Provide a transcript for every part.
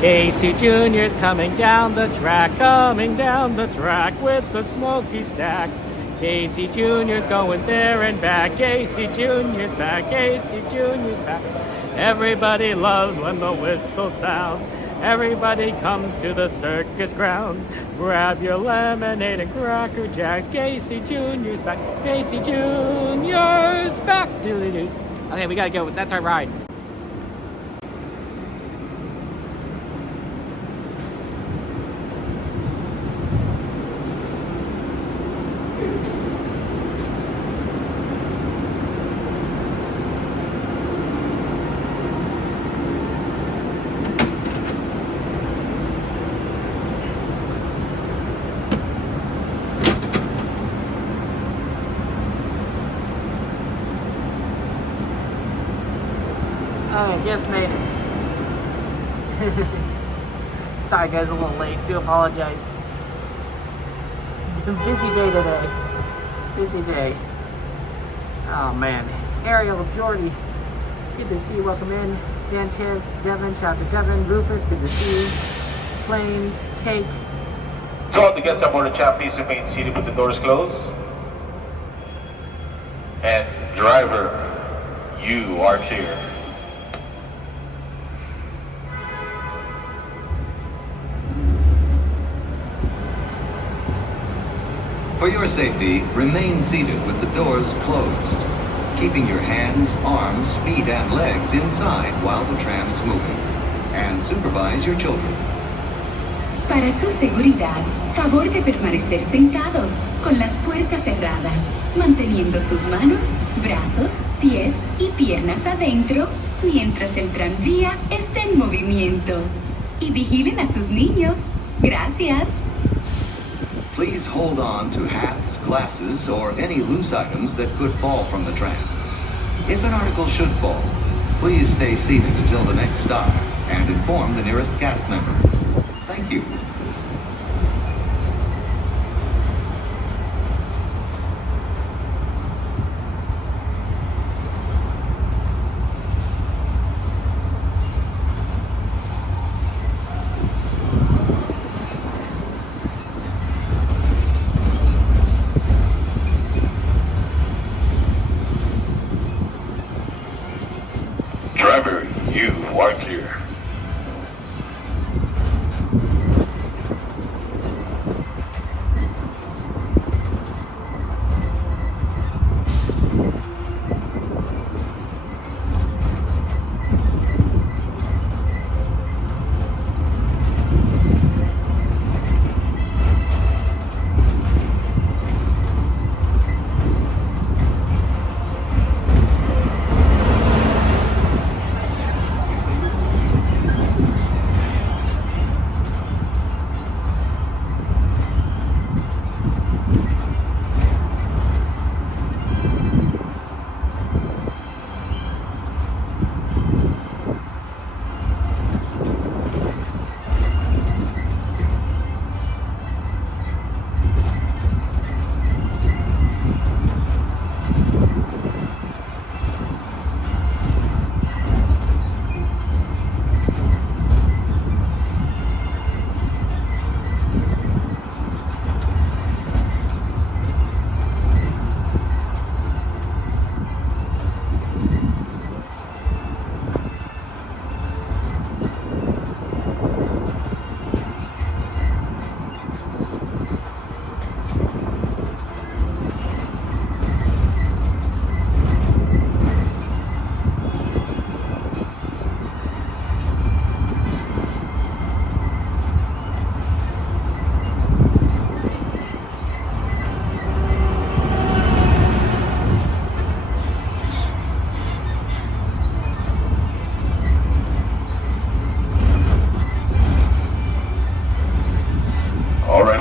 Casey Jr.'s coming down the track with the smoky stack. Casey Jr.'s going there and back. Casey Jr.'s back. Casey Jr.'s back. Everybody loves when the whistle sounds. Everybody comes to the circus grounds. Grab your lemonade and Cracker Jacks. Casey Jr.'s back. Casey Jr.'s back. Okay, we gotta go. That's our ride. I just made it. Sorry guys, a little late. Do apologize. Busy day today. Busy day. Oh man. Ariel, Jordy, good to see you. Welcome in. Sanchez, Devin, shout out to Devin. Rufus, good to see you. Plains, Cake. To all the guests on board the chat, please remain seated with the doors closed. And driver, you are clear. For your safety, remain seated with the doors closed, keeping your hands, arms, feet, and legs inside while the tram is moving, and supervise your children. Para su seguridad, favor de permanecer sentados, con las puertas cerradas, manteniendo sus manos, brazos, pies y piernas adentro, mientras el tranvía esté en movimiento. Y vigilen a sus niños. Gracias. Please hold on to hats, glasses, or any loose items that could fall from the tram. If an article should fall, please stay seated until the next stop and inform the nearest cast member. Thank you. Driver, you are clear.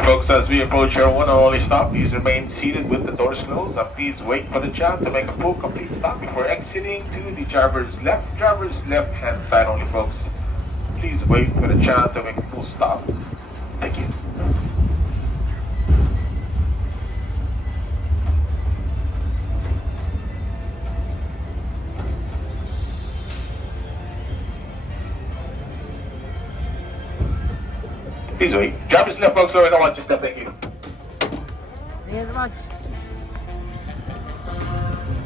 Folks, as we approach our one and only stop, please remain seated with the doors closed, and please wait for the child to make a full complete stop before exiting to the driver's left hand side only, folks. Please wait for the child to make a full stop. Thank you. Please wait. Driver's left, folks. Over. I want you step. Thank you. Thank you so much.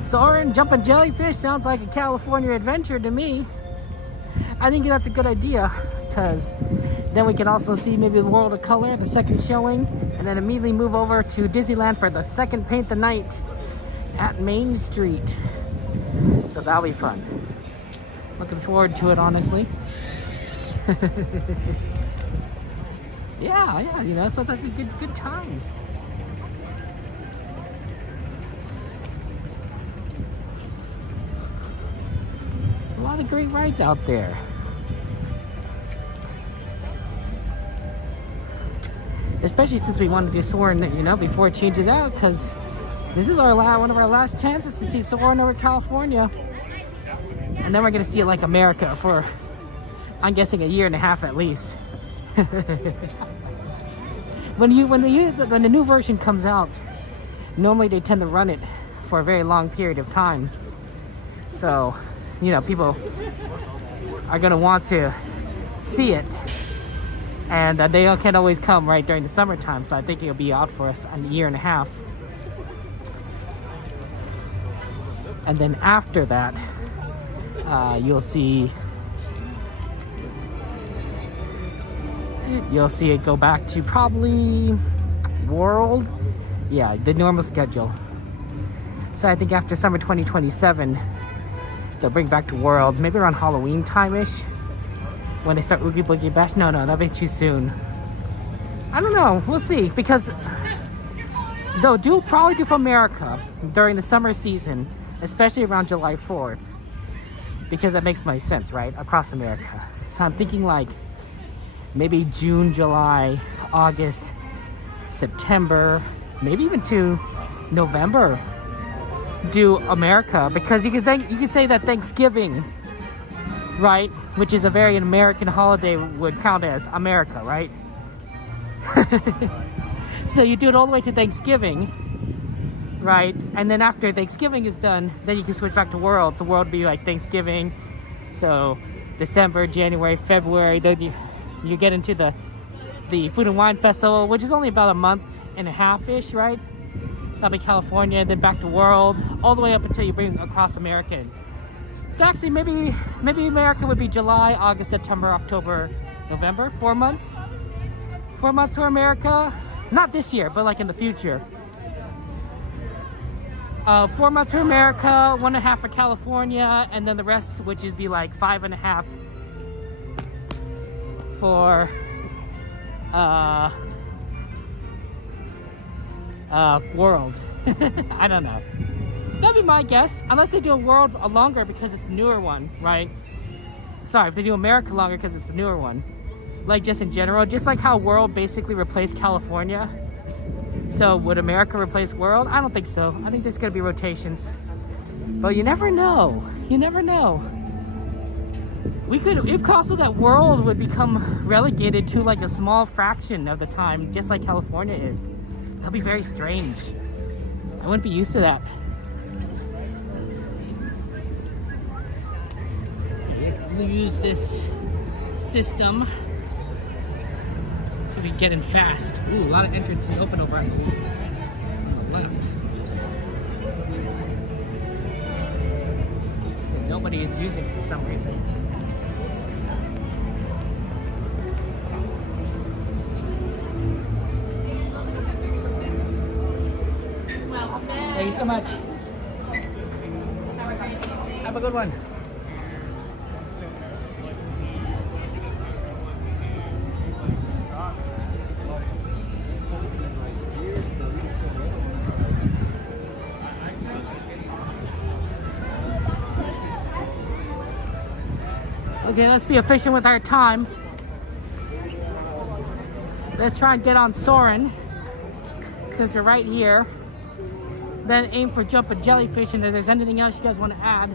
Soaring, jumping jellyfish sounds like a California adventure to me. I think that's a good idea because then we can also see maybe the World of Color, the second showing, and then immediately move over to Disneyland for the second Paint the Night at Main Street. So that'll be fun. Looking forward to it, honestly. yeah, you know, so that's a good times. A lot of great rides out there. Especially since we want to do Soaring, you know, before it changes out, because this is our one of our last chances to see Soaring over California. And then we're going to see it like America for, I'm guessing, a year and a half at least. when the new version comes out, normally they tend to run it for a very long period of time. So, you know, people are going to want to see it. And they can't always come right during the summertime, so I think it'll be out for us a year and a half. And then after that, you'll see it go back to probably World. Yeah, the normal schedule. So I think after summer 2027, they'll bring back to World, maybe around Halloween time-ish. When they start Oogie Boogie Bash. No, that'll be too soon. I don't know. We'll see. Because they'll probably do for America during the summer season, especially around July 4th. Because that makes my sense, right? Across America. So I'm thinking like maybe June, July, August, September, maybe even to November. Do America, because you could say that Thanksgiving, right, which is a very American holiday, would count as America, right? So you do it all the way to Thanksgiving, right? And then after Thanksgiving is done, then you can switch back to World. So World would be like Thanksgiving. So December, January, February, then you get into the Food and Wine Festival, which is only about a month and a half-ish, right? That'll be California, then back to World, all the way up until you bring across America. So actually, maybe America would be July, August, September, October, November, 4 months. 4 months for America. Not this year, but like in the future. 4 months for America, 1.5 for California, and then the rest, which would be like 5.5 for World. I don't know. That'd be my guess, unless they do a World longer because it's a newer one, right? Sorry, if they do America longer because it's a newer one. Like just in general, just like how World basically replaced California. So would America replace World? I don't think so. I think there's gonna be rotations. But you never know. You never know. It's also that World would become relegated to like a small fraction of the time, just like California is. That'd be very strange. I wouldn't be used to that. Let's use this system so we can get in fast. Ooh, a lot of entrances open over on the left. Nobody is using it for some reason. Thank you so much. Have a good one. Okay, let's be efficient with our time. Let's try and get on Soaring, since we're right here. Then aim for jumping jellyfish, and if there's anything else you guys want to add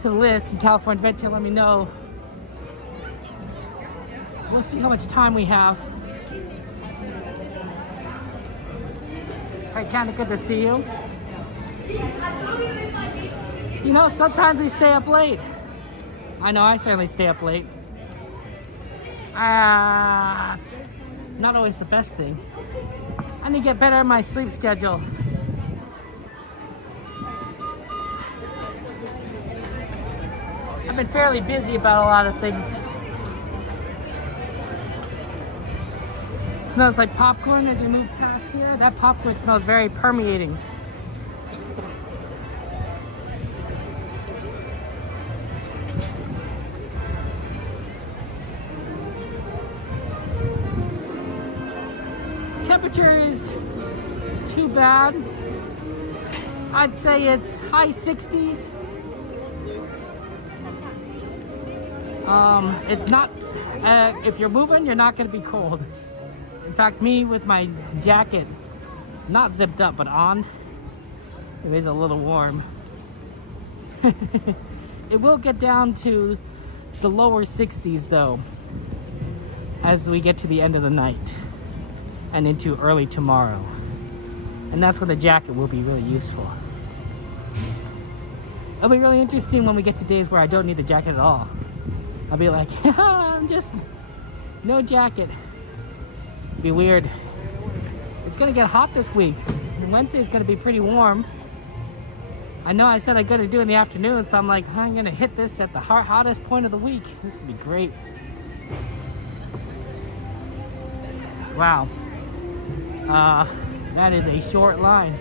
to the list in California Adventure, let me know. We'll see how much time we have. Titanic, good to see you. You know, sometimes we stay up late. I know, I certainly stay up late. It's not always the best thing. I need to get better at my sleep schedule. I've been fairly busy about a lot of things. Smells like popcorn as we move past here. That popcorn smells very permeating. Temperature is too bad. I'd say it's high 60s. It's not, if you're moving, you're not gonna be cold. In fact, me with my jacket, not zipped up, but on, it is a little warm. It will get down to the lower 60s though, as we get to the end of the night and into early tomorrow. And that's when the jacket will be really useful. It'll be really interesting when we get to days where I don't need the jacket at all. I'll be like, I'm just, no jacket. Be weird. It's gonna get hot this week. Wednesday's gonna be pretty warm. I know I said I'm gonna do it in the afternoon, so I'm like, I'm gonna hit this at the hottest point of the week. It's gonna be great. Wow. That is a short line.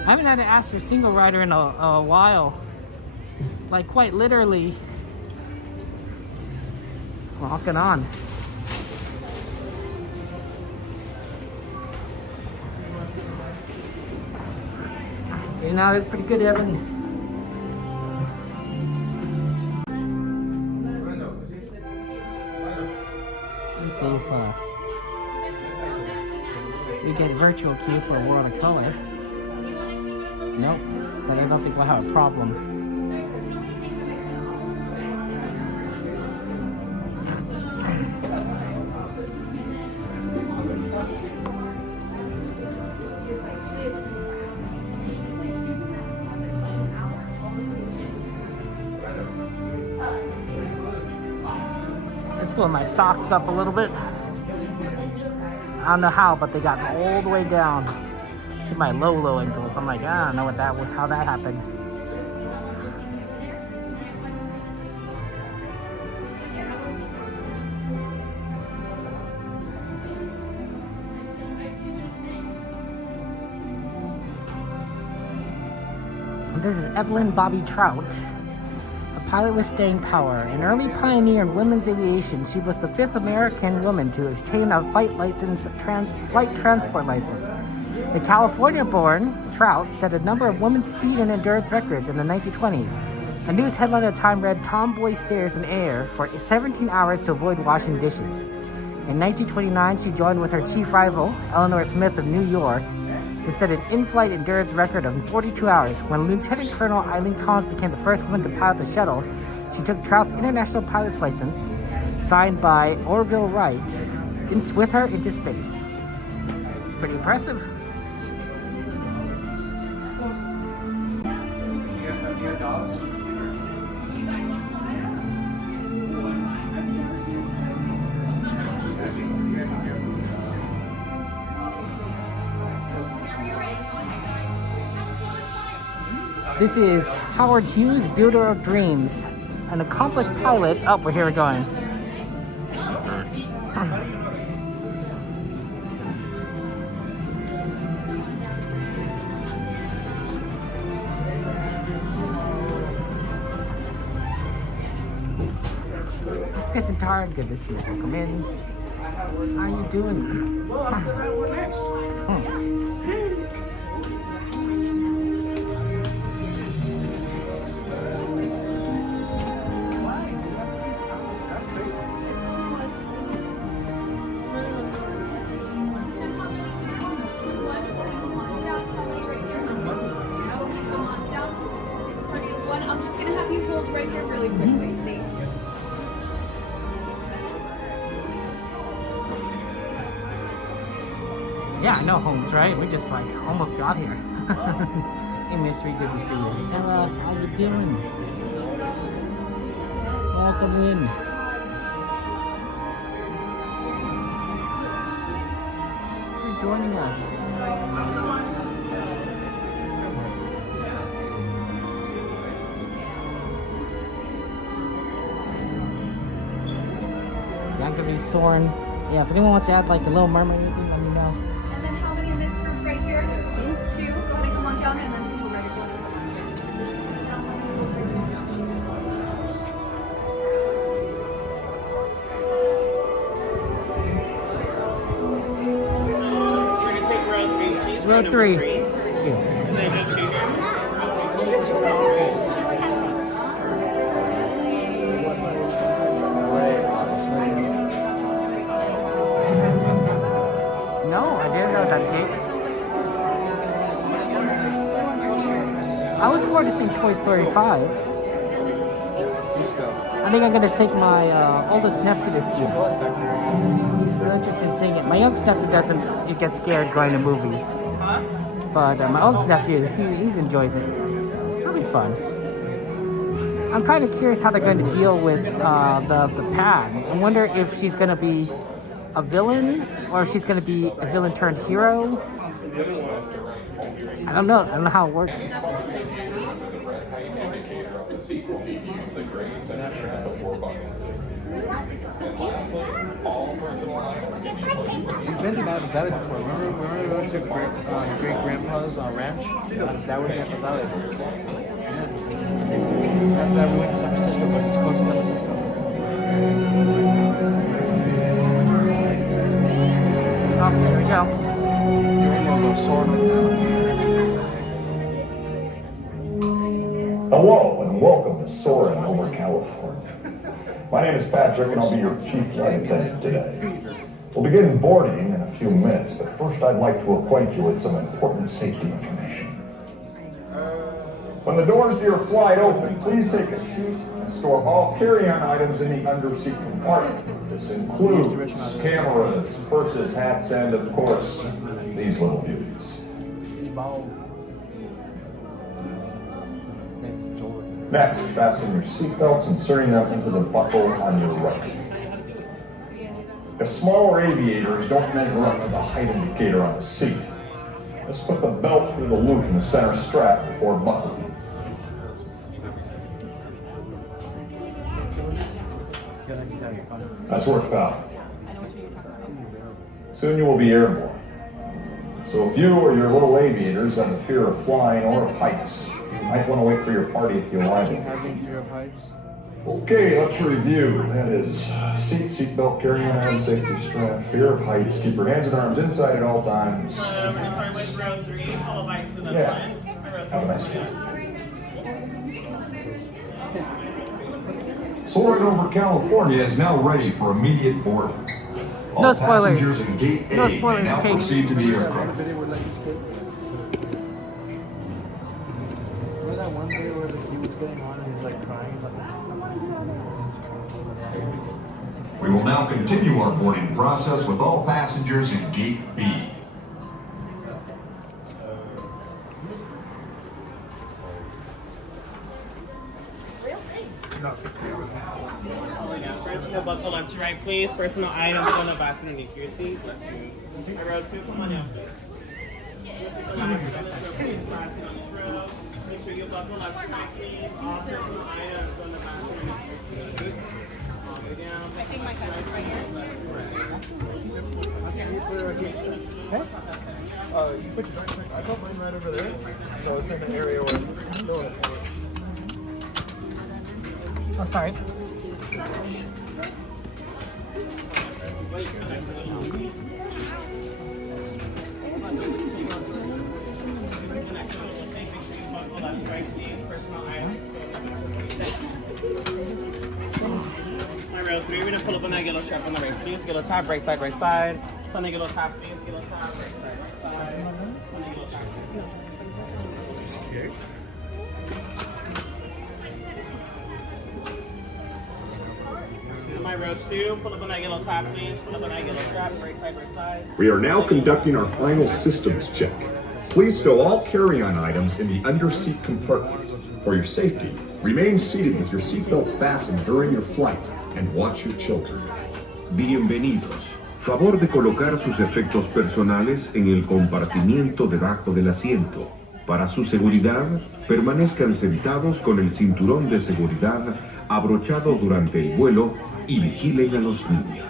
I haven't had to ask for single rider in a while. Like quite literally. Walking on. Okay, now that's pretty good, Evan. Let's see if we get virtual queue for a World of Color. Nope, but I don't think we'll have a problem. Pull my socks up a little bit. I don't know how, but they got all the way down to my low ankles. I'm like, I don't know how that happened. This is Evelyn Bobby Trout. Pilot with staying power. An early pioneer in women's aviation, she was the 5th American woman to obtain a flight transport license. The California-born Trout set a number of women's speed and endurance records in the 1920s. A news headline at the time read, "Tomboy stares in air for 17 hours to avoid washing dishes." In 1929, she joined with her chief rival, Eleanor Smith of New York, to set an in-flight endurance record of 42 hours. When Lieutenant Colonel Eileen Collins became the first woman to pilot the shuttle, she took Trout's international pilot's license, signed by Orville Wright, with her into space. It's pretty impressive. This is Howard Hughes, builder of dreams, an accomplished pilot. Oh, well, here we're going. Chris and Tara, good to see you. Welcome in. How are you doing? Yeah, I know Holmes, right? We just like almost got here. Hey, Mystery, good to see you. Ella, how you doing? Welcome in. joining us. Yeah, I'm gonna be Soaring. Yeah, if anyone wants to add like the Little Mermaid, let me know. And then how many in this group right here? Two. Go ahead and come on down, and then single leg. Row 3. No, I didn't know that, Jake. I look forward to seeing Toy Story 5. I think I'm gonna take my oldest nephew to see it. He's so interested in seeing it. My youngest nephew doesn't. He gets scared going to movies. But my oldest nephew, he enjoys it. So it'll be fun. I'm kind of curious how they're going to deal with the pad. I wonder if she's going to be a villain or if she's going to be a villain turned hero. I don't know. I don't know how it works. We've been to Napa Valley before. Remember we went to your great grandpa's ranch? That was Napa Valley. Yeah. After that, we went to San Francisco, but it's close to San Francisco. Oh, there we go. Hello and welcome to Soaring over California. My name is Patrick and I'll be your chief flight attendant today. We'll begin boarding in a few minutes, but first I'd like to acquaint you with some important safety information. When the doors to your flight open, please take a seat and store all carry-on items in the under-seat compartment. This includes cameras, purses, hats, and of course, these little beauties. Next, fasten your seatbelts, inserting them into the buckle on your right. If smaller aviators don't measure up to the height indicator on the seat, just put the belt through the loop in the center strap before buckling. Nice work, pal. Soon you will be airborne. So if you or your little aviators have a fear of flying or of heights, you might want to wait for your party at the arrival. Okay, let's review. That is seatbelt, carry-on item, safety strap, fear of heights, keep your hands and arms inside at all times. Yeah, have a nice flight. Soaring over California is now ready for immediate boarding. All No spoilers. passengers in Gate A No spoilers, now Kate. proceed to the aircraft. Remember that one day where he was going on and he was like crying? We will now continue our boarding process with all passengers in Gate B. Personal buckle left to right, please. Personal items on the bathroom underneath your seat. Left to row 2, come on down, please. Make sure you buckle left to right, please. All personal items on the bathroom underneath your seat. All the way down. I think my cousin's right here. You put it right here. You put your backpack. I put mine right over there. So it's in the area where no one. Oh, sorry. Row 3, we're gonna pull up on that yellow strap on the right, please. Yellow top, right side, right side. Sun yellow top, please. Yellow top, right side, right side. Sun yellow top, please. My row 2, pull up on that yellow top, please. Pull up on that yellow strap, right side, right side. We are now conducting our final systems check. Please stow all carry-on items in the under-seat compartment. For your safety, remain seated with your seatbelt fastened during your flight and watch your children. Bienvenidos Favor de colocar sus efectos personales en el compartimiento debajo del asiento. Para su seguridad, permanezcan sentados con el cinturón de seguridad abrochado durante el vuelo y vigilen a los niños.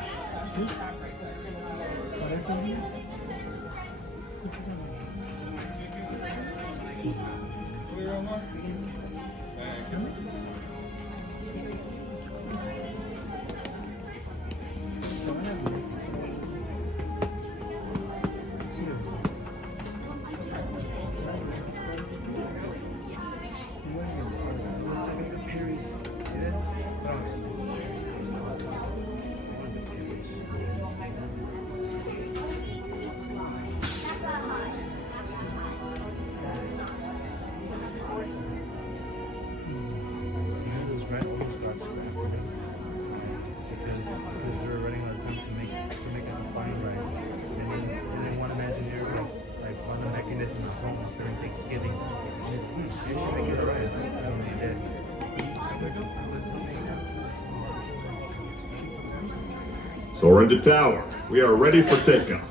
Soaring to tower. We are ready for takeoff.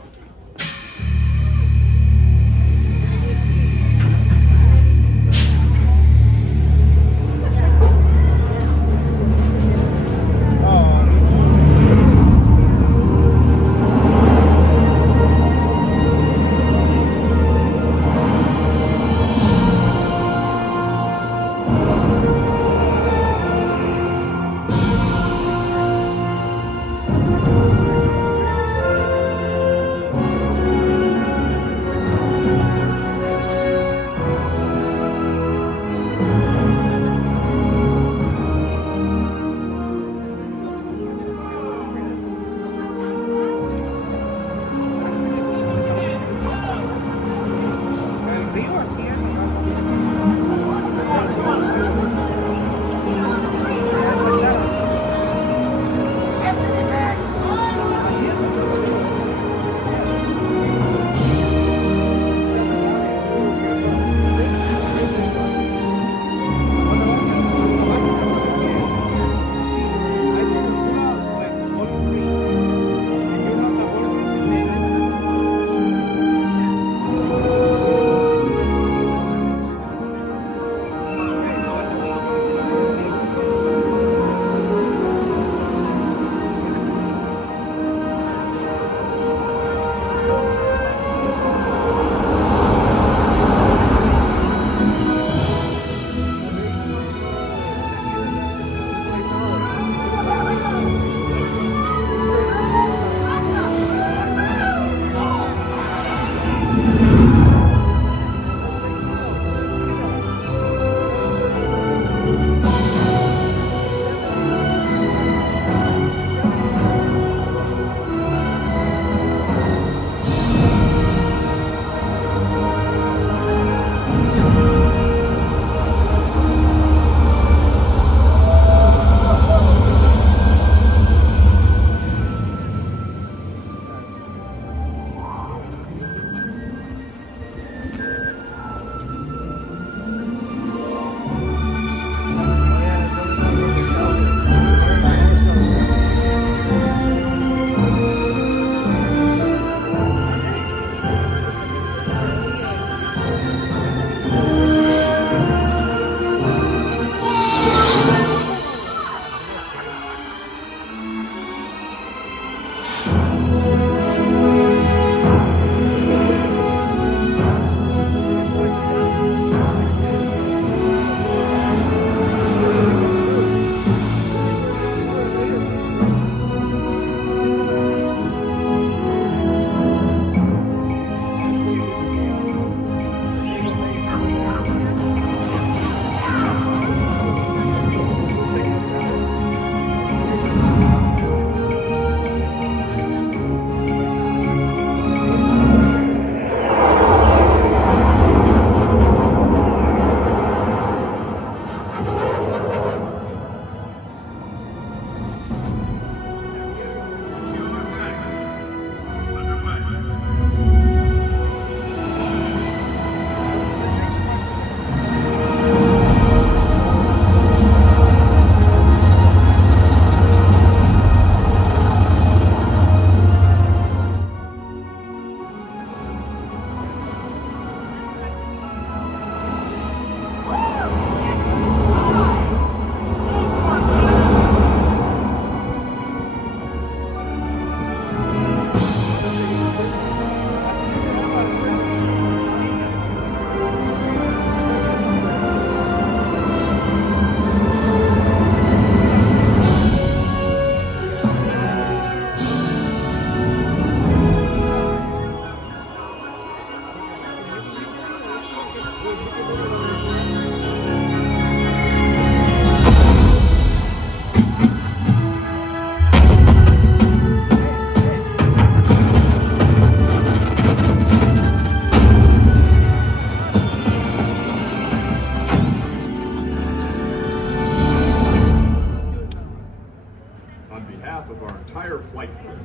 entire flight crew.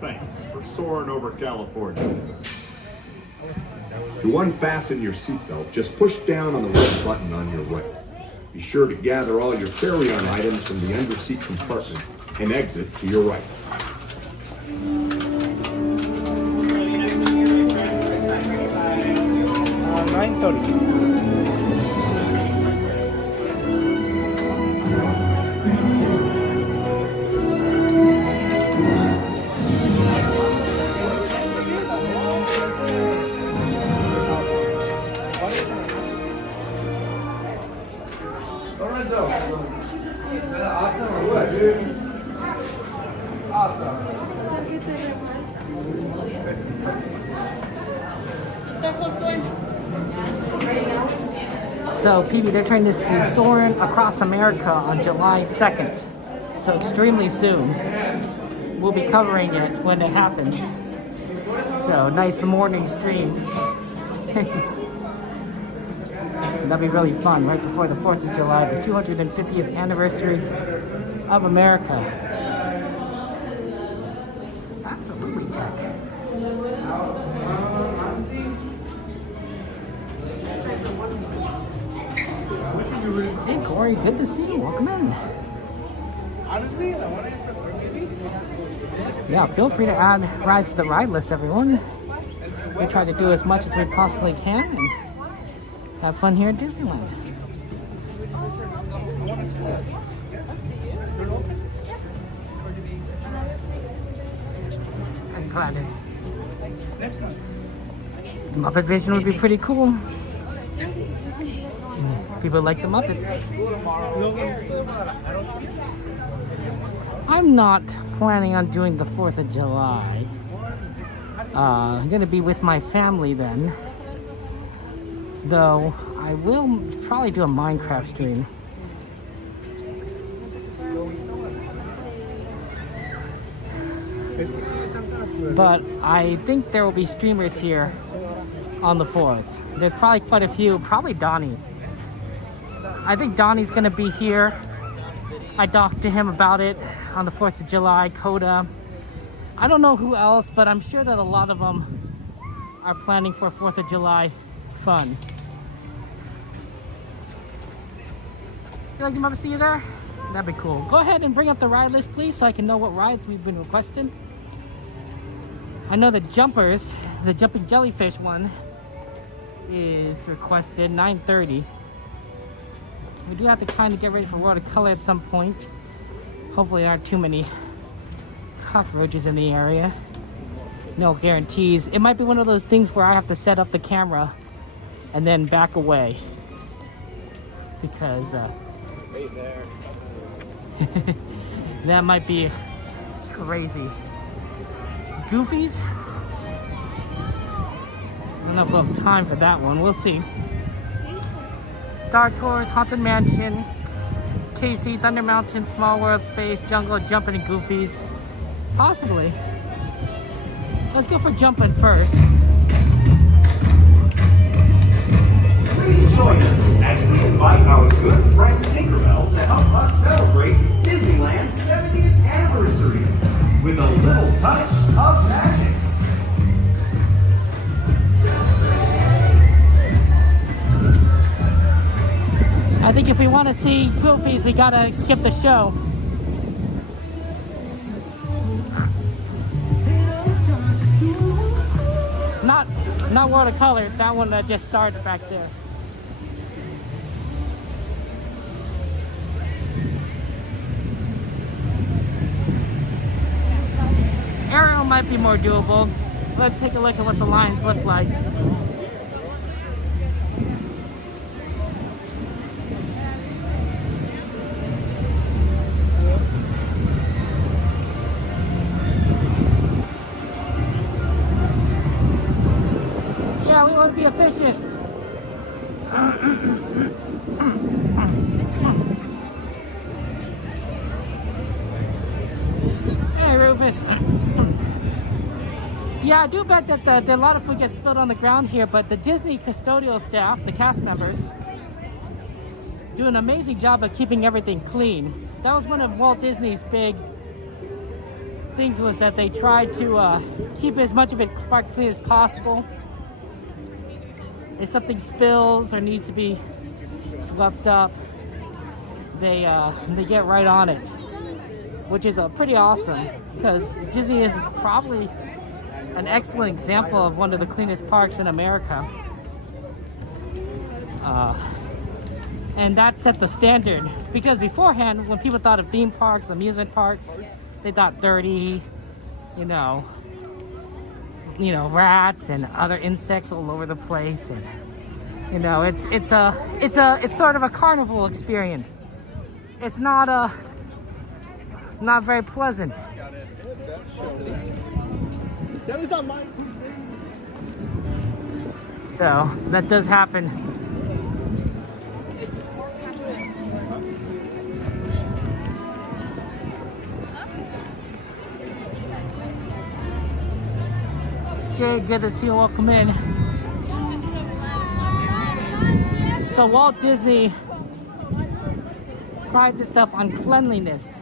Thanks for soaring over California with us. To unfasten your seatbelt, just push down on the red button on your right. Be sure to gather all your carry-on items from the underseat compartment and exit to your right. 9:30. So, PB, they're trying this to Soaring across America on July 2nd. So, extremely soon. We'll be covering it when it happens. So, nice morning stream. That'll be really fun, right before the 4th of July, the 250th anniversary of America. Absolutely tech. Hey Corey, good to see you. Welcome in. Honestly, I wanted to maybe. Yeah, feel free to add rides to the ride list, everyone. We try to do as much as we possibly can and have fun here at Disneyland. And Gladys. Muppet Vision would be pretty cool. People like the Muppets. I'm not planning on doing the 4th of July. I'm gonna be with my family then. Though I will probably do a Minecraft stream. But I think there will be streamers here on the 4th. There's probably quite a few, probably Donnie. I think Donnie's gonna be here. I talked to him about it on the 4th of July, Coda. I don't know who else, but I'm sure that a lot of them are planning for 4th of July fun. You like the Muppets Theater? That'd be cool. Go ahead and bring up the ride list, please, so I can know what rides we've been requesting. I know the Jumpers, the Jumping Jellyfish one, is requested 9:30. We do have to kind of get ready for watercolor at some point. Hopefully there aren't too many cockroaches in the area. No guarantees. It might be one of those things where I have to set up the camera and then back away. Because that might be crazy. Goofies? I don't know if we'll have time for that one. We'll see. Star Tours, Haunted Mansion, Casey, Thunder Mountain, Small World, Space, Jungle, Jumping, and Goofies. Possibly. Let's go for Jumping first. Please join us as we invite our good friend Tinkerbell to help us celebrate Disneyland's 70th anniversary with a little touch of magic. I think if we want to see Goofies, we gotta skip the show. Not watercolor, that one that just started back there. Ariel might be more doable. Let's take a look at what the lines look like. Yeah, we want to be efficient. Hey, Rufus. Yeah, I do bet that a lot of food gets spilled on the ground here, but the Disney custodial staff, the cast members, do an amazing job of keeping everything clean. That was one of Walt Disney's big things was that they tried to keep as much of it park clean as possible. If something spills or needs to be swept up, they get right on it, which is pretty awesome, because Disney is probably an excellent example of one of the cleanest parks in America. And that set the standard, because beforehand, when people thought of theme parks, amusement parks, they thought dirty, you know, rats and other insects all over the place, and you know, it's sort of a carnival experience. It's not very pleasant. That is not mine. So that does happen. Jay, good to see you. Welcome in. So Walt Disney prides itself on cleanliness.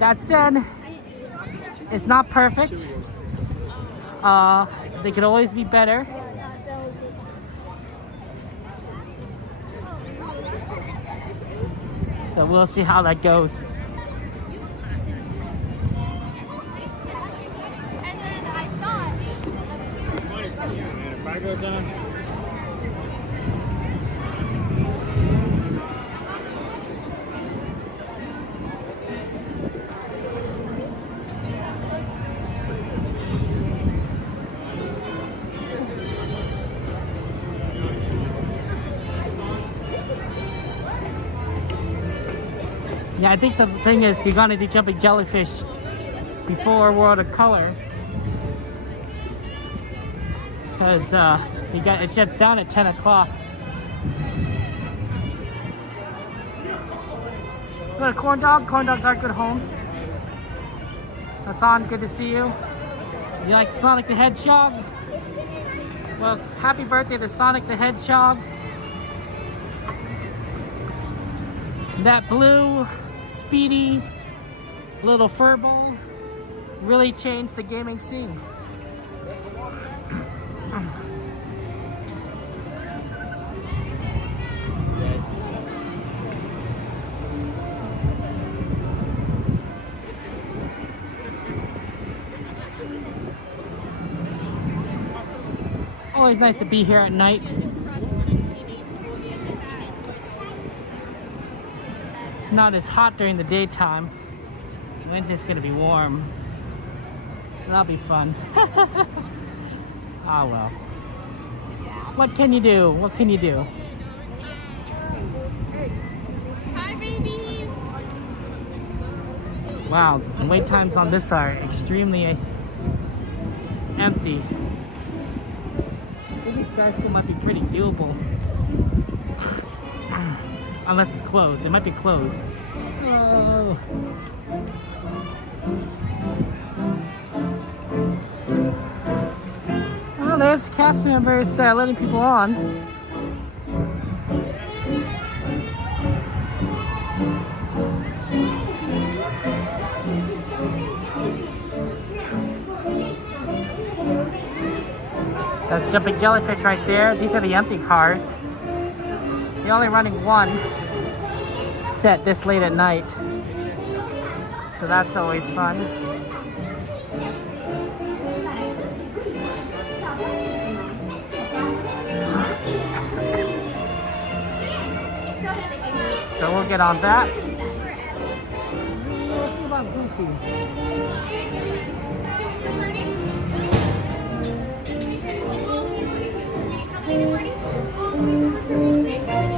That said, it's not perfect. They could always be better. So we'll see how that goes. Yeah, I think the thing is you're gonna do jumping jellyfish before World of Color, because it shuts down at 10 o'clock. Got a corn dog. Corn dogs are good homes. Hassan, good to see you. You like Sonic the Hedgehog? Well, happy birthday to Sonic the Hedgehog. That blue, speedy little furball really changed the gaming scene. Always nice to be here at night. It's not as hot during the daytime. Wednesday's gonna be warm. That'll be fun. Ah, well. What can you do? What can you do? Hi, babies. Wow, the wait times on this are extremely empty. I think this skyscraper might be pretty doable. Unless it's closed. It might be closed. Oh. Well, there's cast members letting people on. That's jumping jellyfish right there. These are the empty cars. They're only running one set this late at night, so that's always fun. So we'll get on that. Let's see about Goofy.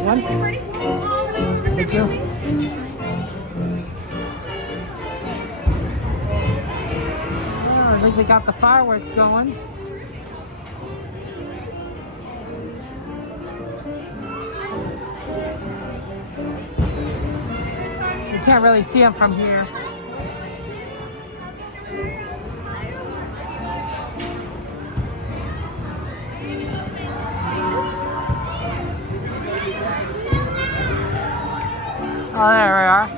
One. Thank you. Oh, I think we got the fireworks going. You can't really see them from here. Oh, there we are.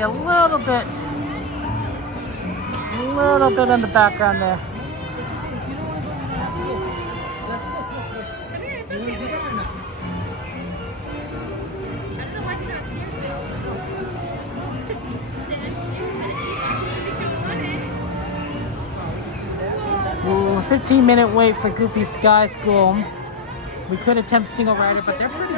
see a little bit in the background there. Ooh, 15-minute wait for Goofy Sky School. We could attempt single rider, but they're pretty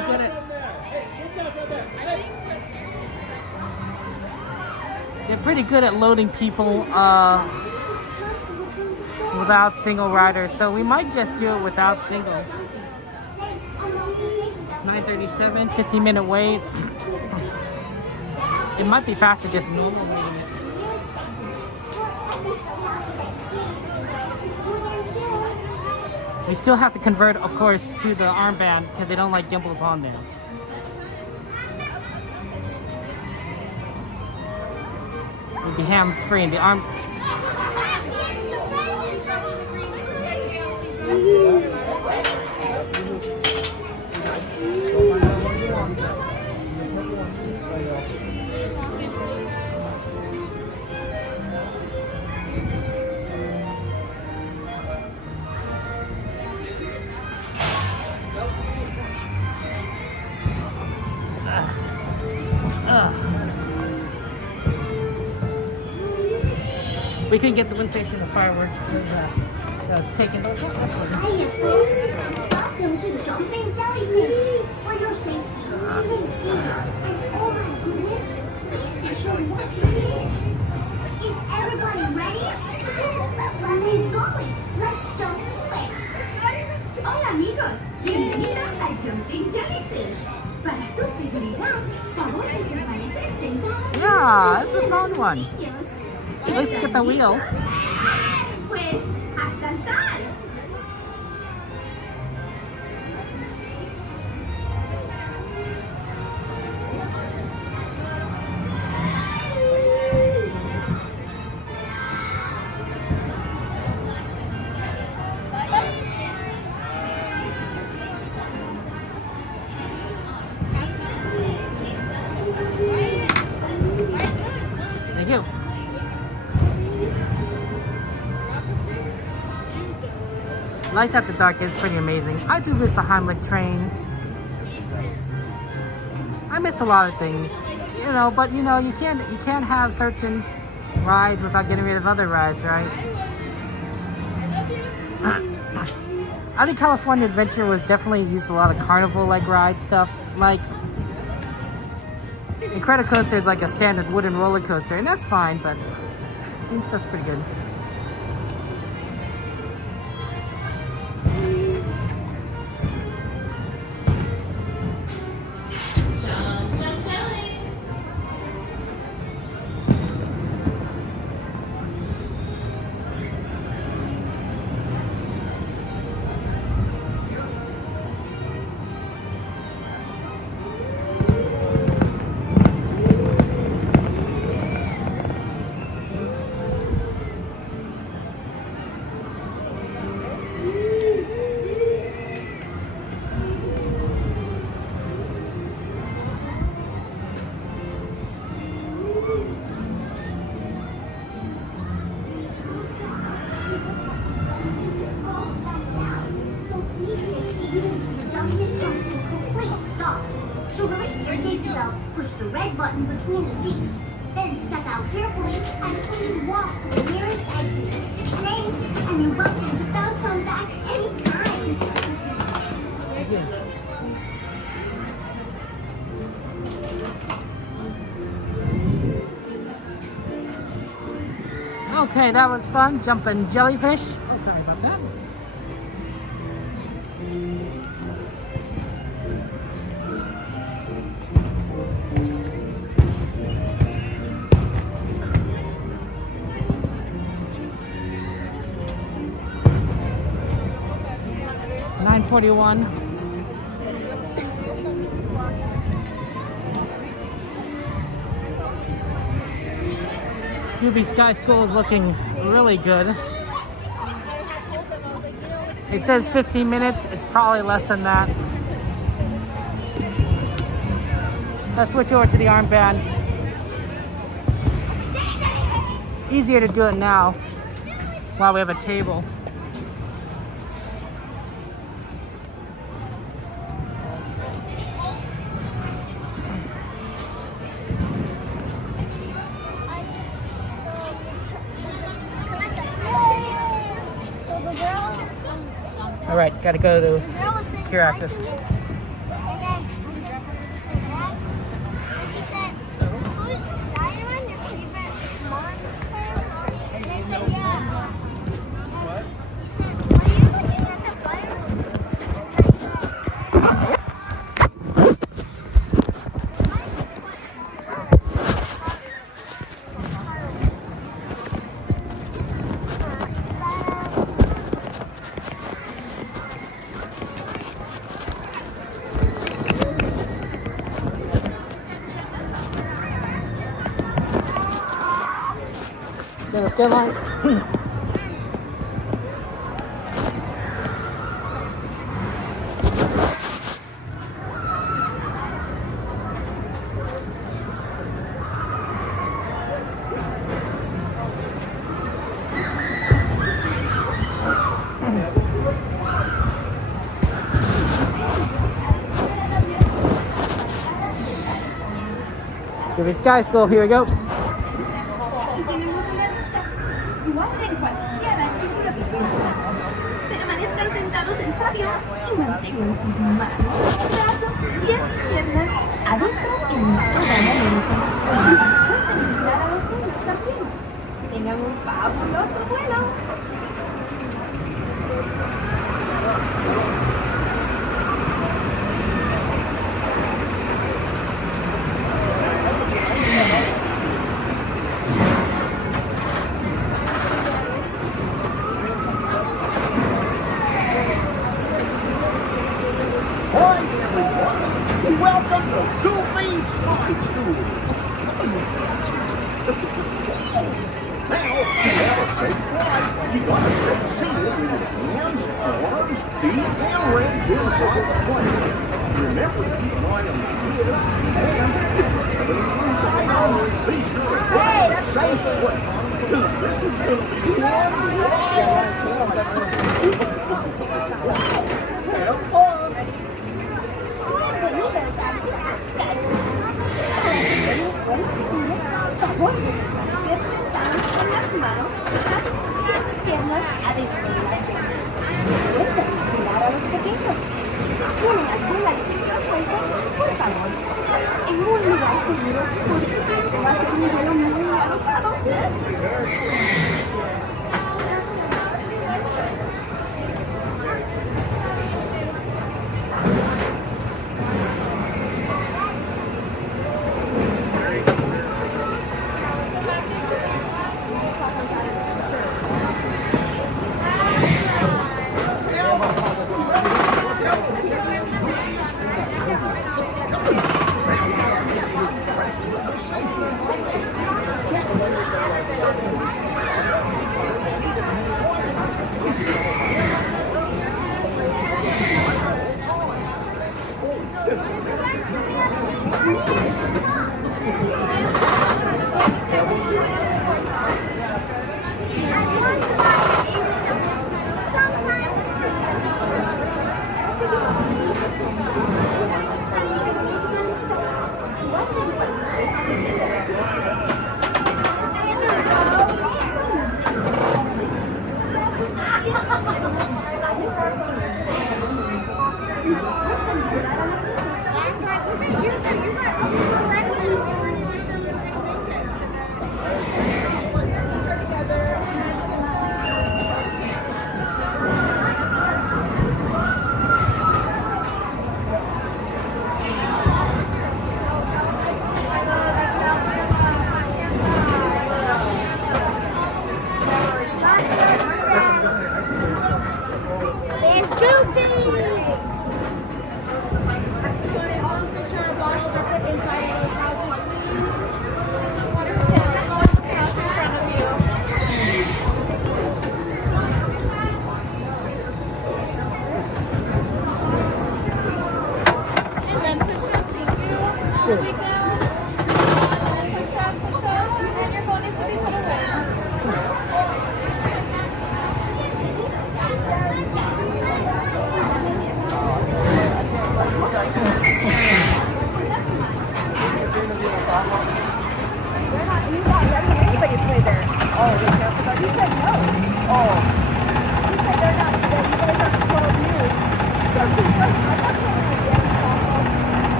good at loading people without single riders, so we might just do it without single. 9:37, 15-minute wait. It might be faster just normal waiting it. We still have to convert, of course, to the armband because they don't like gimbals on there. It'll be hands-free in the arm. We couldn't get the one facing the fireworks because that was taken. Hiya, folks. Welcome to Jumping Jellyfish. For your safety, stay safe. And oh my goodness, please be sure to watch your kids. Is everybody ready? Let me going. Let's jump to it. Hola, amigos. Bienvenidos a Jumping Jellyfish. Para su seguridad, favor de permanecer sentados. Yeah, it's a fun one. Let's get the wheel. Pues, a saltar. Thank you. Lights After Dark is pretty amazing. I do miss the Heimlich train. I miss a lot of things, you know. But you know, you can't have certain rides without getting rid of other rides, right? I think California Adventure was definitely used a lot of carnival-like ride stuff. Like Incredicoaster is like a standard wooden roller coaster, and that's fine. But I think stuff's pretty good. Push the red button between the seats. Then step out carefully and please walk to the nearest exit. Thanks, and you're welcome to bounce on back anytime. Okay, that was fun. Jumping Jellyfish. Oh, sorry about that. $9.41. Goofy Sky School is looking really good. It says 15 minutes. It's probably less than that. Let's switch over to the armband. easier to do it now while we have a table. All right, gotta go to secure access. Let's get on. Give me Sky School, here we go. Permanezcan sentados en sabio y mantengan sus manos, brazos, pies y piernas adentro en toda la América. Pueden vigilar a los niños también. Tengan un fabuloso vuelo. Welcome to Goofy Slide School. Now, to have a safe flight, you gotta stay seated with your hands, arms, feet, and legs inside the plane. Remember to keep an eye on the kids, and if you have any loose items, be sure to find a safe place. Because this is going to be one ride. Have fun. En un lugar seguro, porque esto va a ser un vuelo muy alocado.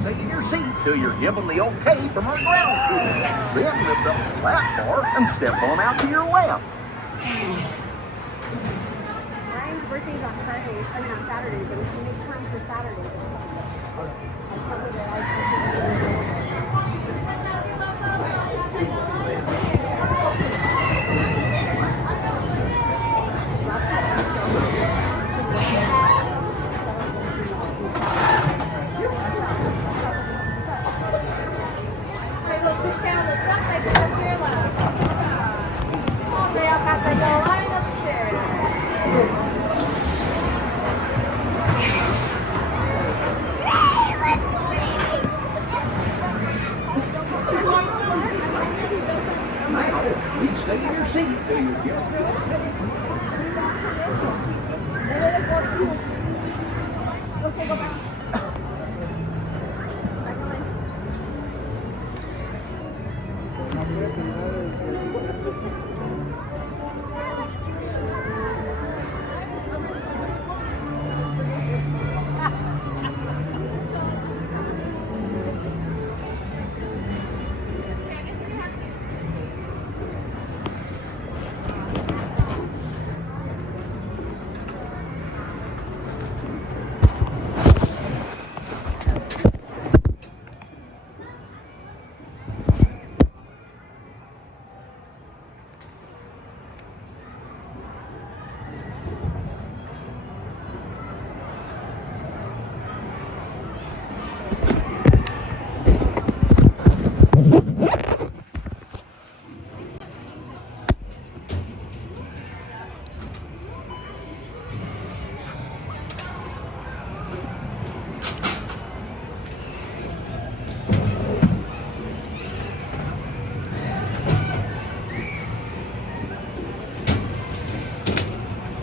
stay in your seat till you're given the okay from our ground crew. Then lift up the lap bar and step on out to your left. Ryan's birthday's on Friday. I mean on Saturday, but if you make time for Saturday, then I'll tell her that push down the front leg to your left. Okay, I'll pass that go line up the stairs. Please stay in your seat till you're given. Okay, go back.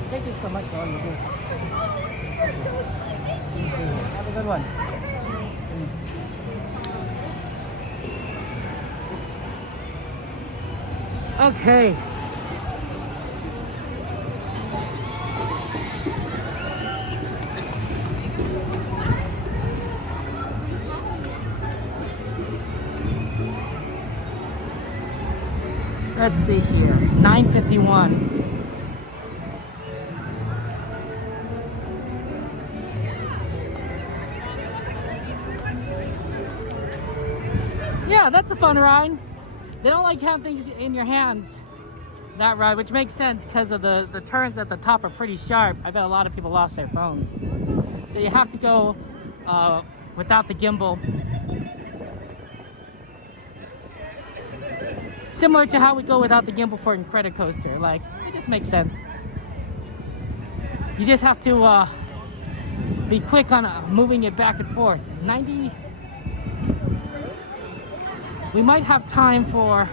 Thank you so much for all you do. You're so sweet. Thank you. Have a good one. Okay. Let's see here. 9:51. Yeah, that's a fun ride. They don't like having things in your hands, that ride, which makes sense because of the turns at the top are pretty sharp. I bet a lot of people lost their phones. So you have to go without the gimbal. Similar to how we go without the gimbal for Incredicoaster. Like, it just makes sense. You just have to be quick on moving it back and forth. 90... We might have time for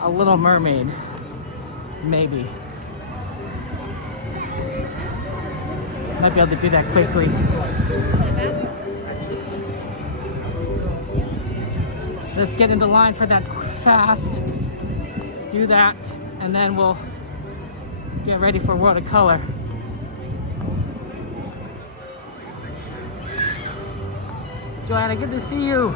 a Little Mermaid, maybe. Might be able to do that quickly. Let's get into line for that fast. Do that, and then we'll get ready for World of Color. Joanna, good to see you.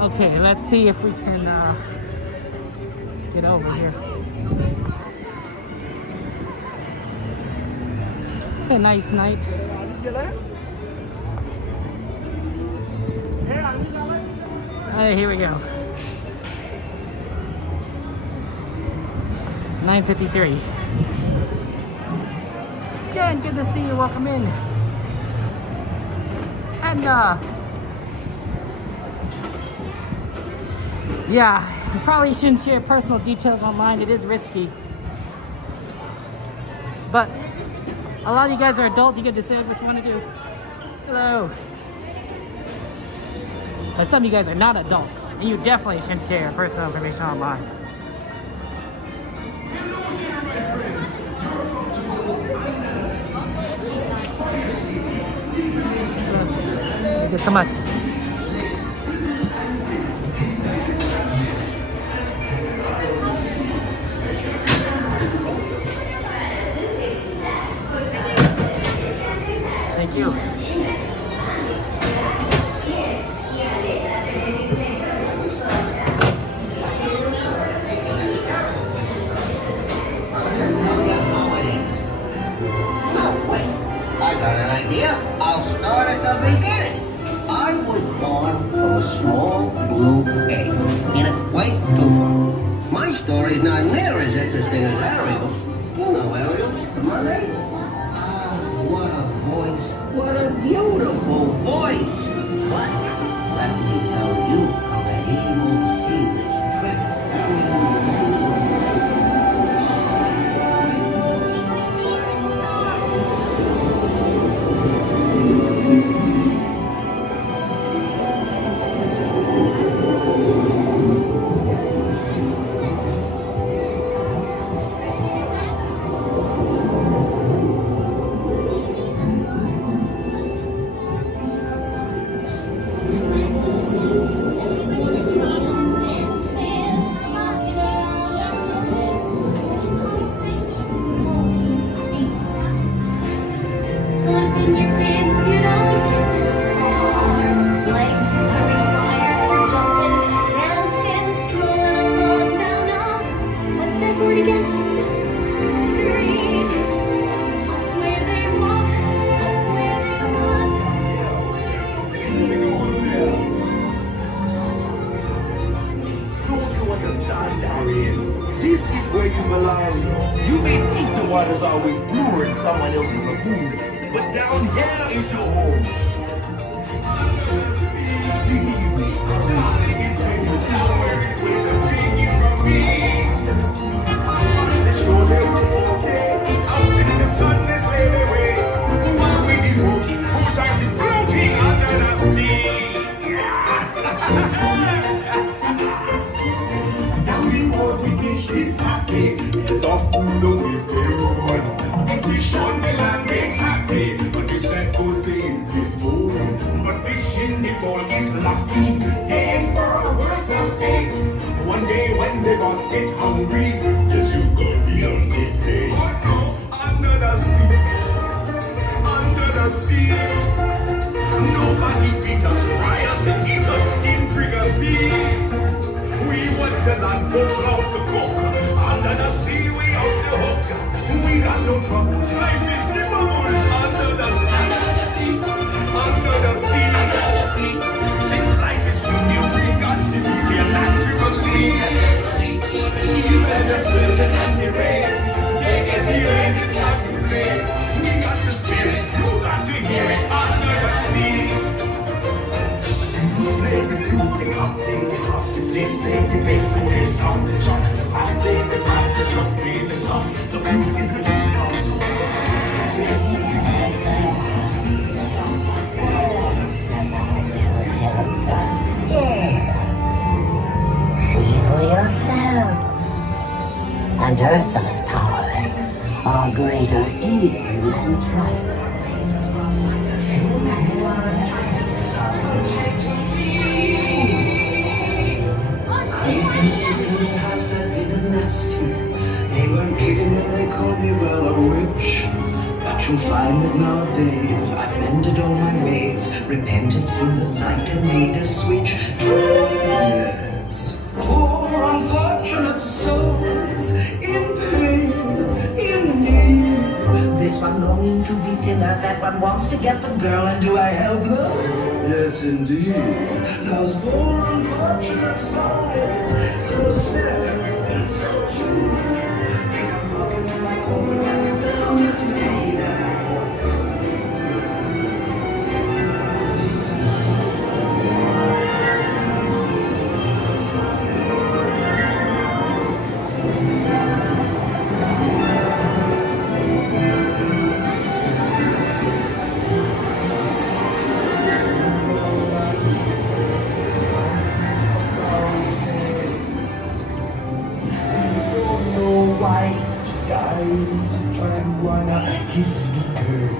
Okay, let's see if we can get over here. It's a nice night. Hey, here we go. 9:53. Jen, good to see you. Welcome in. And yeah, you probably shouldn't share personal details online. It is risky. But a lot of you guys are adults. You get to decide what you want to do. Hello. But some of you guys are not adults, and you definitely shouldn't share personal information online. Thank you so much. little blue egg. In it, wait, too far. My story's not near as interesting as Ariel's. You know Ariel, the mermaid. Ah, what a voice. What a beautiful voice. But let me tell you how that evil sea witch tricked Ariel. This is where you belong. You may think the water's always bluer in someone else's lagoon, but down here is your home. Out in the sun, they sail away. While we be floating, floating under the sea. Is happy as off through the waves they run. The fish on the land ain't happy, but the sad goes they get more. But fish in the bowl is lucky, they ain't for a worse of fate. One day when they must get hungry, yes you got the only day. Oh no, under the sea, under the sea. Nobody beat us, fry us and eat us in Fricassee. We want the land folks love to cook. Under the sea, we off the hook. We got no troubles. Life is the bubbles. Under the sea, under the sea, under the sea. Since life is new, we got to be here naturally. Even the splurgeon and the rain, they get the rain, it's not the rain. We got the spirit, you got to hear it. Under the sea. Play the flute, play the bass, play the bass, and they sound the chop, the pass, play the chop, play the top. The flute is the flute of soul. See for yourself. And Ursula's powers are greater even than Triton. They weren't kidding when they called me, well, a witch. But you'll find that nowadays I've mended all my ways. Repentance in the light and made a switch. Yes, poor unfortunate souls in pain, in need. This one longing to be thinner, that one wants to get the girl, and do I help her? Yes, indeed. Those poor unfortunate souls, so sad. So true. Think I'm fucking with my own life down with me. Kiss the girl.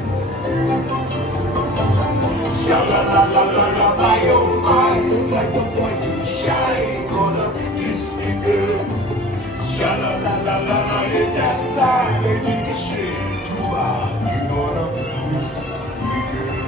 Sha-la-la-la-la-la, my oh my, like a boy too shy, gonna kiss the girl. Sha-la-la-la-la-la, in that side, they need to shake too hard, you gonna kiss the girl.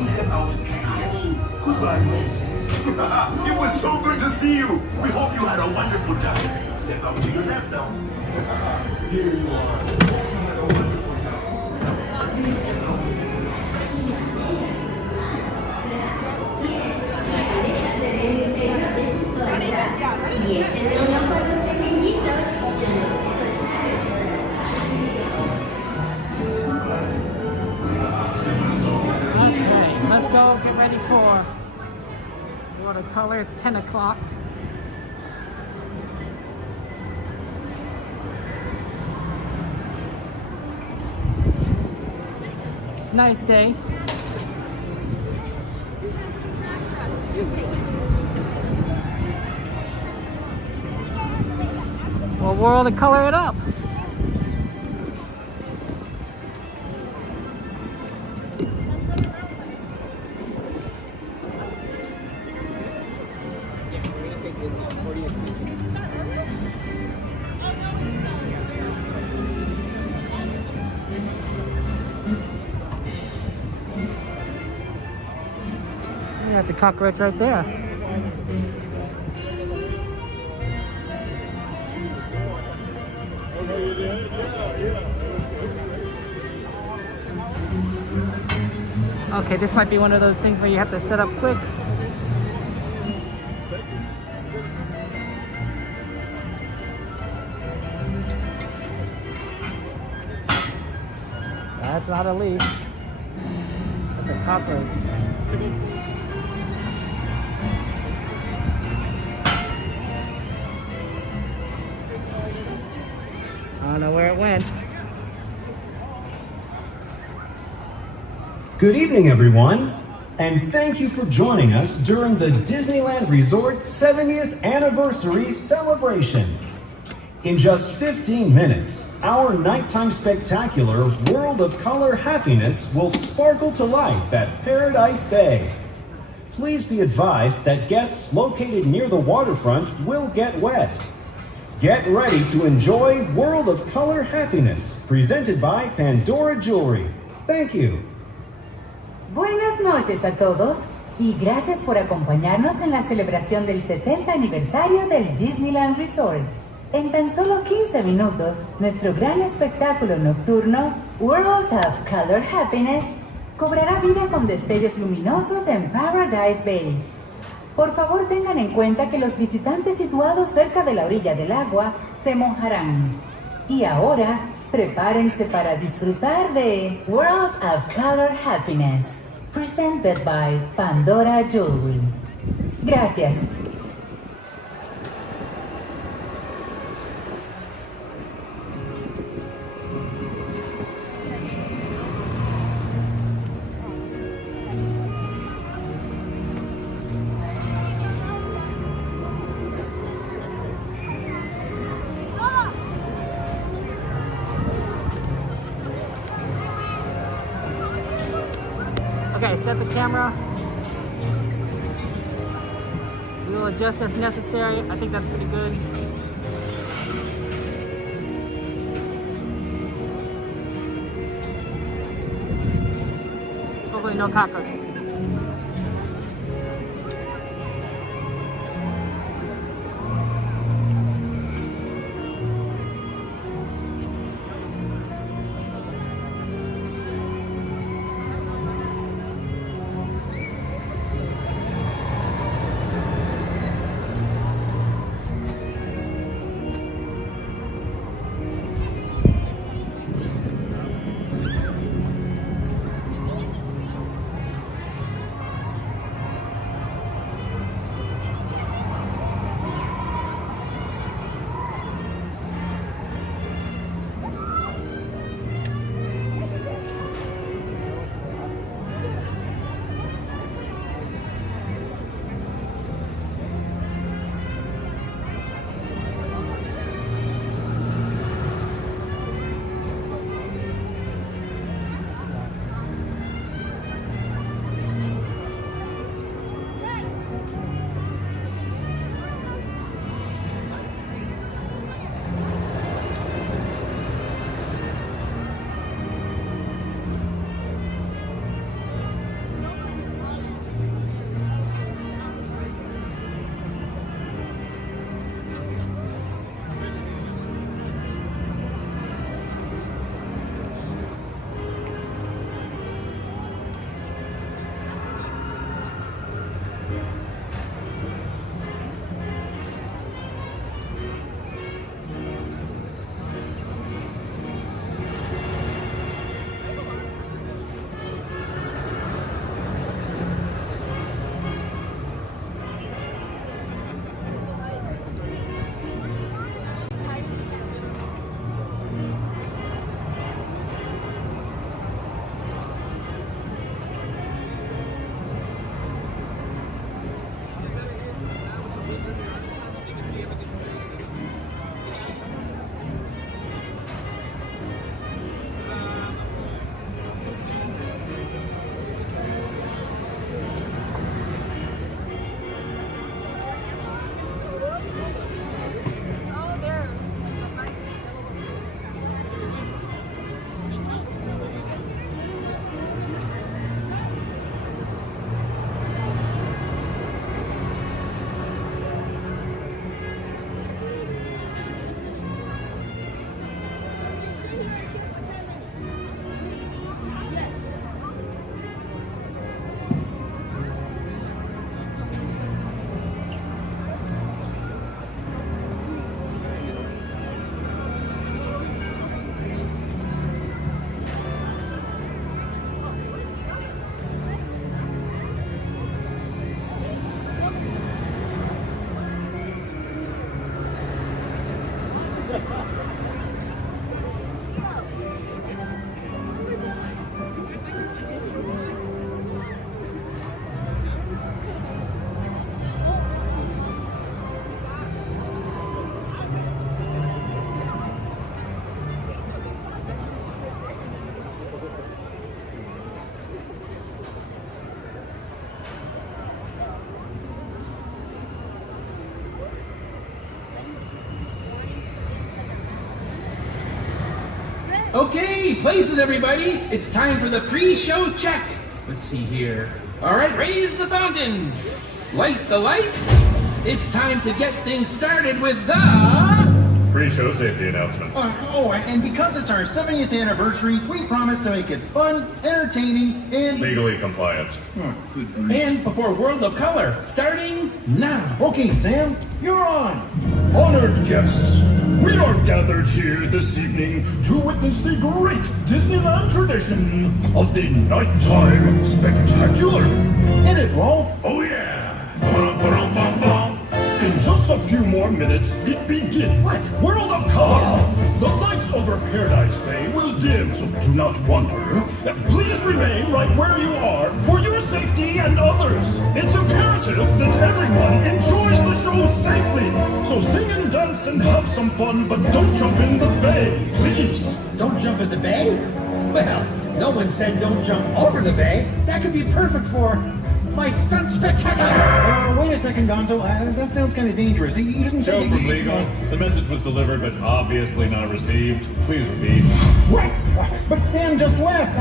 step out. Goodbye, Moses. It was so good to see you. We hope you had a wonderful time. Step out to your left now. Here you are. You had a wonderful time. Please step out. Y échenle un ojo a los pequeñitos. Okay, let's go get ready for watercolor. It's 10 o'clock. Nice day. Well, we're to color it up. Yeah, it's a cockroach right there. Okay, this might be one of those things where you have to set up quick. That's not a leaf. That's a cockroach. I don't know where it went. Good evening, everyone, and thank you for joining us during the Disneyland Resort 70th Anniversary Celebration. In just 15 minutes, our nighttime spectacular World of Color Happiness will sparkle to life at Paradise Bay. Please be advised that guests located near the waterfront will get wet. Get ready to enjoy World of Color Happiness, presented by Pandora Jewelry. Thank you. Buenas noches a todos y gracias por acompañarnos en la celebración del 70 aniversario del Disneyland Resort. En tan solo 15 minutos, nuestro gran espectáculo nocturno, World of Color Happiness, cobrará vida con destellos luminosos en Paradise Bay. Por favor, tengan en cuenta que los visitantes situados cerca de la orilla del agua se mojarán. Y ahora, prepárense para disfrutar de World of Color Happiness, presented by Pandora Jewelry. Gracias. Okay, set the camera. We'll adjust as necessary. I think that's pretty good. Hopefully no cockroaches. Okay, places everybody. It's time for the pre-show check. Let's see here. All right, raise the fountains. Light the lights. It's time to get things started with the... Pre-show safety announcements. And because it's our 70th anniversary, we promise to make it fun, entertaining, and... Legally compliant. Good grief. And before World of Color, starting now. Okay, Sam, you're on. Honored guests, we are gathered here this evening to witness the great Disneyland tradition of the nighttime spectacular. Hit it, Rolf. Oh yeah! In just a few more minutes, it begins. What? World of Color! The lights over Paradise Bay will dim, so do not wander. Please remain right where you are for your safety and others. It's imperative that everyone enjoys the show safely. So sing and dance and have some fun, but don't jump in the bay, please. Don't jump in the bay? Well, no one said don't jump over the bay. That could be perfect for my stunt spectacular. Wait a second, Gonzo. That sounds kind of dangerous. You didn't say... Show from legal. The message was delivered, but obviously not received. Please repeat. What? But Sam just left.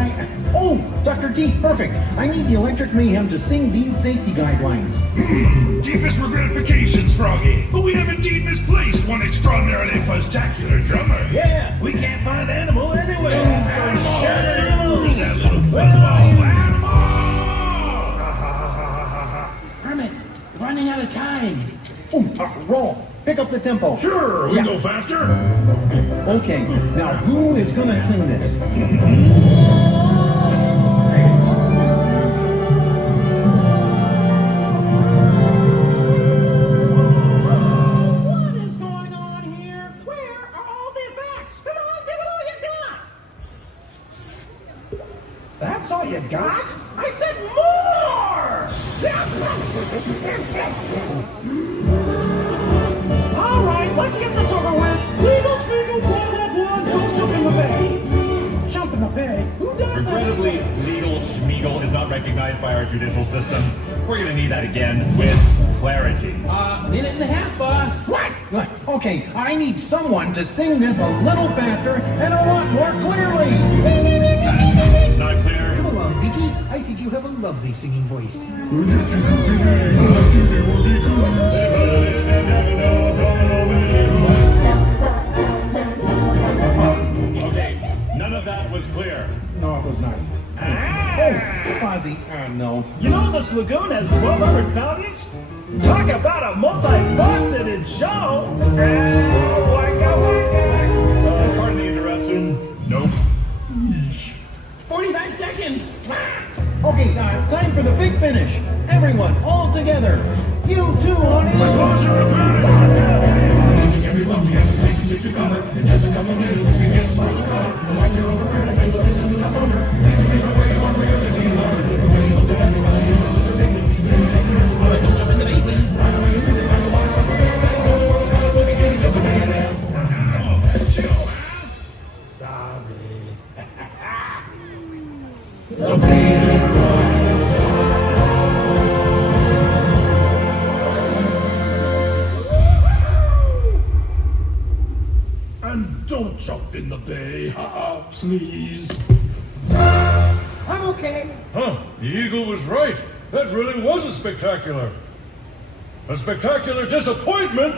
Oh, Dr. T, perfect. I need the Electric Mayhem to sing these safety guidelines. Deepest regrettifications, Froggy. But we have indeed misplaced one extraordinarily fuzztacular drummer. Yeah, we can't find Animal anyway. Where's that little fuzzball? Kermit, running out of time. Roll. Pick up the tempo. Sure, we can go faster. Okay, now who is gonna sing this? What is going on here? Where are all the effects? Come on, give it all you got. That's all you got? I said more! All right, let's get this over with. Legal, Spiegel, blah, blah, blah. Don't jump in the bay. Jump in the bay? Who does Regrettably, legal schmiegel is not recognized by our judicial system. We're gonna need that again with clarity. Minute and a half, boss. What? Okay, I need someone to sing this a little faster and a lot more clearly. Not clear. Come along, Vicky. I think you have a lovely singing voice. Okay, none of that was clear. No, it was not. Oh, Fozzie. No. You know this lagoon has 1,200 fountains? Talk about a multifaceted show! Pardon the interruption. Nope. 45 seconds. Okay, time for the big finish. Everyone, all together. You too, honey. Everyone, we have to take you to color. In just a couple minutes, we get more color. Like you're over here, take a listen to the number. This will be the way you want to use it. So please and don't jump in the bay, please. I'm okay. Huh, the eagle was right. That really was a spectacular. A spectacular disappointment.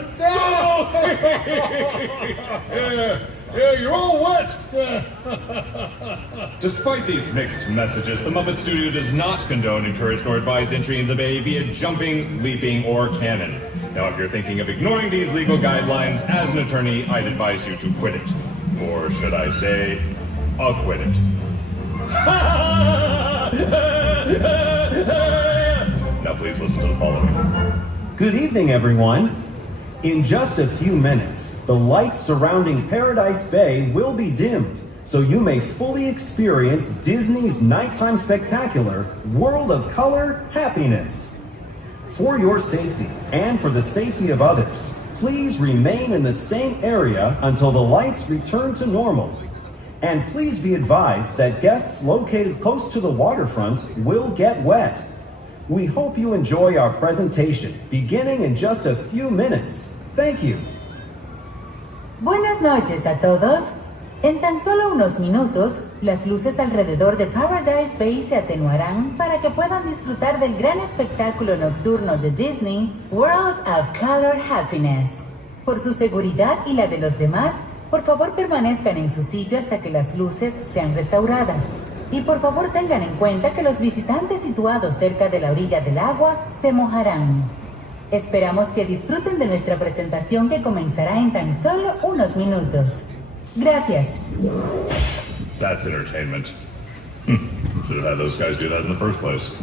Yeah, you're all wet. Despite these mixed messages, the Muppet Studio does not condone, encourage, nor advise entry into the bay via jumping, leaping, or cannon. Now, if you're thinking of ignoring these legal guidelines, as an attorney, I'd advise you to quit it. Or should I say, acquit it. Now please listen to the following. Good evening, everyone. In just a few minutes, the lights surrounding Paradise Bay will be dimmed, so you may fully experience Disney's nighttime spectacular, World of Color Happiness. For your safety and for the safety of others, please remain in the same area until the lights return to normal. And please be advised that guests located close to the waterfront will get wet. We hope you enjoy our presentation, beginning in just a few minutes. Thank you. Buenas noches a todos. En tan solo unos minutos, las luces alrededor de Paradise Bay se atenuarán para que puedan disfrutar del gran espectáculo nocturno de Disney, World of Color Happiness. Por su seguridad y la de los demás, por favor permanezcan en su sitio hasta que las luces sean restauradas. Y por favor tengan en cuenta que los visitantes situados cerca de la orilla del agua se mojarán. Esperamos que disfruten de nuestra presentación que comenzará en tan solo unos minutos. Gracias. That's entertainment. Should have had those guys do that in the first place.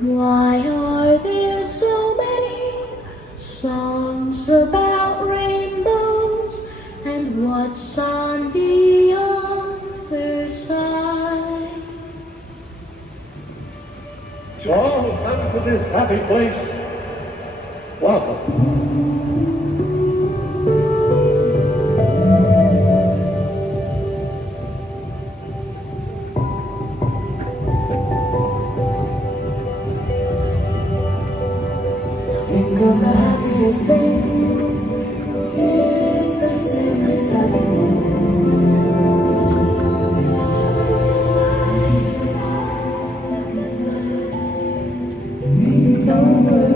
Why are there so many songs about rainbows? And what's on the other side? To all who come to this happy place, welcome. Think of happiest things. It's the same as having means no way.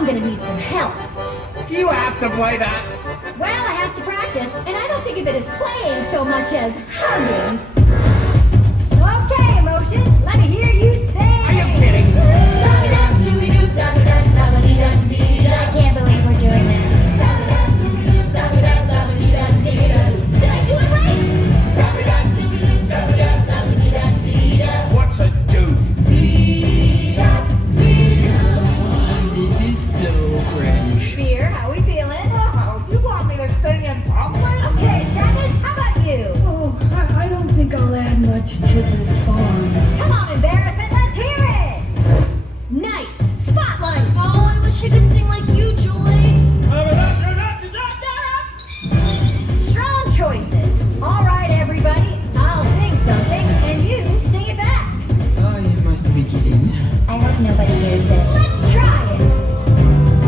I'm gonna need some help. You have to play that. Well, I have to practice, and I don't think of it as playing so much as humming. Okay, Emotions, let me hear you sing. Are you kidding? I can't believe we're doing this. Did I do it right? What's a do? This is so cringe. Beer, how we feeling? Wow, you want me to sing in public? Okay, Sadness, how about you? Oh, I don't think I'll add much to this song. Come on, embarrassment, let's hear it! Nice! Spotlight! Oh, I wish I could sing like you, Joy. Strong choices. All right, everybody, I'll sing something, and you sing it back. Oh, you must be kidding. I hope nobody hears this. Let's try it.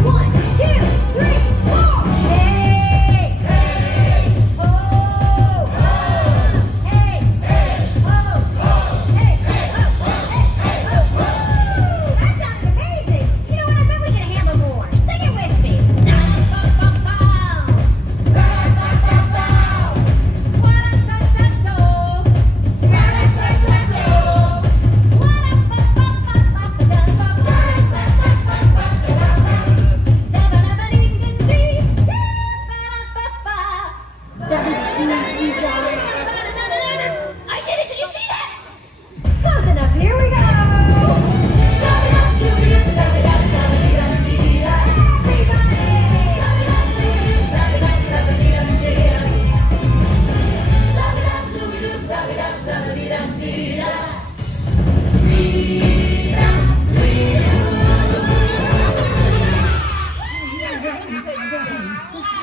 1, 2, 3, 4. Hey! Hey! Oh! Oh! Hey! Hey! Oh! Oh! Hey! Hey! Oh! Oh! Hey! Hey! Oh! Woo! That sounded amazing. You know what? I bet we can handle more. Sing it with me. I did it! Did you see that? Close enough. Here we go.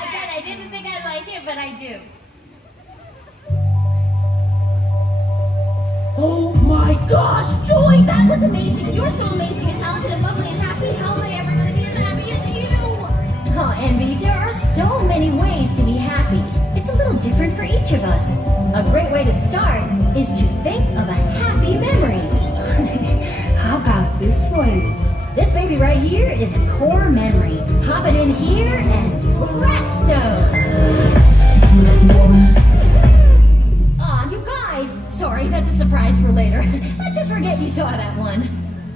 Again, I didn't think I'd like it, but I do. Oh my gosh, Joy, that was amazing. You're so amazing and talented and bubbly and happy. How am I ever going to be as happy as you? Oh, Envy, there are so many ways to be happy. It's a little different for each of us. A great way to start is to think of a happy memory. How about this one? This baby right here is a core memory. Pop it in here and presto! Aw, you guys! Sorry, that's a surprise for later. Let's just forget you saw that one.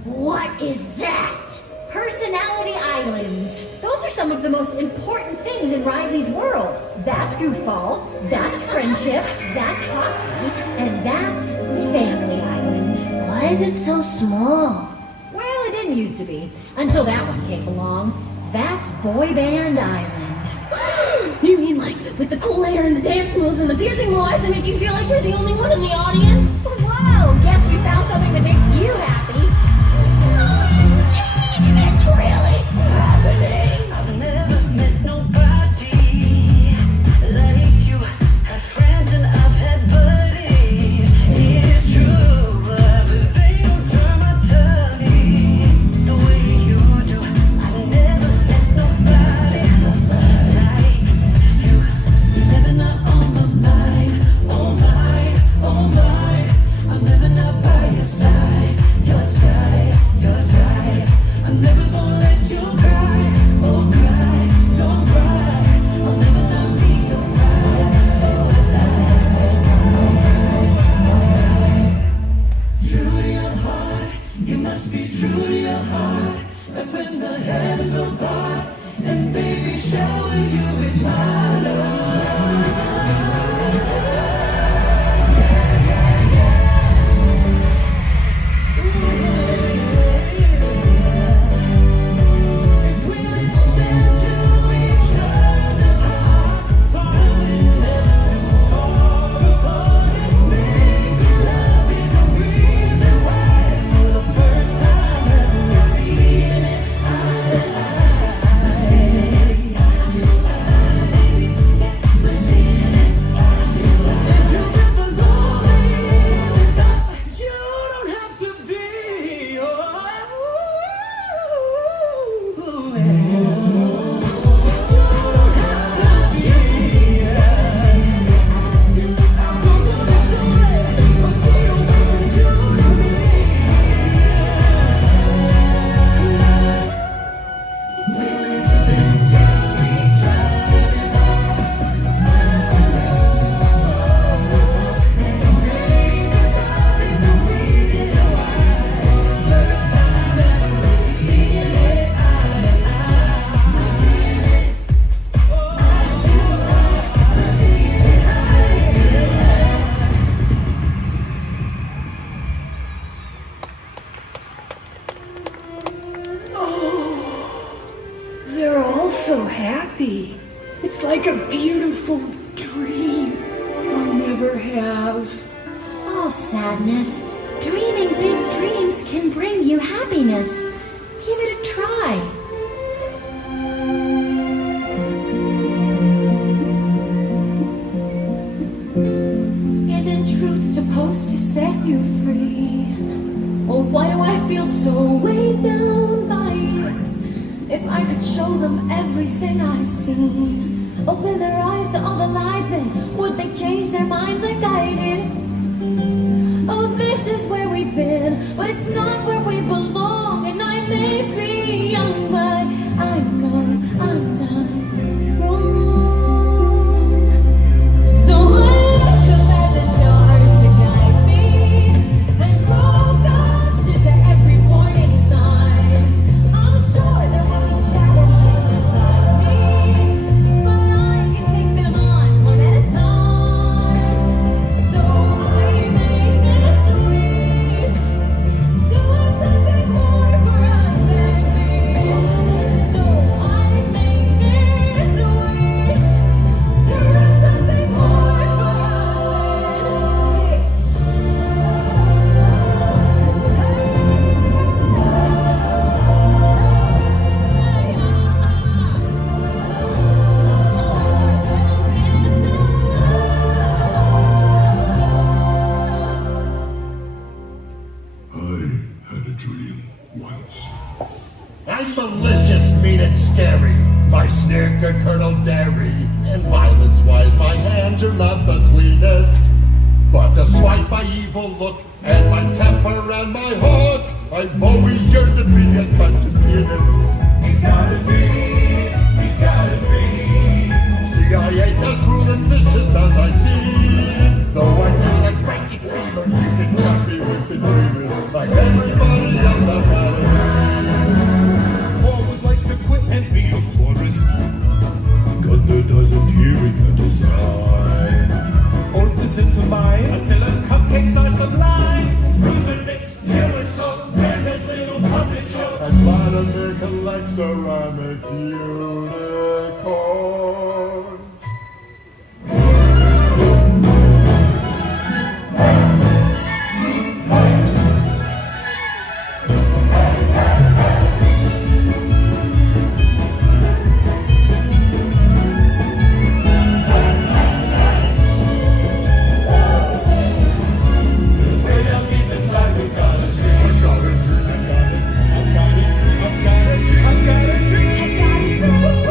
What is that? Personality islands. Those are some of the most important things in Riley's world. That's goofball, that's friendship, that's hockey, and that's family island. Why is it so small? Well, it didn't used to be, until that one came along. That's Boy Band Island. You mean like with the cool hair and the dance moves and the piercing blue eyes that make you feel like you're the only one in the audience? Whoa, guess we found something that makes you happy. It's really happening. I've never met nobody like you. Had friends and I've had buddies. It's true, but they don't turn my tummy the way you do. I've never met nobody like you. You're never not on my mind, oh my, oh my. I'm never not by your side, your side, your side. I'm never gonna let you cry, oh cry, don't cry. I'll never not be your ride. True to your heart, you must be true to your heart. That's when the heavens will part, and baby shower you with my love. so happy. It's like a beautiful dream I'll never have. Oh, sadness. Dreaming big dreams can bring you happiness. Give it a try. Isn't truth supposed to set you free? Or why do I feel so weighed down by it? If I could show them everything I've seen, open their eyes to all the lies, then would they change their minds like I did? Oh, this is where we've been, but it's not where we belong. And I may be young, but I know I'm not wrong. So I look up at the stars to guide me, and focus into every warning sign. I'm sure there will be challenges that find me, but I can take them on one at a time. So I make this wish to have something more for us than this. So I make this wish to have something more for us than this. I had a dream once. I'm malicious, mean, and scary. My snick a Colonel Dairy. And violence-wise, my hands are not the cleanest. But despite my evil look, and my temper and my hook, I've always yearned to be a Hudson pianist. He's got a dream. He's got a dream. CIA as cruel and vicious as I see. Though I feel like breaking fever, you can cut me with the dreamers. Like everybody else, I've got a dream. Or would like to quit and be a florist. God doesn't hear your design. Or listen to mine until us cupcakes are sublime. Bruiser bits, killer sauce, and there's little puppet shows. And Vladimir collects ceramic unicorns. Way up deep inside, we've got a dream. I've got a dream. I've got a dream. I've got a dream. I've got a dream.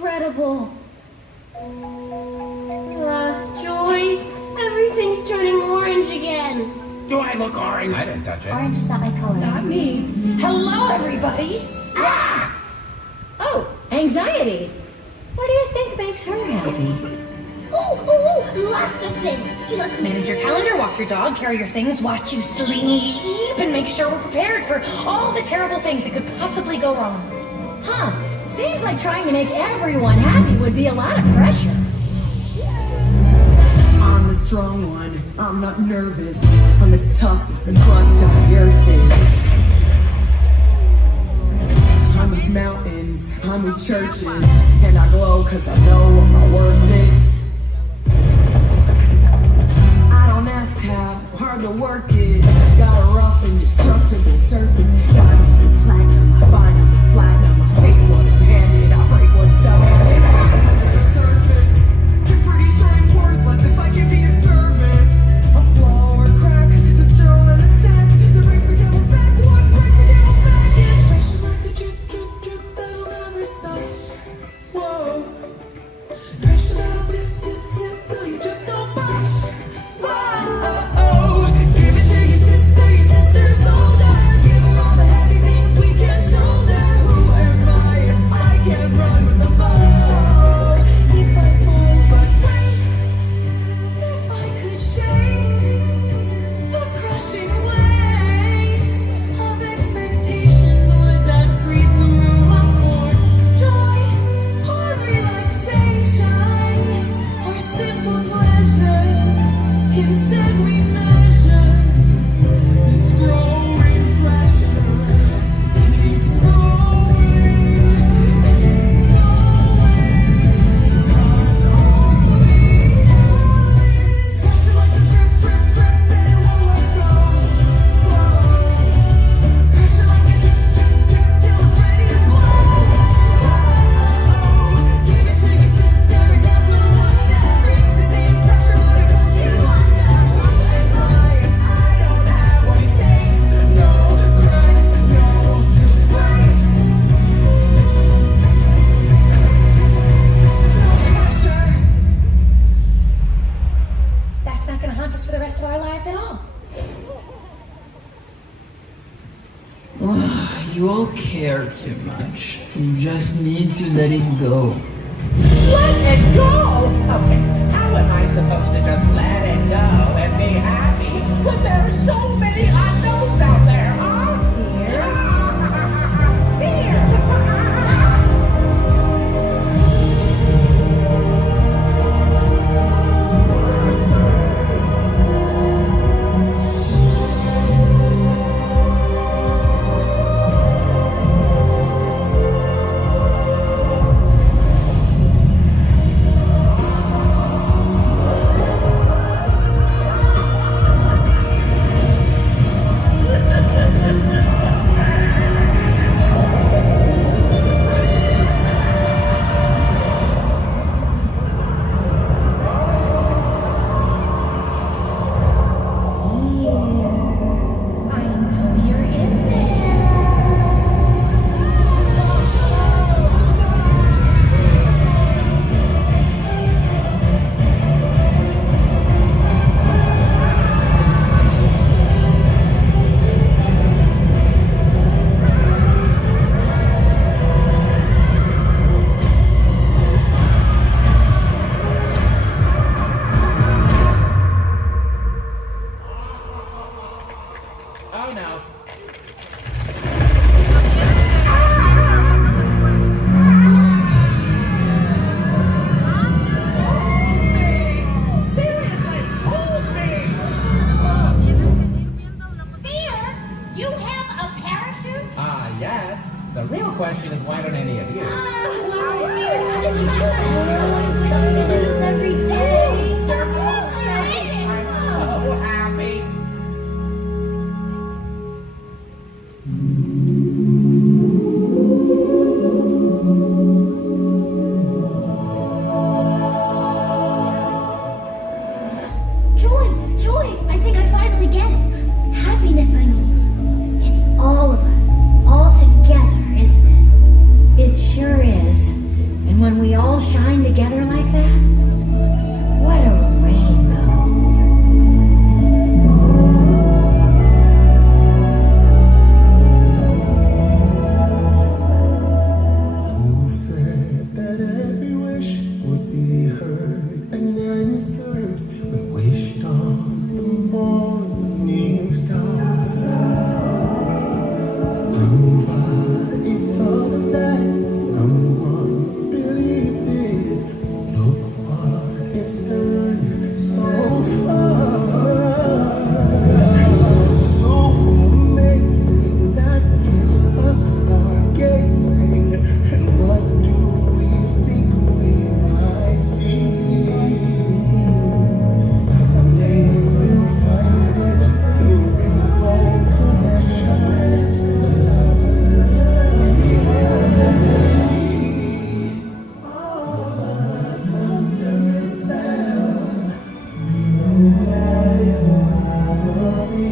incredible. Joy, everything's turning orange again. Do I look orange? I didn't touch it. Orange is not my color. Not me. Hello, everybody! Ah! Oh, anxiety. What do you think makes her happy? Ooh, lots of things. She loves to Manage your calendar, walk your dog, carry your things, watch you sleep, and make sure we're prepared for all the terrible things that could possibly go wrong. Huh. Seems like trying to make everyone happy would be a lot of pressure. I'm the strong one. I'm not nervous. I'm as tough as the crust of the earth is. I move mountains, I move churches, and I glow cause I know what my worth is. I don't ask how hard the work is. Got a rough and destructible surface. Diamonds and platinum, I find them and flatten them. I take what I'm handed, I break what's stubborn. The surface, I'm pretty sure I'm worthless if I can be of service. A flaw or a crack, the stirl and the stack that brings the camel's back. What breaks the camel's back is pressure like a drip, drip, drip that'll never stop. Whoa, pressure that'll dip, dip, dip till you just don't pop. Whoa, give it to your sister's older. Give her all the heavy things we can shoulder. Who am I if I can't run with the ball? If I fall, but wait, if I could shake the crushing weight of expectations, would that free some room up for joy or relaxation or simple pleasure? Instead we measure this growing pressure. Keeps growing, pressure like a grip, grip, grip, and it won't let go. Pressure like a drip, drip, drip till it's ready to blow. Give it to your sister and never wonder if this ain't pressure would have pulled you under. Who am I if I don't have what it takes? No cracks, no breaks. No pressure. That's not gonna haunt us for the rest of our lives at all. You all care too much. You just need to let it go. Let it go? Okay, how am I supposed to just let it go and be happy when there are so many unknowns out there, huh? Fear! when we all shine together like that? What a rainbow. Said that every wish would be heard and answered when wished on the morning star. Somebody thought that, someone believed it. Look what it's done so far. So amazing that keeps us stargazing. And what do we think we might see? Someday we'll find it, the rainbow connection. All of us under its spell. That is probably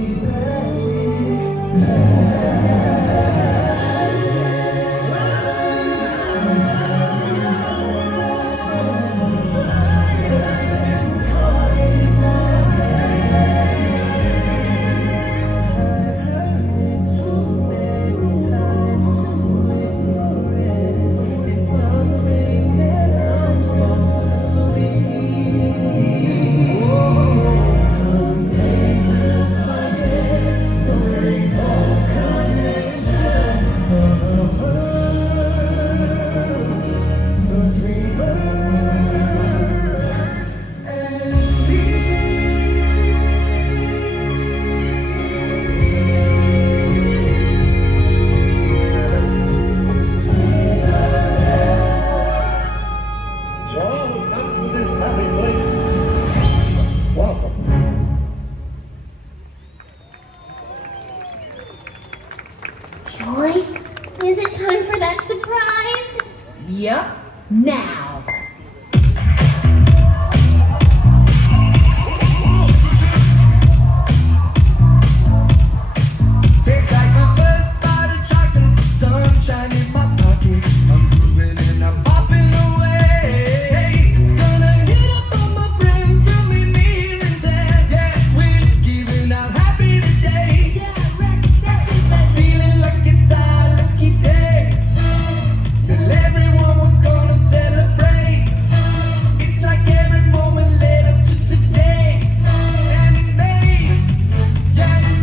So all come to this happy place. Welcome. Joy, is it time for that surprise? Yup, now. Tastes like the first bite of chocolate, sunshine in my pocket. I'm moving and I'm bopping away. Gonna hit up all my friends, tell me near and dead. Yeah, we're giving out happy today. Feeling like it's our lucky day. Tell everyone we're gonna celebrate. It's like every moment led up to today. And it makes, yeah, it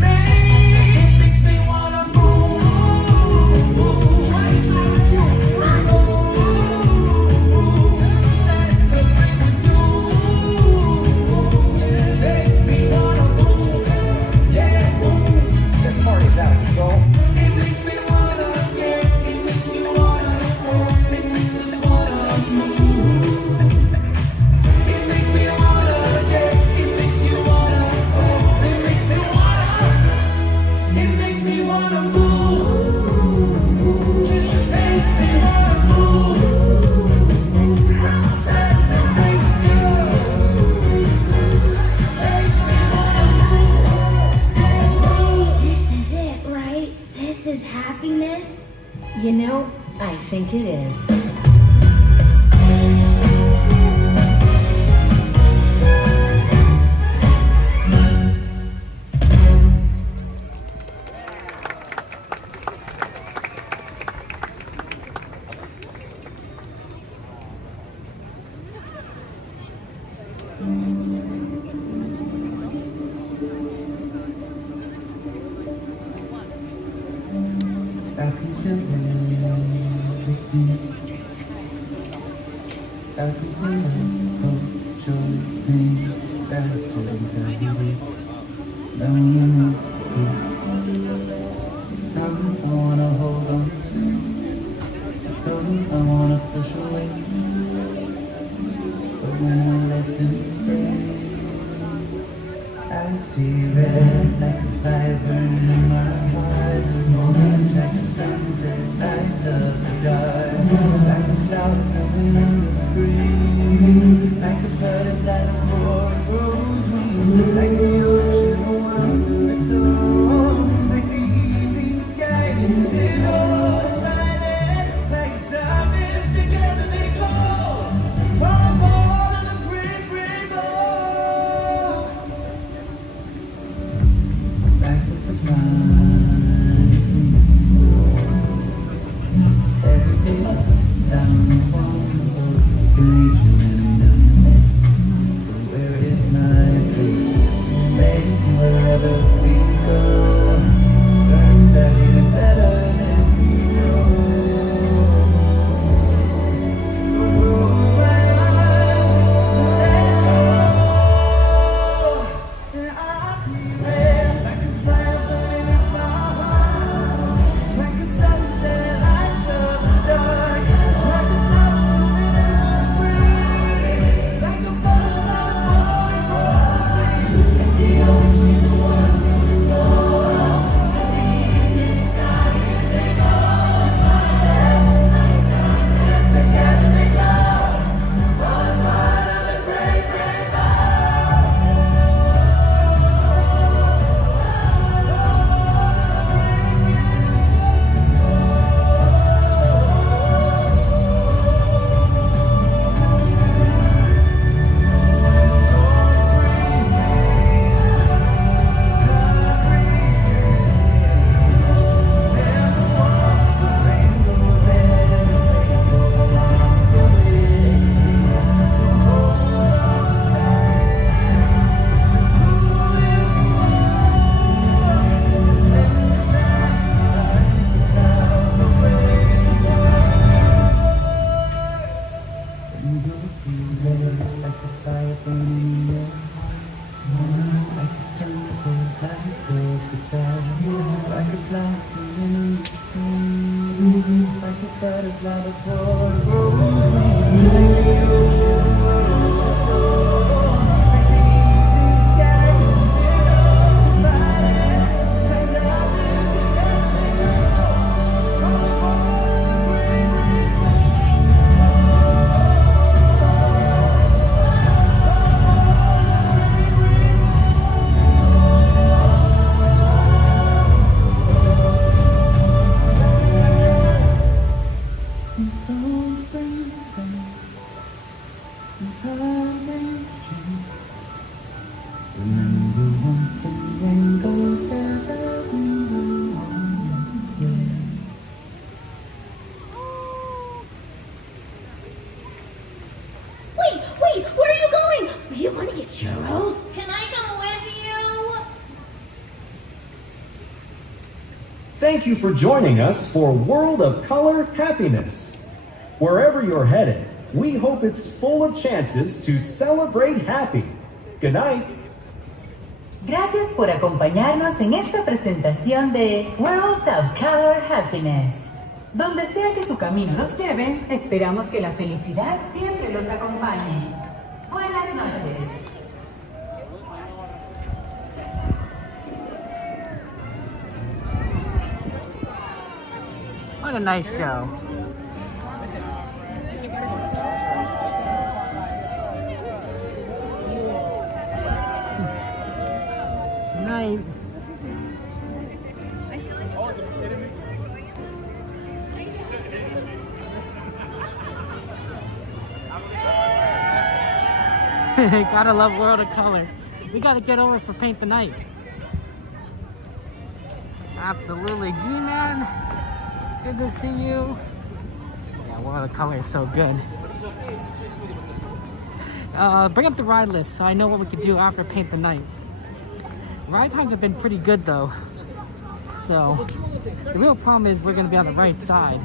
makes me wanna move. Makes me wanna move. Yeah, move. This party's out of control. It makes me wanna, yeah, it makes you wanna, it makes us wanna move. It makes me wanna, yeah, it makes you wanna, it makes you wanna, it makes me wanna move. It makes me wanna move. Celebrate you. Makes me wanna move. Yeah, move. This is it, right? This is happiness? You know, I think it is. I can feel everything. I can feel hope, joy, pain, battles, anxiety, loneliness, hope. Some I wanna hold on to, some I wanna push away. But when I let them stay, I see red like a fire burning in my heart. Orange like a sunset lights up the dark. Like a flower coming in the spring. Like a butterfly before it grows wings. Like the ocean wandering slow. Like the evening sky in all violet. Like diamonds together they glow. You don't see red like a fire burning in your heart. Like a sun so bright, so bright. Like a flower in the spring. Like a butterfly before the rose wings. Like the ocean overflow. Like the evening sky like nothing can storms bring rain, and time raging. Remember once the rain goes, there's a window on its way. Wait, where are you going? You want to get churros? Can I come with you? Thank you for joining us for World of Color Happiness. Wherever you're headed, we hope it's full of chances to celebrate happy. Good night. Gracias por acompañarnos en esta presentación de World of Color Happiness. Donde sea que su camino los lleve, esperamos que la felicidad siempre los acompañe. Buenas noches. What a nice show. Night. Gotta love World of Color. We gotta get over for Paint the Night. Absolutely. G-Man, good to see you. Yeah, World of Color is so good. Bring up the ride list so I know what we could do after Paint the Night. Ride times have been pretty good though. So, the real problem is we're gonna be on the right side.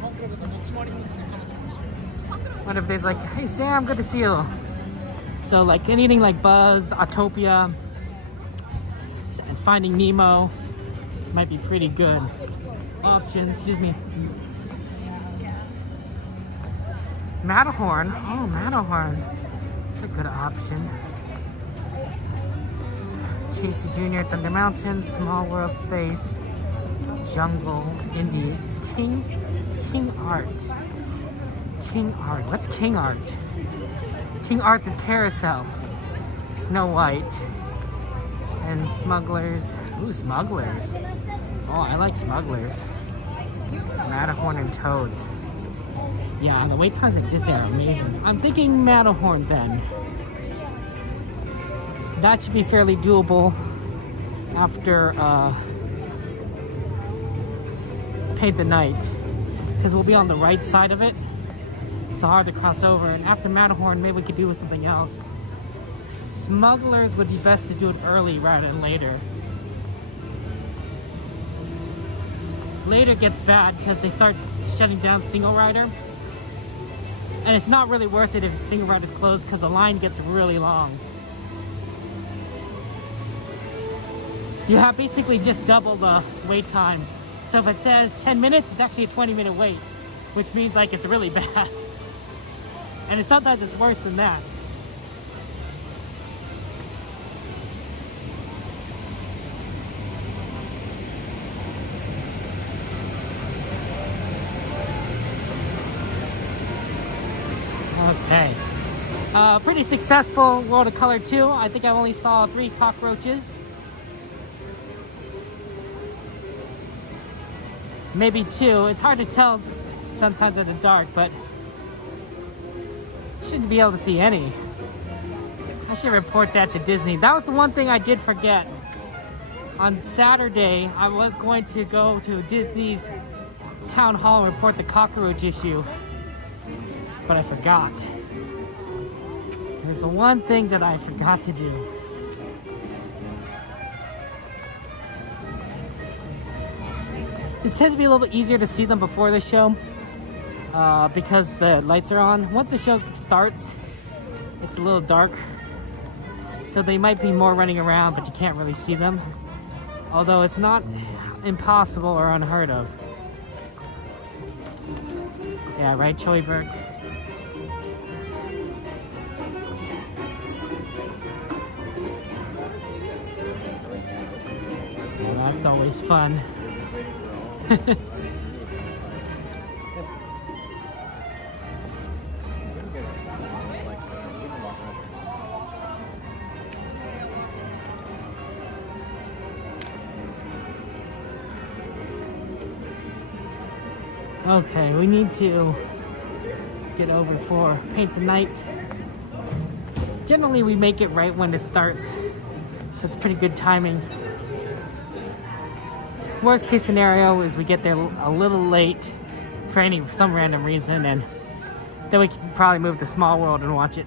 What if there's like, hey Sam, good to see you. So like anything like Buzz, Autopia, and Finding Nemo might be pretty good options. Excuse me. Matterhorn. Oh, Matterhorn. That's a good option. Casey Jr., Thunder Mountain, Small World Space, Jungle, Indies, King Art. King Art. What's King Art? King Art is Carousel, Snow White, and Smugglers. Ooh, Smugglers. Oh, I like Smugglers. Matterhorn and Toads. Yeah, the wait times at Disney are amazing. I'm thinking Matterhorn then. That should be fairly doable after Paint the Night, because we'll be on the right side of it. So hard to cross over, and after Matterhorn, maybe we could do something else. Smugglers would be best to do it early rather than later. Later gets bad because they start shutting down single rider, and it's not really worth it if single rider is closed because the line gets really long. You have basically just double the wait time. So if it says 10 minutes, it's actually a 20-minute wait, which means like it's really bad. And sometimes it's worse than that. Okay. Pretty successful World of Color 2. I think I only saw 3 cockroaches. Maybe 2. It's hard to tell sometimes in the dark, but shouldn't be able to see any. I should report that to Disney. That was the one thing I did forget. On Saturday, I was going to go to Disney's town hall and report the cockroach issue, but I forgot. There's the one thing that I forgot to do. It tends to be a little bit easier to see them before the show. because the lights are on. Once the show starts, it's a little dark. So they might be more running around, but you can't really see them. Although it's not impossible or unheard of. Yeah, right, Choiberg? Well, that's always fun. Okay, we need to get over for Paint the Night. Generally, we make it right when it starts, so it's pretty good timing. Worst case scenario is we get there a little late for some random reason, and then we can probably move to Small World and watch it.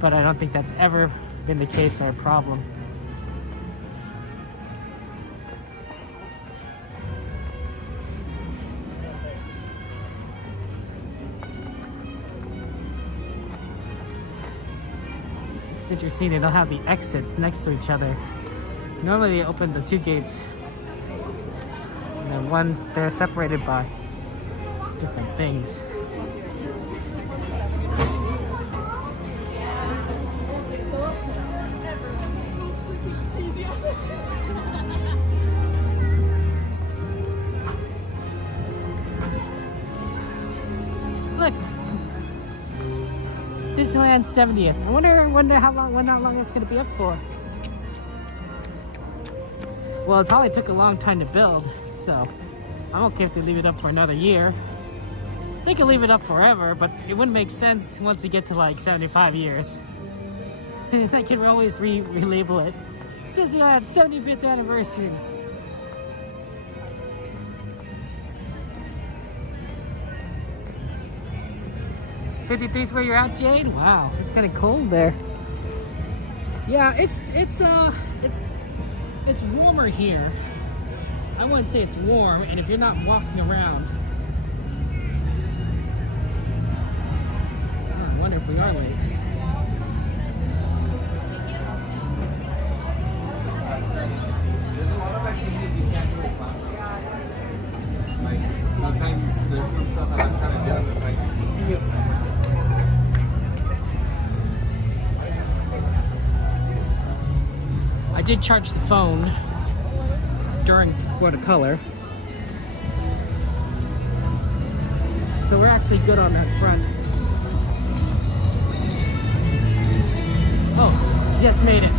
But I don't think that's ever been the case or a problem. Since you're seeing it, they'll have the exits next to each other. Normally they open the two gates, and then they're separated by different things. Look, Disneyland 70th. I wonder when how long it's gonna be up for. Well, it probably took a long time to build, so I'm okay if they leave it up for another year. They can leave it up forever, but it wouldn't make sense once you get to like 75 years. I could always relabel it Disneyland 75th anniversary. '53 is where you're at, Jade? Wow, it's kind of cold there. Yeah, it's warmer here. I wouldn't say it's warm, and if you're not walking around, I wonder if we are late. Sometimes there's some stuff that I'm trying to do on the side. I did charge the phone during watercolor, so we're actually good on that front. Oh, just made it.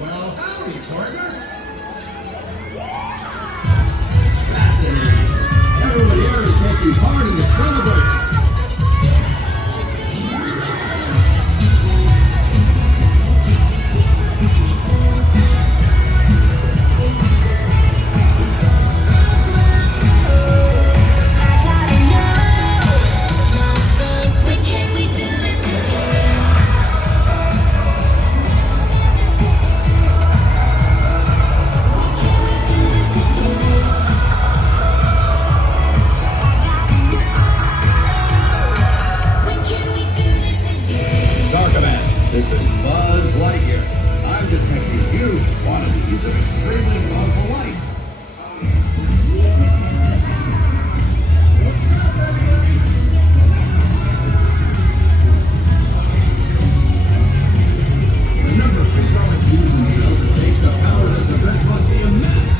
Well, howdy, partner. Fascinating. Everyone here is taking part in the celebration. This is Buzz Lightyear. I'm detecting huge quantities of extremely powerful light. The number of crystalline fusion cells it takes to power this event must be immense.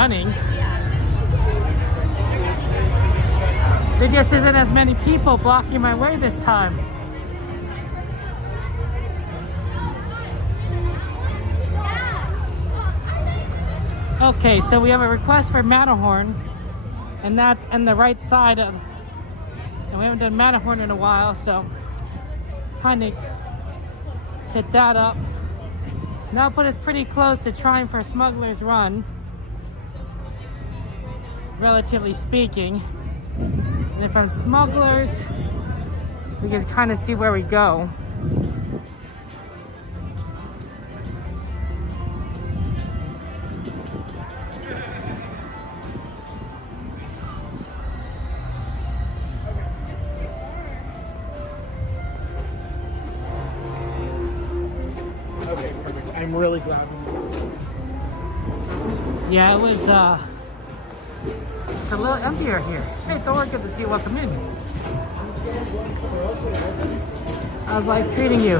running. There just isn't as many people blocking my way this time. Okay, so we have a request for Matterhorn, and that's on the right side of, and we haven't done Matterhorn in a while, so time to hit that up. That'll put us pretty close to trying for Smuggler's Run, relatively speaking. And then from Smugglers, we can kind of see where we go. Okay, perfect. I'm really glad. Yeah, it was, it's a little emptier here. Hey, Thor, good to see you. Welcome in. How's life treating you?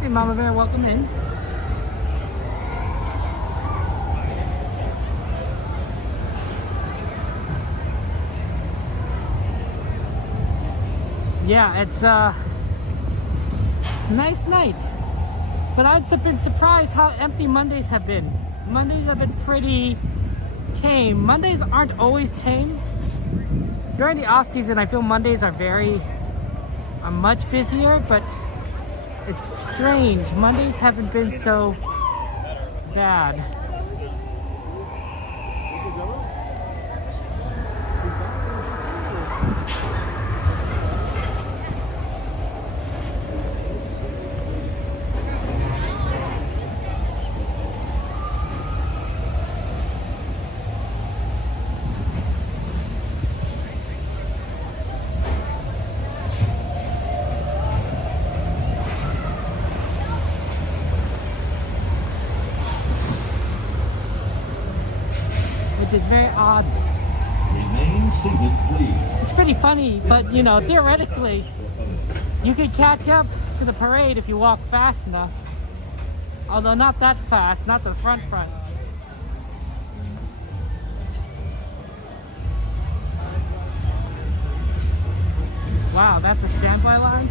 Hey, Mama Bear, welcome in. Yeah, it's a nice night. But I've been surprised how empty Mondays have been. Mondays have been pretty tame. Mondays aren't always tame. During the off season, I feel Mondays are much busier, but it's strange. Mondays haven't been so bad. Which is very odd. Remain seated, please. It's pretty funny, but you know, theoretically, you could catch up to the parade if you walk fast enough. Although not that fast, not the front. Wow, that's a standby line?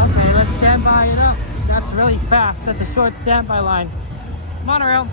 Okay, let's stand by it up. That's really fast. That's a short standby line. Monorail.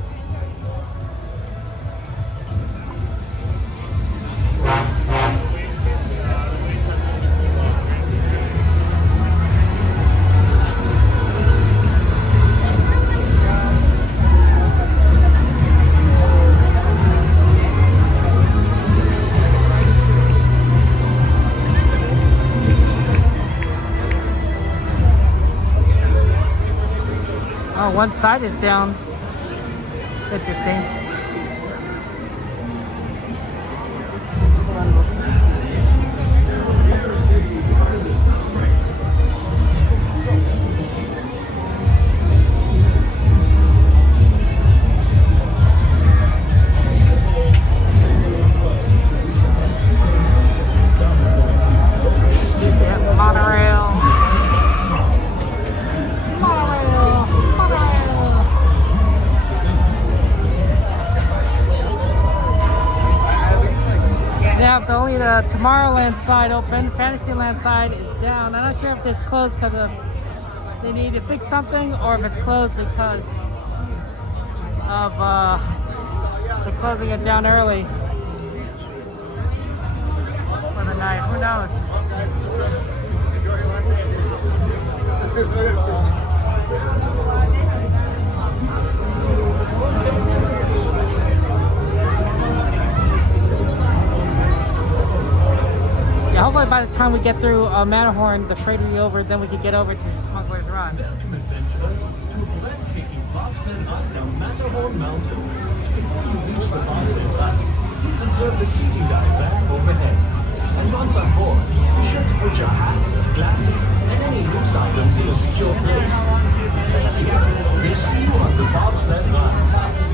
Oh, one side is down. Interesting. Only the Tomorrowland side open. Fantasyland side is down. I'm not sure if it's closed because they need to fix something, or if it's closed because of they're closing it down early for the night. Who knows? Yeah, hopefully by the time we get through Matterhorn, the parade will be over, then we can get over to Smuggler's Run. Welcome adventurers to a breathtaking bobsled ride down Matterhorn Mountain. Before you reach the bobsled valley, please observe the seating guide back overhead. And once on board, be sure to put your hat, glasses, and any loose items in a secure place. Thank you. We'll see you on the bobsled ride.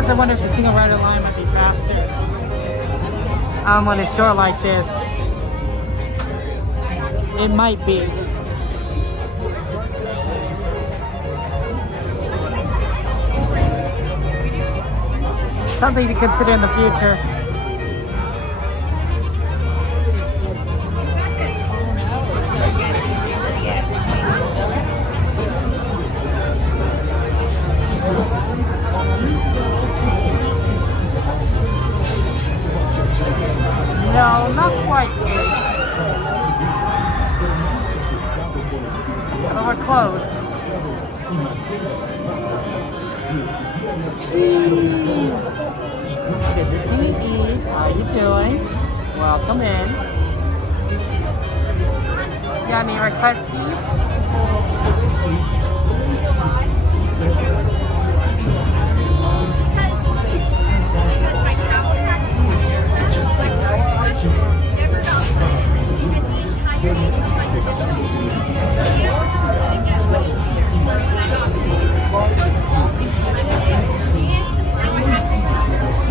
Sometimes I wonder if the single rider line might be faster when it's short like this. It might be. Something to consider in the future. No, not quite, Kate. But we're close. Good to see you, Eve. How you doing? Welcome in. You got any requests, Eve?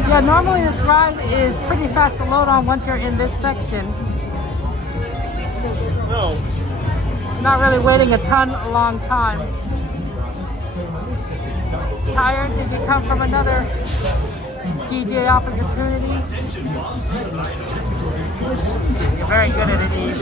Yeah, normally this ride is pretty fast to load on once you're in this section. No. Not really waiting a long time. Tired? Did you come from another DJ opportunity? You're very good at it, Eve.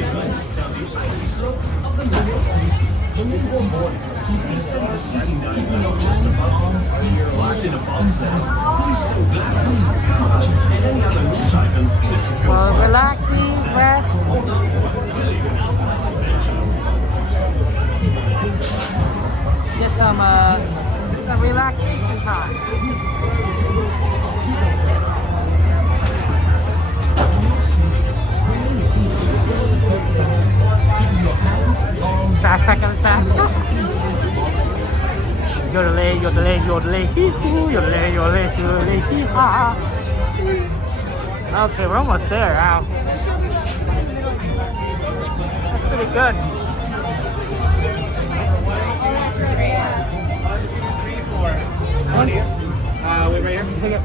Well, relax, Eve, rest. Get some relaxation time. Backpack on the back. Yodelay, yodelay, yodelay, hee-hoo, yodelay, yodelay, yodelay, hee-ha. Okay, we're almost there. Wow. That's pretty good. Wait right here. Pick up.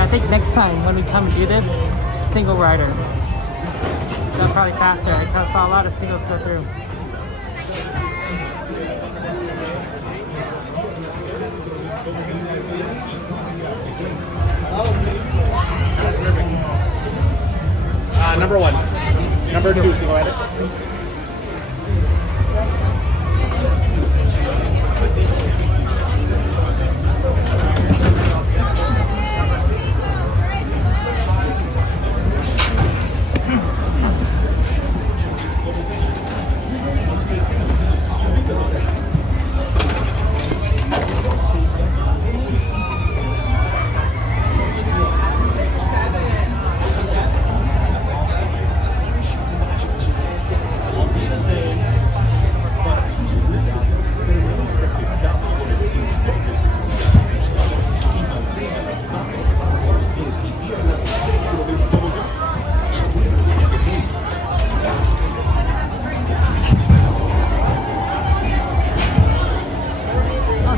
I think next time when we come and do this, single rider. That's probably faster. I saw a lot of singles go through. Number 1. Number 2, single rider.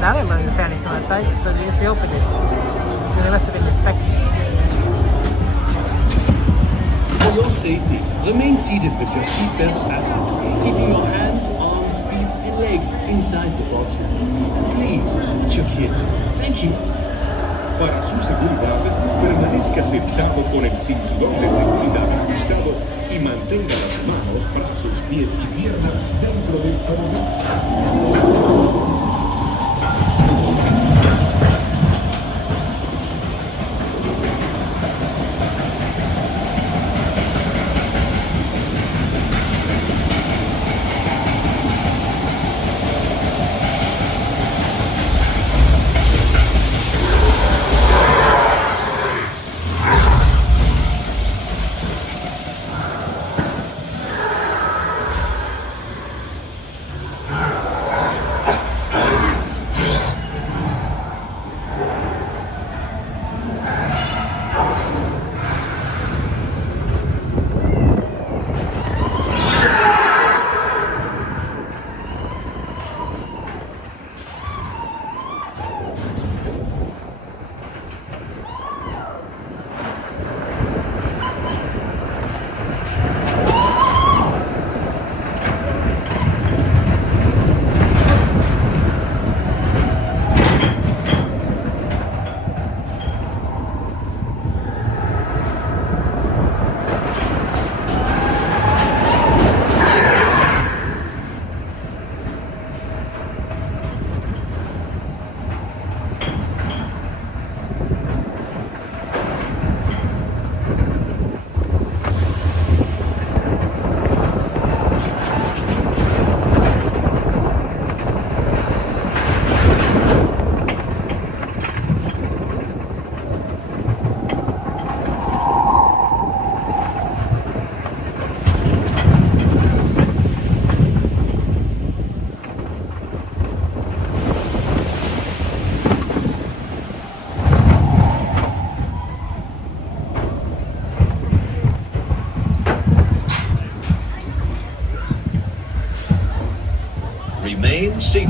Now they're learning the fantasy on that site, so they just reopened it. And the rest of it is spectating. For your safety, remain seated with your seatbelt fastened, keeping your hands, arms, feet, and legs inside the bobsled. And please, watch your kids. Thank you. Para su seguridad, permanezca sentado con el cinturón de seguridad ajustado y mantenga las manos, brazos, pies y piernas dentro del coronel.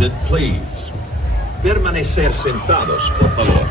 seated, please. Permanecer sentados, por favor.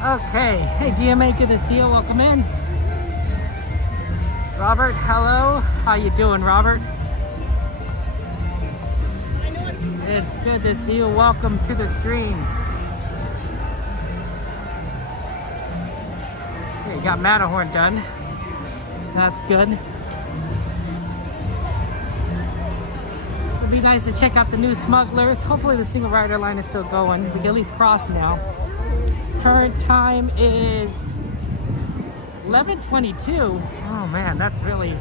Okay, hey GMA, good to see you. Welcome in. Robert, hello. How you doing, Robert? It's good to see you. Welcome to the stream. Okay, you got Matterhorn done. That's good. It'd be nice to check out the new smugglers. Hopefully the single rider line is still going. We can at least cross now. Current time is 11:22. Oh man, that's really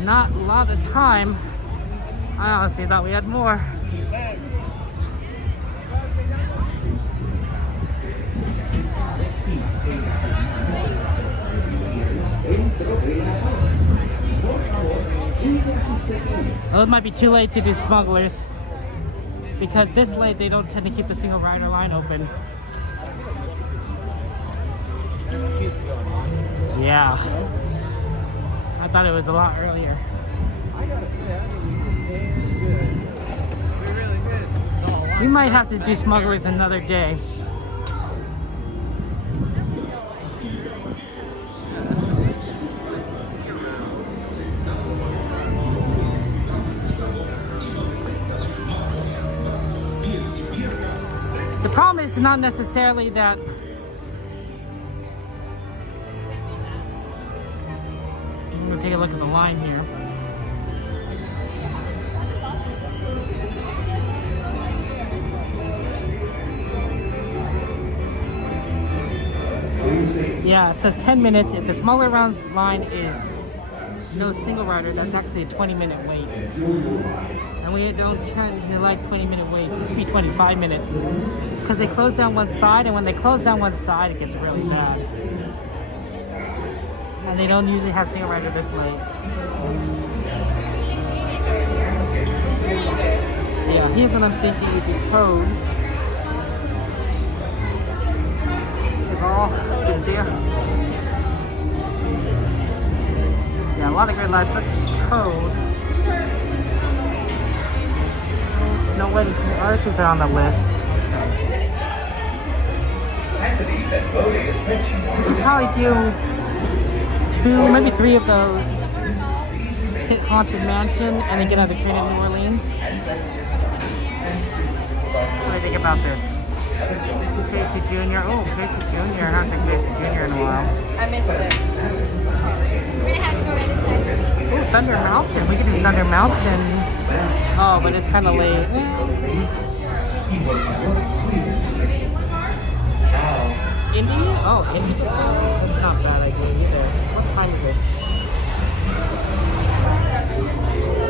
not a lot of time. I honestly thought we had more. Well, it might be too late to do smugglers, because this late they don't tend to keep the single rider line open. Yeah. I thought it was a lot earlier. We might have to do smugglers another day. The problem is not necessarily that I'm gonna take a look at the line here. Yeah, it says 10 minutes. If the smaller rounds line is no single rider, that's actually a 20-minute wait. And we don't tend to like 20-minute waits. It could be 25 minutes. Because they close down one side, and when they close down one side, it gets really bad. And they don't usually have single rider this late. Yeah, here's what I'm thinking with the Toad. Easier. Yeah, a lot of great lights. That's just Toad. Snow White and Arthurs are on the list. We could probably do 2, maybe 3 of those. Hit Haunted Mansion and then get on the train in New Orleans. What do you think about this? Casey Jr. Oh, Casey Jr. I haven't been Casey Jr. in a while. I missed it. We're gonna have to go right inside. Oh, Thunder Mountain. We could do Thunder Mountain. Oh, but it's kind of late. Indy? Oh, Indy. That's not a bad idea either. What time is it?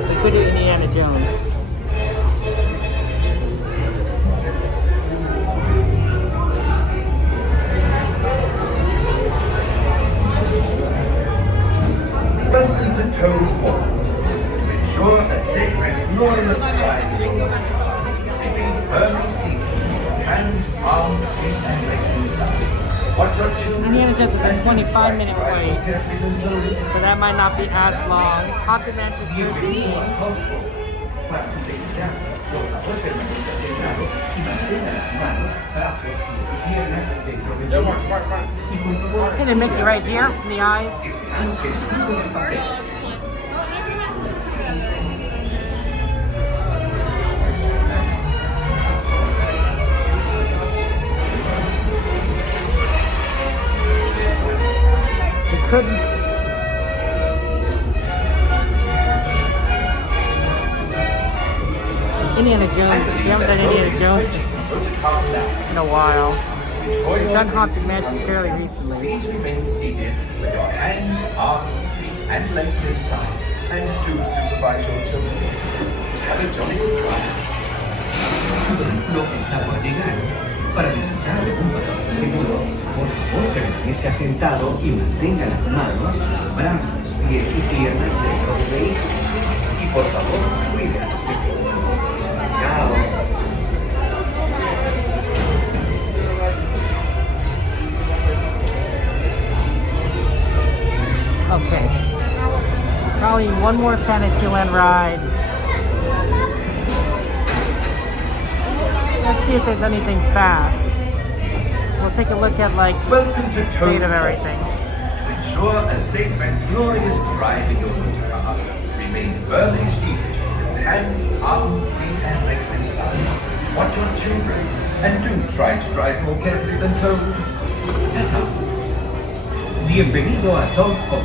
We could do Indiana Jones. Welcome to Toad Hall. To ensure a safe and glorious ride, remain firmly seated, hands, arms, feet, and legs inside. Watch your children. Indiana Jones is a 25-minute wait, so that might not be as long. Haunted Mansion 13. Por favor, permanezca sentado y mantenga las manos, brazos, pies y piernas dentro del vehículo. Y por favor, And then Mickey right here in the eyes. esperamos que disfrute del paseo. Couldn't. Indiana Jones. We haven't done Indiana Jones in a while. We've done Haunted Mansion fairly recently. Please remain seated with your hands, arms, feet, and legs inside, and do supervise your children. Have a jolly good ride. Su vehículo está por llegar. Para disfrutar de un paseo seguro, por favor permanezca sentado y mantenga las manos, brazos, pies y piernas dentro del vehículo. Y por favor, cuide a los pequeños. Chao. Okay. Probably one more Fantasyland ride. Let's see if there's anything fast. We'll take a look at like Welcome to state of everything. To ensure a safe and glorious drive in your motor car, remain firmly seated with hands, arms, feet, and legs inside. Watch your children, and do try to drive more carefully than told. Ta-ta. Bienvenido a Togo.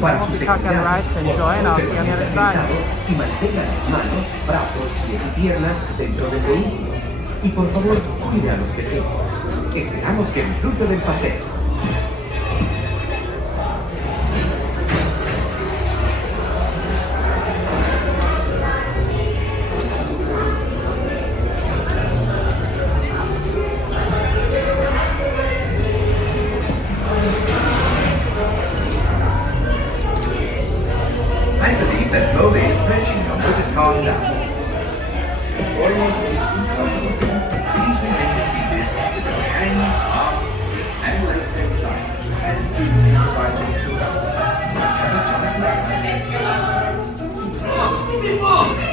Para su seguridad, por favor, permanezca sentado y mantenga las manos, brazos, pies y piernas dentro del vehículo. Y por favor, cuide a los pequeños. Esperamos que disfrute del paseo. I believe that Mermaid is stretching your motor car down. To ensure your safety while moving, please remain seated with your hands, arms, feet, and legs inside, and do supervise your children. Have a jolly ride. Give me books!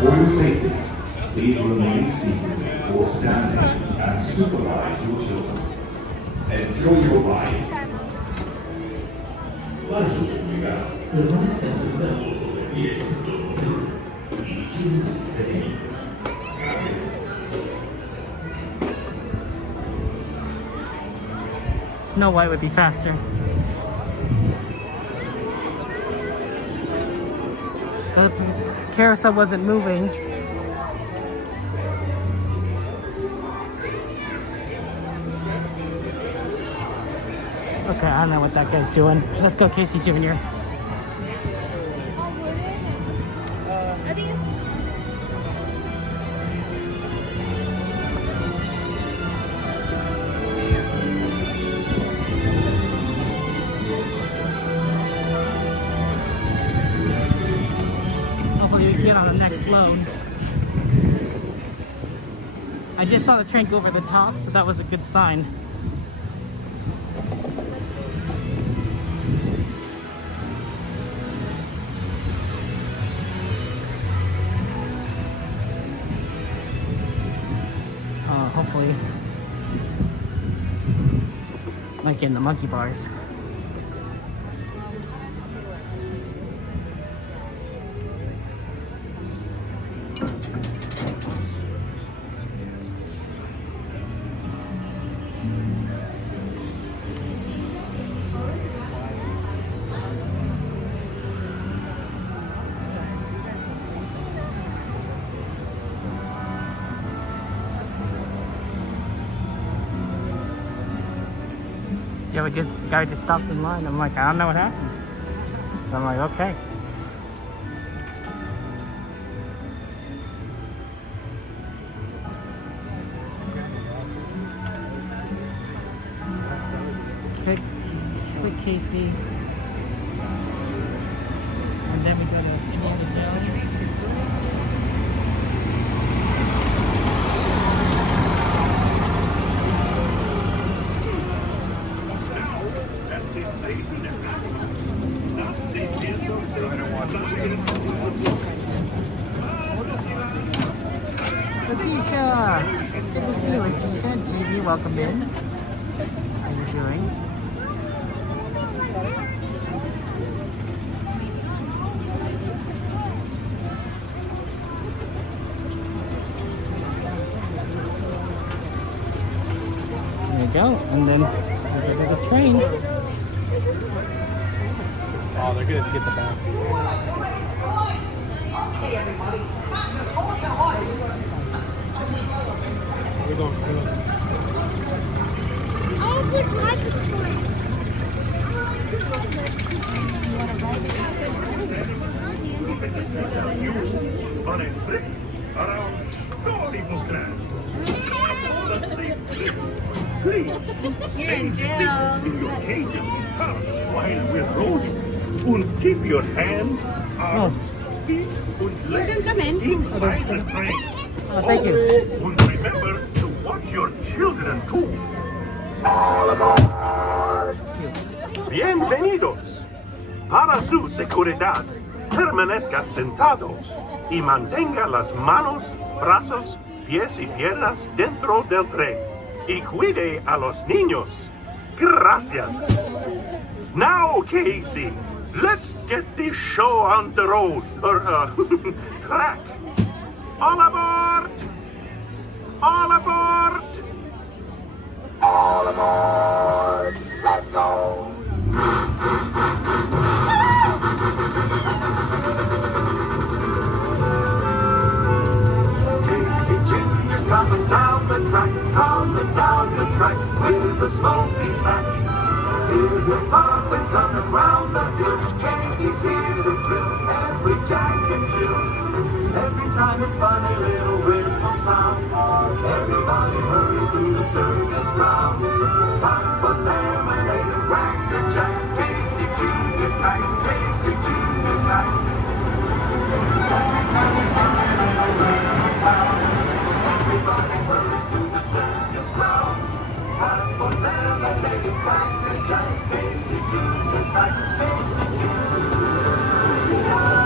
For your safety, please remain seated or standing and supervise your children. Enjoy your ride. Para su seguridad, permanezcan sentados o de pie y vigilen a sus pequeños. Snow White would be faster. The carousel wasn't moving. Okay, I don't know what that guy's doing. Let's go, Casey Jr. Hopefully we get on the next load. I just saw the train go over the top, so that was a good sign. Hopefully, like in the monkey bars. Yeah, the guy just stopped in line. I'm like, I don't know what happened. So I'm like, okay. Quick Casey. And then we go to Indiana Jones. Letitia! Good to see you, Letitia. Gigi, welcome in. How are you doing? There you go. And then we go to the train. Oh, they're good to get the back. Okay, everybody. We're going. Oh, good microphone. On a trip around Storybook Land. Please, stay safe in your cages while we're rolling. And keep your hands, arms, feet, and legs inside the train. Oh, thank you. And remember to watch your children too. Bienvenidos. Para su seguridad, permanezca sentados y mantenga las manos, brazos, pies y piernas dentro del tren. Y cuide a los niños. Gracias. Now, Casey, let's get this show on the road, or track. All aboard! All aboard! All aboard! Let's go! Casey Jr.'s coming down the track with a smoky snack. Hear him puff and coming round the hill. Casey's here to thrill every Jack and Jill. Every time his funny little whistle sounds, everybody hurries to the circus grounds. Time for lemonade and cracker jack. Casey Jr.'s back. Casey Jr.'s back. Every time his funny little whistle sounds, everybody hurries to the circus grounds. Time for lemonade and cracker jack. Casey Jr.'s back. Casey Jr.'s back.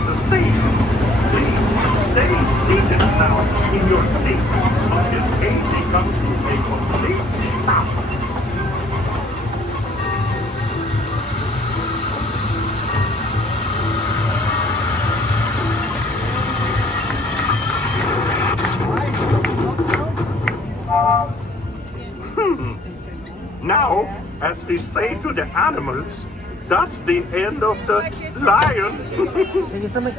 the station. Please stay seated now in your seats until Casey comes to a complete stop. Now, as we say to the animals, that's the end of the lion. Thank you so much.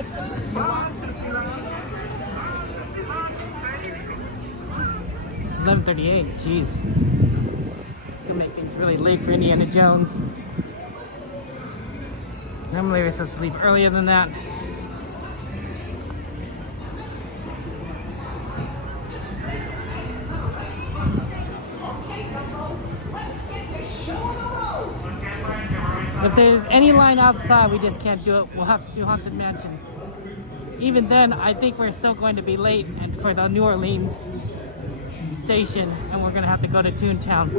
11:38. Jeez, it's gonna make things really late for Indiana Jones. Normally we're supposed to leave earlier than that. If there's any line outside, we just can't do it. We'll have to do Haunted Mansion. Even then, I think we're still going to be late and for the New Orleans station, and we're going to have to go to Toontown.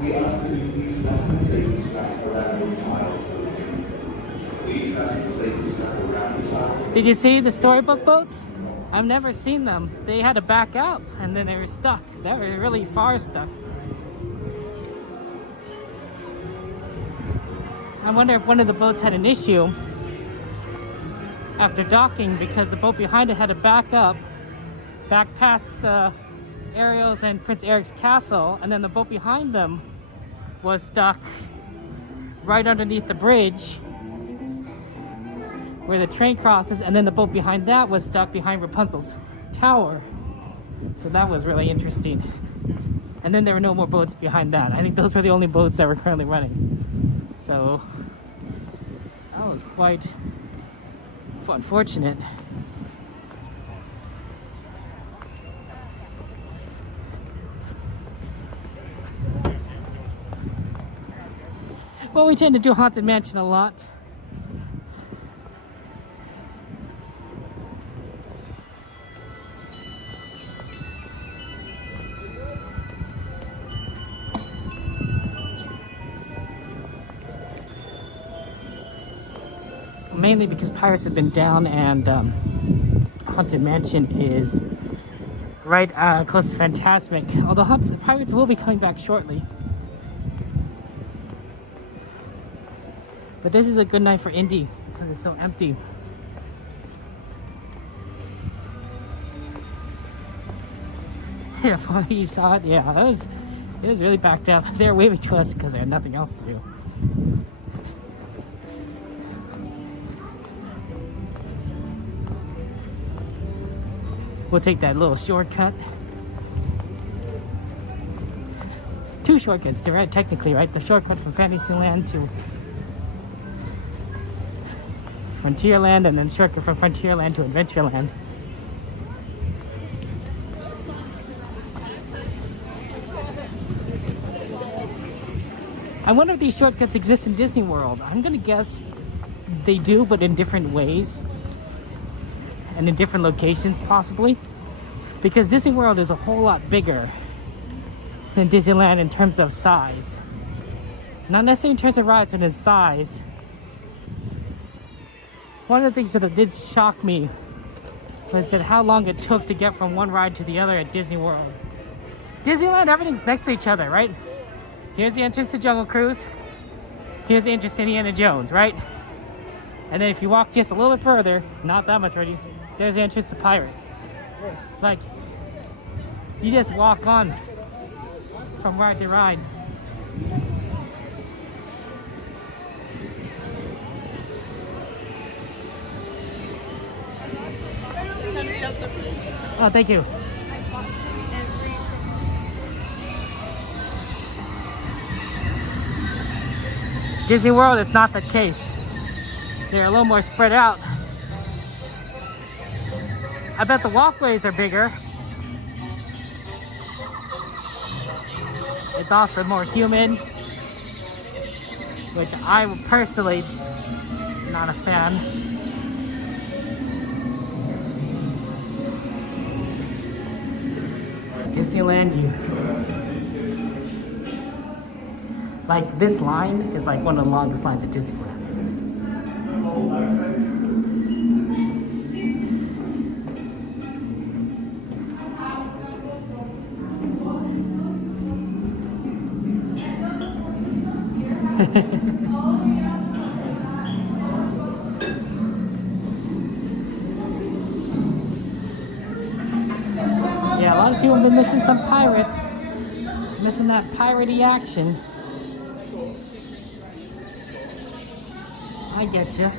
We ask that you please fasten the safety strap around your child. Please fasten the safety strap around your child. Did you see the storybook boats? I've never seen them. They had to back up and then they were stuck. They were really far stuck. I wonder if one of the boats had an issue after docking because the boat behind it had to back up, back past Ariel's and Prince Eric's castle, and then the boat behind them was stuck right underneath the bridge where the train crosses, and then the boat behind that was stuck behind Rapunzel's tower. So that was really interesting. And then there were no more boats behind that. I think those were the only boats that were currently running. So that was quite unfortunate. Well, we tend to do Haunted Mansion a lot. Mainly because Pirates have been down and Haunted Mansion is right close to Fantasmic. Although Pirates will be coming back shortly. But this is a good night for Indy because it's so empty. Yeah, you saw it. Yeah, it was really backed up. They're waving to us because they had nothing else to do. We'll take that little shortcut. Two shortcuts, technically, right? The shortcut from Fantasyland to Frontierland, and then shortcut from Frontierland to Adventureland. I wonder if these shortcuts exist in Disney World. I'm gonna guess they do, but in different ways. And in different locations, possibly. Because Disney World is a whole lot bigger than Disneyland in terms of size. Not necessarily in terms of rides, but in size. One of the things that did shock me was that how long it took to get from one ride to the other at Disney World. Disneyland, everything's next to each other, right? Here's the entrance to Jungle Cruise. Here's the entrance to Indiana Jones, right? And then if you walk just a little bit further, not that much already, there's the entrance to Pirates. Like, you just walk on from ride to ride. Oh, thank you. Disney World is not the case. They're a little more spread out. I bet the walkways are bigger. It's also more humid, which I'm personally not a fan. Disneyland, Like, this line is like one of the longest lines at Disneyland. Yeah, a lot of people have been missing some pirates. Missing that piratey action. I get you.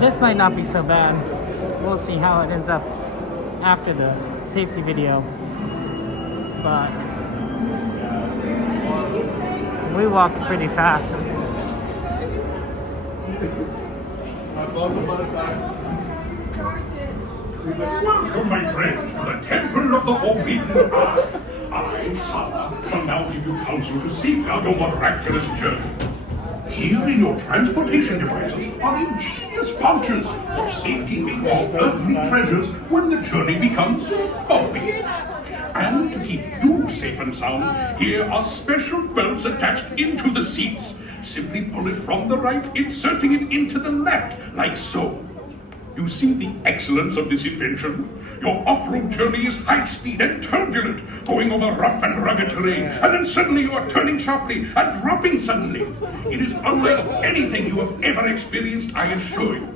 This might not be so bad. We'll see how it ends up after the safety video. But we walk pretty fast. Welcome, my friends, to the Temple of the Forbidden Path. I, Sada, shall now give you counsel to seek out your miraculous journey. Here in your transportation devices are ingenious pouches for safekeeping of earthly treasures when the journey becomes bumpy. And to keep you safe and sound, here are special belts attached into the seats. Simply pull it from the right, inserting it into the left, like so. You see the excellence of this invention? Your off-road journey is high speed and turbulent, going over rough and rugged terrain, and then suddenly you are turning sharply and dropping suddenly. It is unlike anything you have ever experienced, I assure you.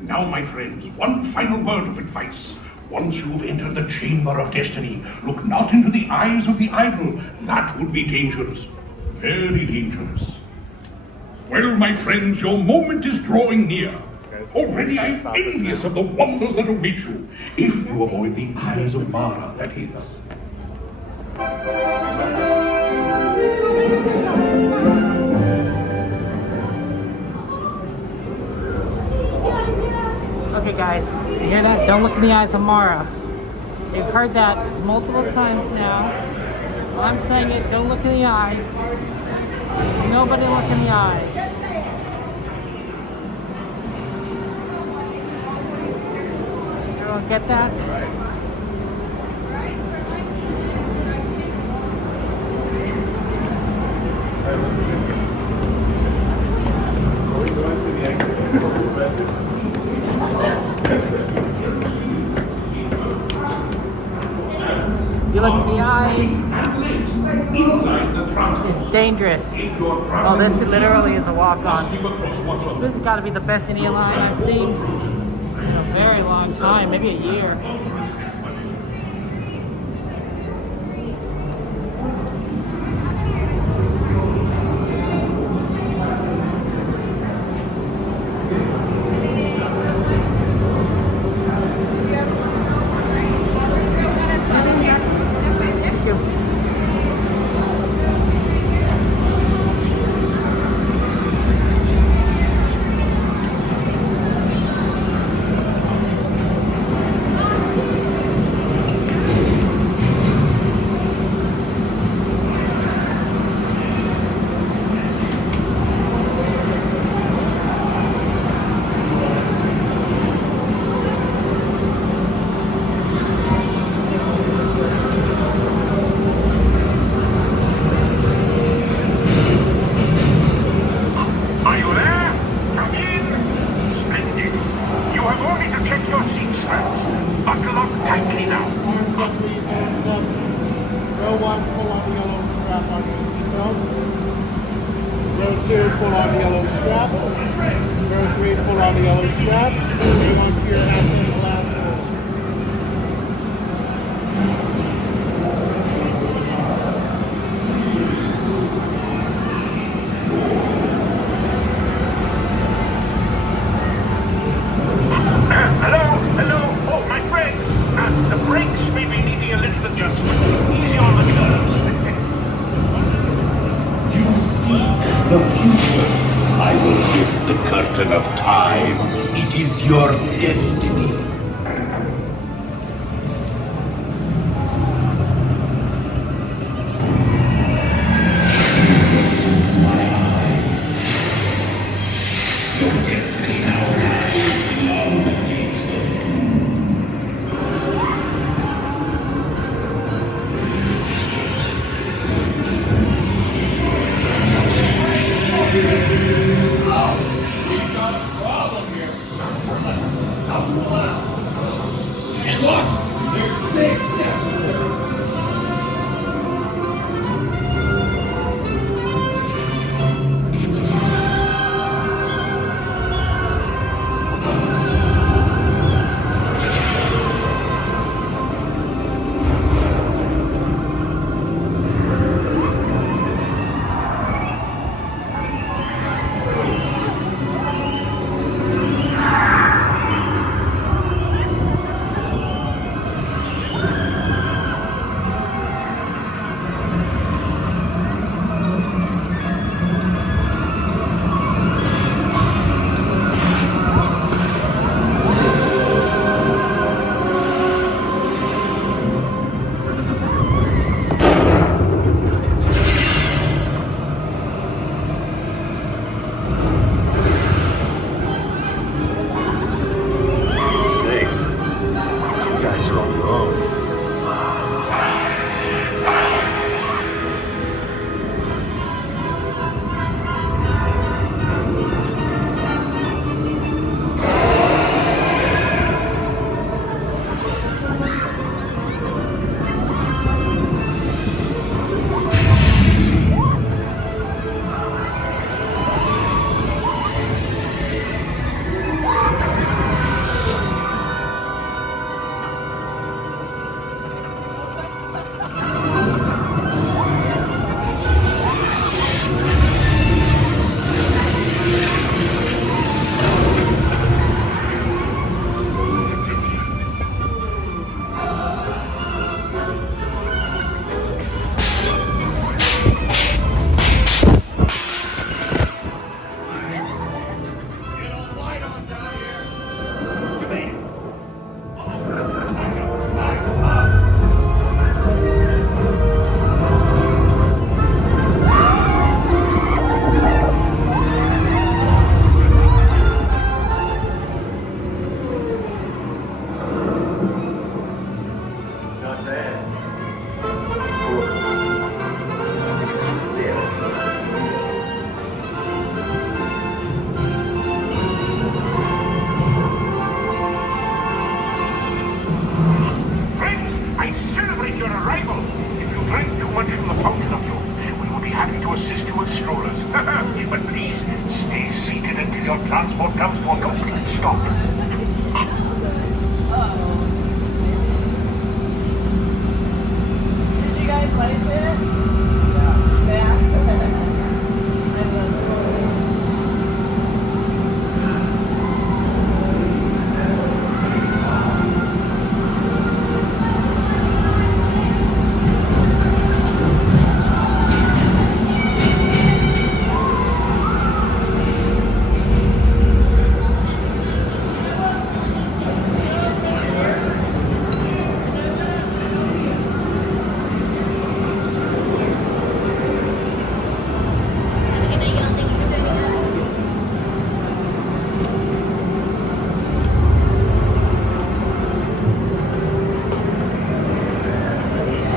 Now, my friends, one final word of advice. Once you've entered the chamber of destiny, look not into the eyes of the idol. That would be dangerous. Very dangerous. Well, my friends, your moment is drawing near. Already I am envious of the wonders that await you, if you avoid the eyes of Mara, that is. Okay guys, you hear that? Don't look in the eyes of Mara. You've heard that multiple times now. Well, I'm saying it, don't look in the eyes. Nobody look in the eyes. Everyone get that? You look in the eyes. It's dangerous. Oh, this literally is a walk-on. This has got to be the best Indian line I've seen in a very long time, maybe a year. 1, pull on the yellow strap on your seatbelt. Row 2, pull on the yellow strap. Row 3, pull on the yellow strap. Hang on to your hats and glasses. Hello. Oh, my friend. The brakes may be needing a little adjustment. Easy on the curves. You seek the future. I will lift the curtain of time. It is your destiny. Your destiny now lies beyond the gates of We've got a problem here. And look, there's 6 steps. transport comes to a complete stop. Did you guys like it? Yeah. I love it.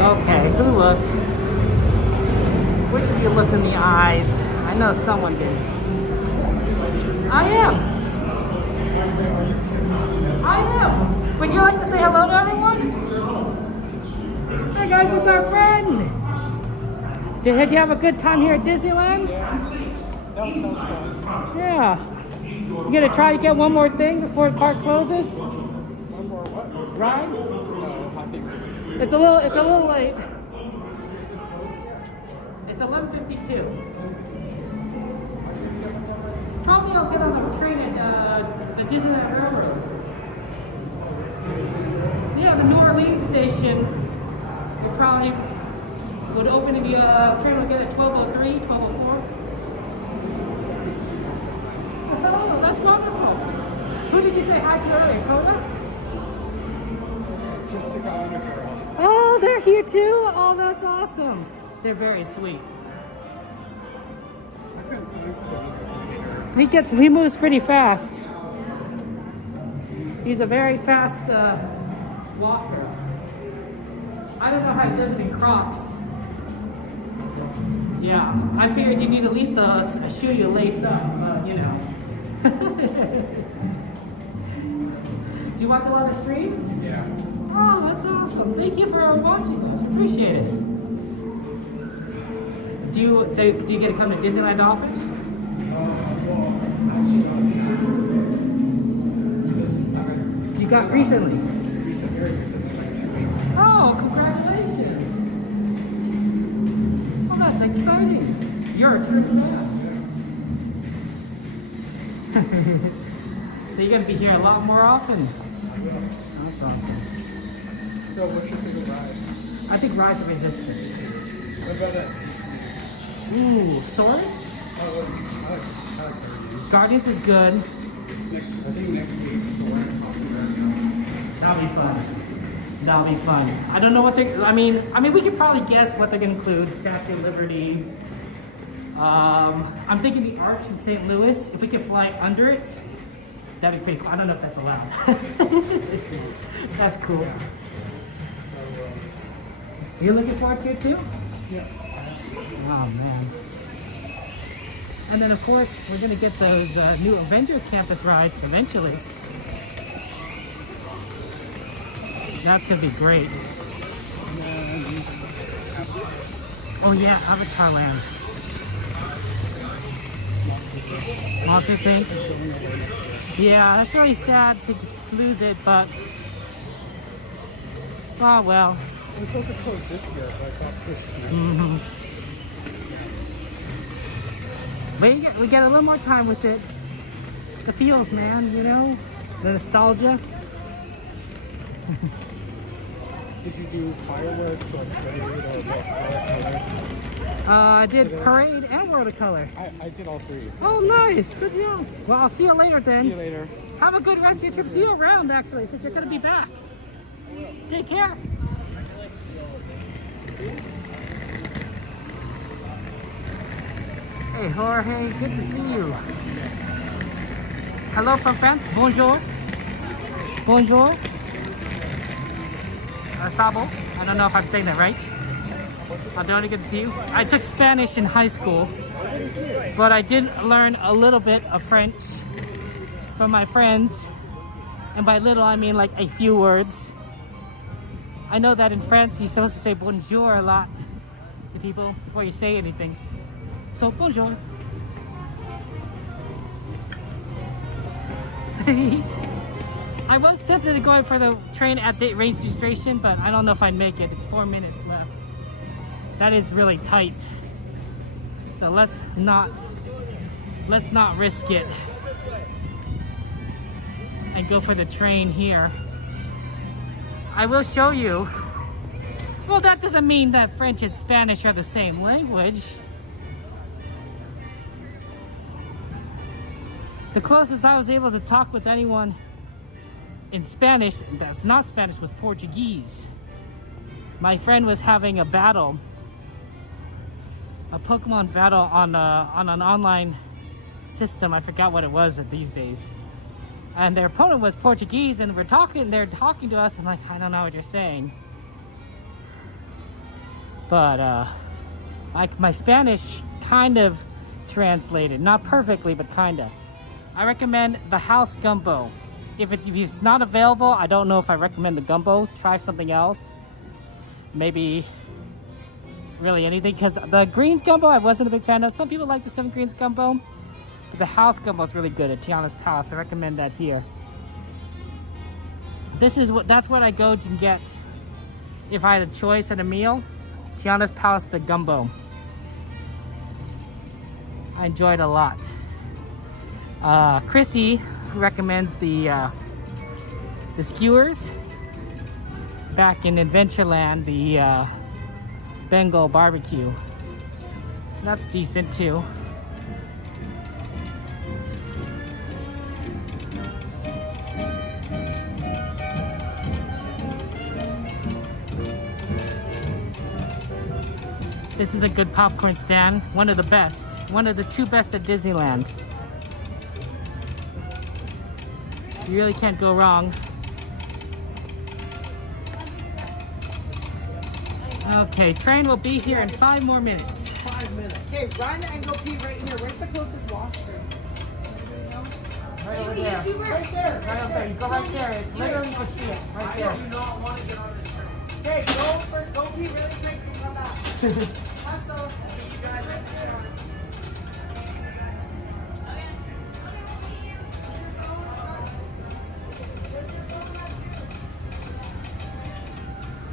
Okay, who looked? Which of you looked in the eyes? I know someone did. I am. Would you like to say hello to everyone? Hi guys, it's our friend. Did you have a good time here at Disneyland? That was fun. Yeah. You gonna try to get one more thing before the park closes? One more what? Ride? No, I think It's a little late. is it close yet? It's 11:52. Probably I'll get on the train at the Disneyland Railroad. Yeah, the New Orleans station. We probably would open the train will get at 12:03, 12:04. Oh, that's wonderful. Who did you say hi to earlier, Coda? Jessica and a girl. Oh, they're here too? Oh, that's awesome. They're very sweet. I couldn't find Cody. He moves pretty fast. He's a very fast walker. I don't know how he does it in Crocs. Yeah, I figured you need at least a shoe you lace up, you know. Do you watch a lot of streams? Yeah. Oh, that's awesome. Thank you for watching us. Appreciate it. Do you get to come to Disneyland often? Well, actually, You got recently? very recently, like 2 weeks. Oh, congratulations. Oh, that's exciting. You're a true fan. So you're going to be here a lot more often? I will. That's awesome. So, what's your favorite ride? I think Rise of Resistance. What about that Disney? Ooh, Soaring? I like Guardians. Guardians is good. I think next week, Soaring, possibly. That'll be fun. That'll be fun. I don't know what they. I mean, we could probably guess what they're gonna include. Statue of Liberty. I'm thinking the Arch in St. Louis. If we could fly under it, that'd be pretty cool. I don't know if that's allowed. That's cool. You're looking forward to it too? Yeah. Oh man. And then of course we're gonna get those new Avengers campus rides eventually. That's gonna be great. Oh yeah, Avatar Land. Monsters Inc. Yeah, that's really sad to lose it, but oh well. It was supposed to close this year, but I got pushed next Mm-hmm. But we get a little more time with it. The feels, man, you know? The nostalgia. Did you do fireworks or parade or what color? I did Parade and World of Color. I did all three. Oh, nice. Good deal. Well, I'll see you later then. See you later. Have a good rest of your trip. See you around, actually, since you're going to be back. Take care. Hey, Jorge. Good to see you. Hello from France. Bonjour. Bonjour. Sabo. I don't know if I'm saying that right. Aldoni, good to see you. I took Spanish in high school, but I did learn a little bit of French from my friends. And by little, I mean like a few words. I know that in France, you're supposed to say bonjour a lot to people before you say anything. So, bonjour. I was tempted to go for the train at the Rain Street Station, but I don't know if I'd make it. It's 4 minutes left. That is really tight. So let's not risk it and go for the train here. I will show you. Well, that doesn't mean that French and Spanish are the same language. The closest I was able to talk with anyone in Spanish that's not Spanish was Portuguese. My friend was having a battle, a Pokemon battle on an online system. I forgot what it was these days. And their opponent was Portuguese, and they're talking to us, and like, I don't know what you're saying. But like my Spanish kind of translated, not perfectly, but kind of. I recommend the house gumbo. If it's not available, I don't know if I recommend the gumbo. Try something else. Maybe really anything because the greens gumbo I wasn't a big fan of. Some people like the 7 greens gumbo, but the house gumbo is really good at Tiana's Palace. I recommend that here. That's what I go to get if I had a choice at a meal. Tiana's Palace, the gumbo. I enjoyed a lot. Chrissy recommends the skewers. Back in Adventureland, the Bengal barbecue. That's decent too. This is a good popcorn stand. One of the best. One of the 2 best at Disneyland. You really can't go wrong. Okay, train will be here in 5 more minutes. 5 minutes. Okay, run and go pee right here. Where's the closest washroom? Right over there. Right there. Right up there. You go right there. It's literally, you can see it. Right there. I do not want to get on this train. Okay, go pee really quick and come back. Hustle. You guys right there.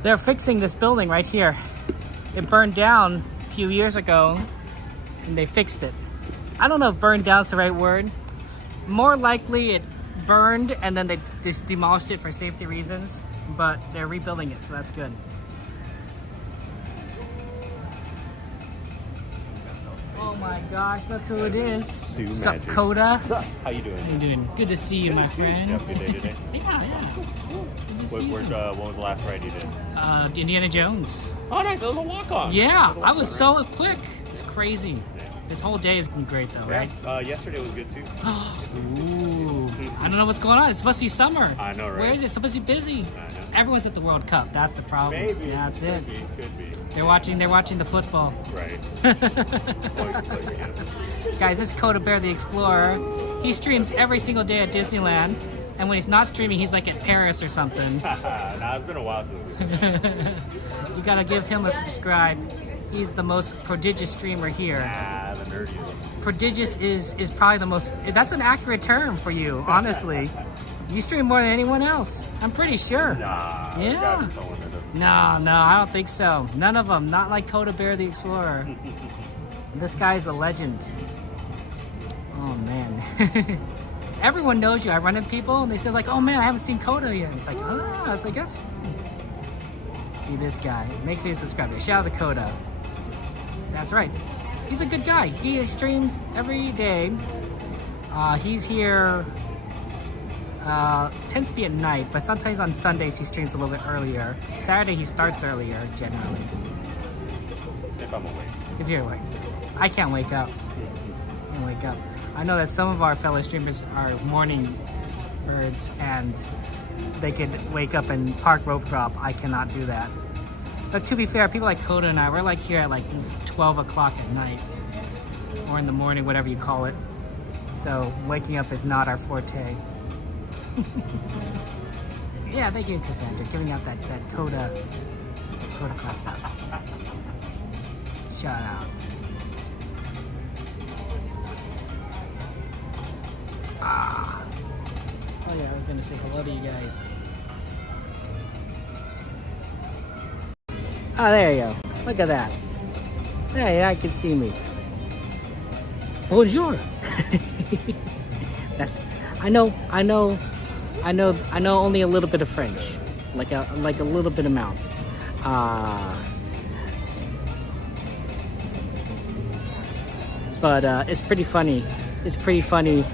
They're fixing this building right here. It burned down a few years ago and they fixed it. I don't know if burned down is the right word. More likely it burned and then they just demolished it for safety reasons, but they're rebuilding it, so that's good. Oh my gosh, look who it is. Sup, Coda? How you doing? How you doing? Good to see you, my friend. You have a good day today? Yeah. Good to see you. What was the last ride you did? Indiana Jones. Oh, nice. That was a walk-on. Yeah, I was so quick. It's crazy. This whole day has been great though, right? Yesterday was good too. Ooh. I don't know what's going on. It's supposed to be summer. I know, right? Where is it? It's supposed to be busy. I know. Everyone's at the World Cup. That's the problem. Maybe. Yeah, that's it. Could be. They're watching the football. Right. Guys, this is Coda Bear the Explorer. He streams every single day at Disneyland. And when he's not streaming, he's like at Paris or something. Nah, it's been a while since. You gotta give him a subscribe. He's the most prodigious streamer here. Nah, the nerdiest. Prodigious is probably the most, that's an accurate term for you, honestly. You stream more than anyone else. I'm pretty sure. Nah. Yeah. No, I don't think so. None of them. Not like Coda Bear the Explorer. This guy's a legend. Oh, man. Everyone knows you. I run into people and they say like, oh man, I haven't seen Coda yet. It's like, oh, I was like, that's... See this guy. Make sure you subscribe. Shout out to Coda. That's right. He's a good guy. He streams every day. He's here... tends to be at night, but sometimes on Sundays he streams a little bit earlier. Saturday he starts earlier, generally. If I'm awake. If you're awake. I can't wake up. I can't wake up. I know that some of our fellow streamers are morning birds and they could wake up and park rope drop. I cannot do that. But to be fair, people like Coda and I, we're like here at like 12 o'clock at night. Or in the morning, whatever you call it. So waking up is not our forte. Yeah, thank you, Cassandra, giving out that Coda class out. Shout out. Ah. Oh yeah, I was gonna say hello to you guys. Oh, there you go. Look at that. Hey, I can see me. Bonjour. That's. I know only a little bit of French, like a little bit amount. But it's pretty funny. It's pretty funny.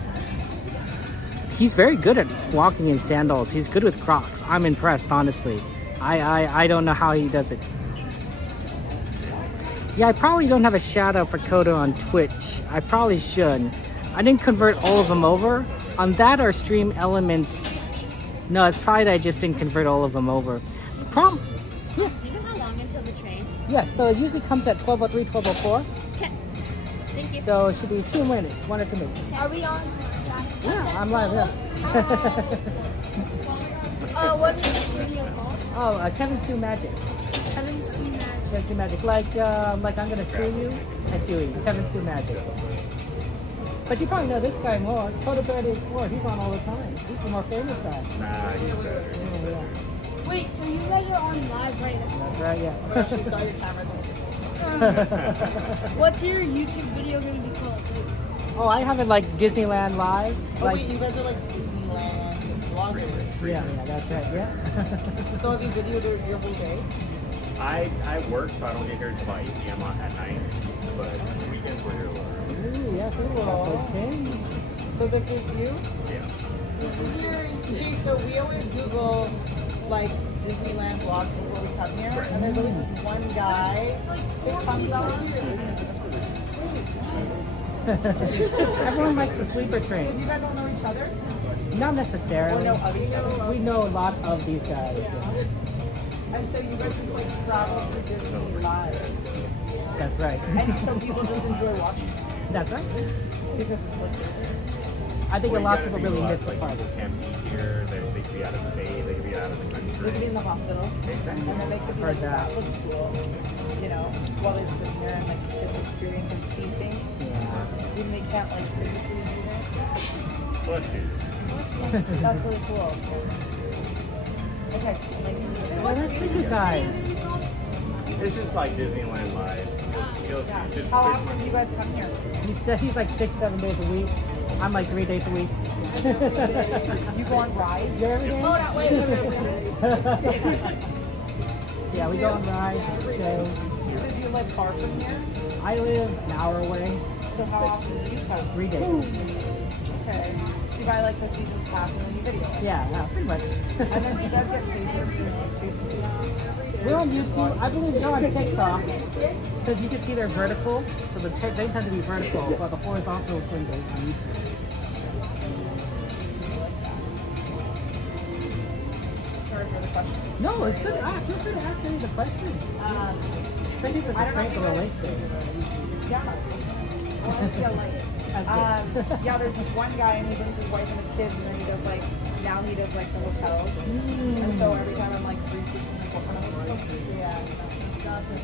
He's very good at walking in sandals. He's good with Crocs. I'm impressed, honestly. I don't know how he does it. Yeah, I probably don't have a shout out for Coda on Twitch. I probably should. I didn't convert all of them over. On that or Stream Elements. No, it's probably that I just didn't convert all of them over. Yeah. Do you know how long until the train? Yes, so it usually comes at 12:03, 12:04. Okay. Thank you. So it should be 2 minutes, 1 or 2 minutes. Are we on? Yeah, I'm live, yeah. What is this video called? Oh, Kevin Sue Magic. Kevin Sue Magic. Can't sue magic. Like I'm gonna sue you. I sue you. Kevin sue magic. But you probably know this guy more. Photo Bear the Explorer. He's on all the time. He's the more famous guy. Nah, he's better. Yeah. Wait, so you guys are on live right now? That's right. Yeah. Actually, saw your cameras on. What's your YouTube video going to be called? Oh, I have it like Disneyland Live. Oh Like, wait, you guys are like Disneyland vloggers. yeah, that's right. Yeah. So have you videoed your whole day? I work, so I don't get here until about 8 p.m. at night. But weekends we're here. Ooh, yeah, Cool. okay. So this is you? Yeah. This is your. Okay, so we always Google like Disneyland vlogs before we come here, and there's always this one guy who comes on. Everyone likes the sleeper So train. you guys all know each other? Not necessarily. Or know of each other? We know a lot of these guys. And so you guys just like travel to Disney live. That's right. And so people just enjoy watching That's right. because it's like. I think a lot of people really miss the party. They can't be here. They could be out of state. They could be out of the They country. could be in the hospital, Exactly. and then they could be Heard like, that. that looks cool, you know, while they're sitting there and like get to experience and see things. Yeah. Even they can't like physically be there. Bless you. That's really cool. Okay, nice to meet you. Well, that's good, you guys. It's just like Disneyland Live. You'll see, just How often do you guys come here? He's like 6-7 days a week. I'm like 3 days a week. You go on rides? You're every day? Oh, no, wait. Yeah, we go on rides. So So do you live far from here? I live an hour away. So how often do you come? 3 days. Okay. So you buy like the season's pass and then you video it. Yeah, pretty much. And then do you guys get paid for your YouTube? We're on YouTube. I believe we're on TikTok because you can see they're vertical. So they tend to be vertical, while the horizontal thing goes on YouTube. Sorry for the question. No, it's good. Feel free to ask any of the questions. Especially since I the don't know trains if you are guys- late. Yeah. I want to feel like. Yeah, there's this one guy and he brings his wife and his kids and then he does like, now he does like the hotels. And so every time I'm like researching like what kind of hotels to stay at and stuff and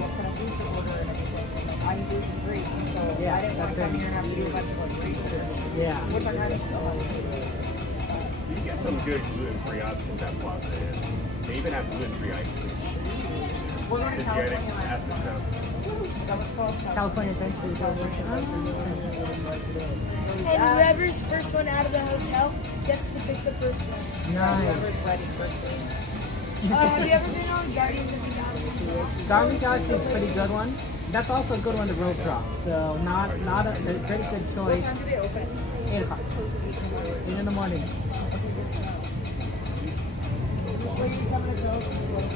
what kind of food to order and everything. And, like, I'm gluten free, so Yeah, I didn't want to that's come it. here and have to do a bunch of like research. Yeah. Which I kind of still want to do. You can get some good gluten-free options at Plaza Inn. They even have gluten-free ice cream. We're going to Just get it, California. ask the chef. Is that what's called? California Adventure. And whoever's first one out of the hotel gets to pick the first one. Nice. Whoever's ready first. Have you ever been on Guardians of the Galaxy? Guardian Galaxy is a pretty good one. That's also a good one to rope drop. So not a very good What choice. time do they open? 8 o'clock. 8 in the morning.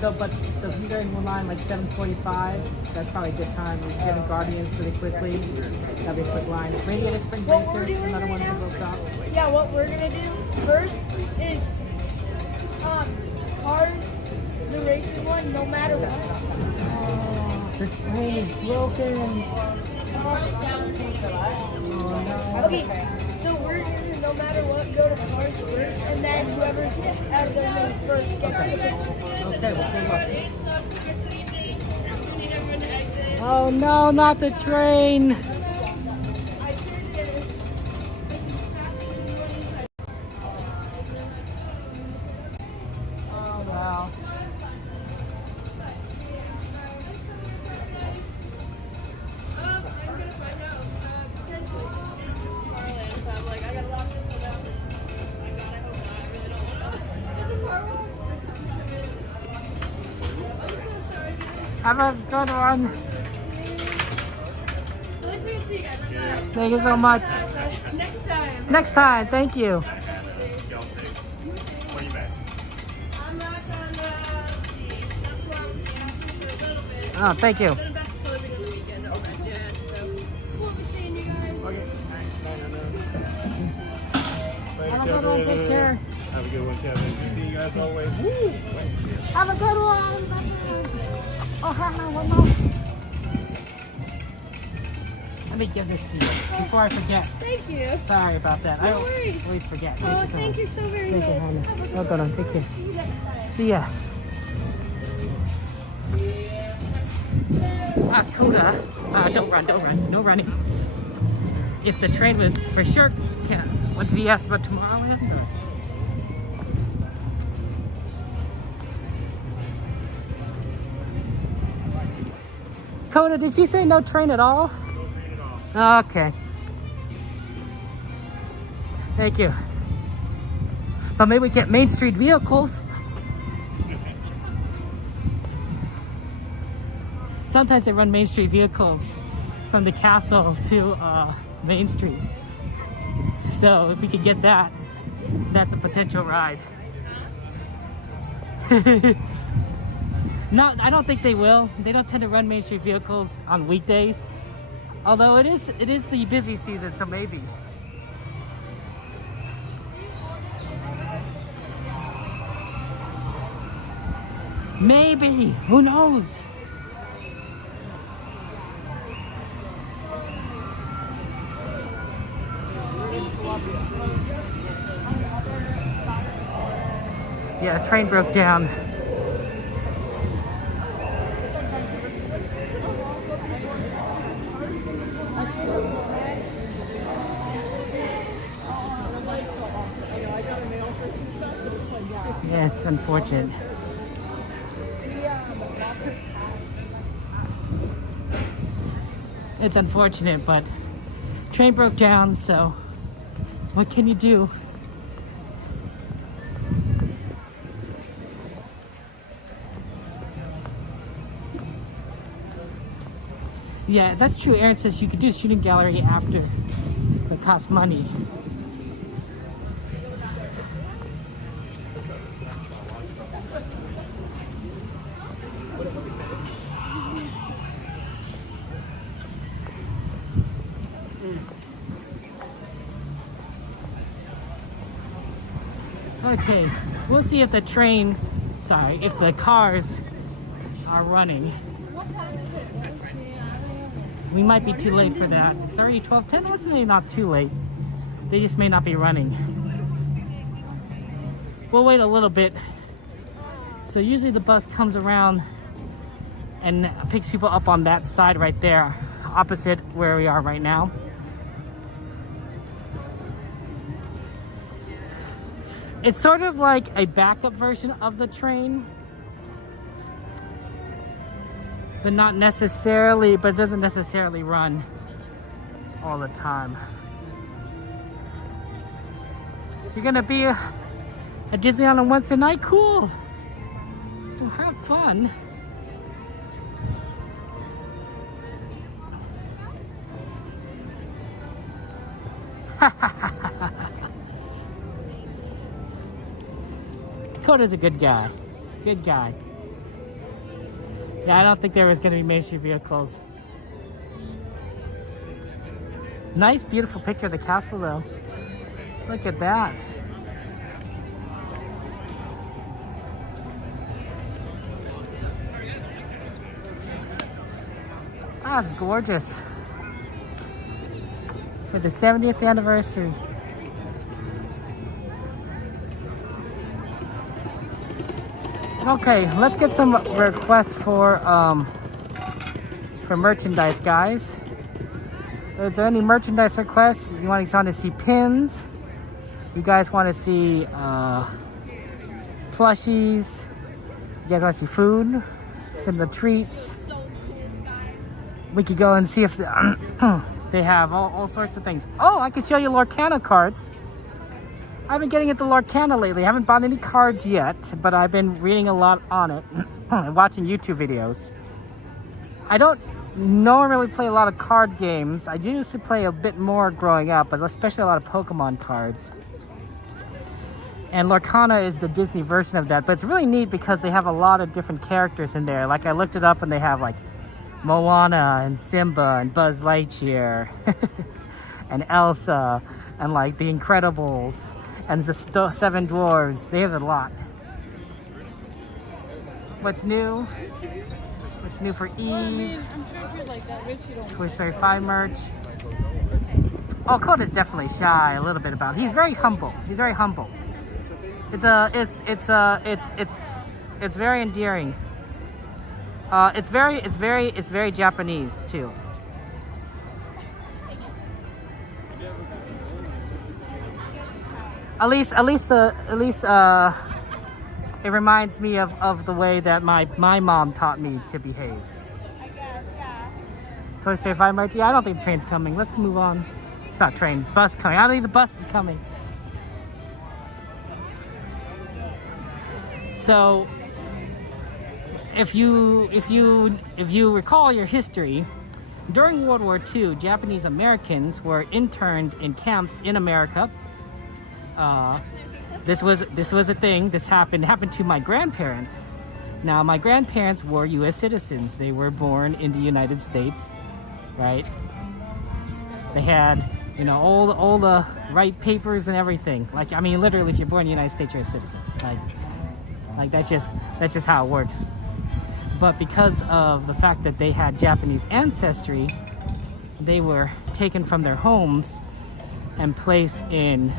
So if you're in line like 7:45, that's probably a good time. We're getting Guardians pretty quickly. That'll be a quick line. Radiator Spring What we're Racers, doing another right one to now? rope drop. Yeah, what we're gonna do first is Cars, the racing one, no matter what. The train is broken. Okay, so we're gonna no matter what go to Cars first, and then whoever's out of their room first gets to pick. Okay, well, good luck. Oh no, not the train. Oh wow. Have a good one. Thank you so much. Next time. Next time, thank you. When you back? I'm not gonna see. That's why I was asking for a little bit. Oh, thank you. But I'm back to living on the weekend at my jazz, so we'll be seeing you guys. Have a good one, take care. Have a good one, Kevin. See you guys always. Have a good one. Oh, one more. Let me give this to you before I forget. Thank you. Sorry about that. I No worries. always forget. Oh, thank you so very Thank you, much. honey. Have a good Oh, good one. Take care. See you next time. See ya. Coda, don't run, no running. If the train was for sure canceled. What did he ask about Tomorrowland? Coda, did she say no train at all? Okay. Thank you. But maybe we get Main Street vehicles. Sometimes they run Main Street vehicles from the castle to Main Street. So if we could get that, that's a potential ride. No, I don't think they will. They don't tend to run Main Street vehicles on weekdays. Although it is the busy season, so maybe. Maybe, who knows? Yeah, the train broke down. Yeah, it's unfortunate. It's unfortunate, but train broke down, so what can you do? Yeah, that's true. Aaron says you could do a shooting gallery after, but it costs money. Okay, we'll see if the train, if the cars are running. We might be too late for that. It's already 12:10. That's not too late. They just may not be running. We'll wait a little bit. So usually the bus comes around and picks people up on that side right there, opposite where we are right now. It's sort of like a backup version of the train. But not necessarily, but it doesn't necessarily run all the time. You're gonna be at Disneyland on Wednesday night? Cool. Well, have fun. Coda's a good guy. Good guy. Yeah, I don't think there was going to be Main Street vehicles. Nice, beautiful picture of the castle, though. Look at that. That's gorgeous. For the 70th anniversary. Okay, let's get some requests for merchandise, guys. Is there any merchandise requests? You want to see pins? You guys want to see plushies? You guys want to see food? Some of the treats? We could go and see if they have all sorts of things. Oh, I could show you Lorcana cards. I've been getting into Lorcana lately. I haven't bought any cards yet, but I've been reading a lot on it and watching YouTube videos. I don't normally play a lot of card games. I used to play a bit more growing up, but especially a lot of Pokemon cards. And Lorcana is the Disney version of that, but it's really neat because they have a lot of different characters in there. Like I looked it up and they have like Moana and Simba and Buzz Lightyear and Elsa and like the Incredibles. And the Seven Dwarves. They have a lot. What's new? What's new for Eve? Toy Story 5 merch. Oh, Coda's definitely shy a little bit about it. He's very humble. He's very humble. It's very endearing. It's very Japanese too. At least it reminds me of the way that my mom taught me to behave. I guess, yeah. Toy Story 5 might. Yeah, I don't think the train's coming. Let's move on. It's not train, bus coming. I don't think the bus is coming. So, if you recall your history, during World War II, Japanese Americans were interned in camps in America. This was a thing. This happened to my grandparents. Now, my grandparents were U.S. citizens. They were born in the United States, right? They had, you know, all the right papers and everything. Like, I mean, literally, if you're born in the United States, you're a citizen. Like that's just how it works. But because of the fact that they had Japanese ancestry, they were taken from their homes and placed in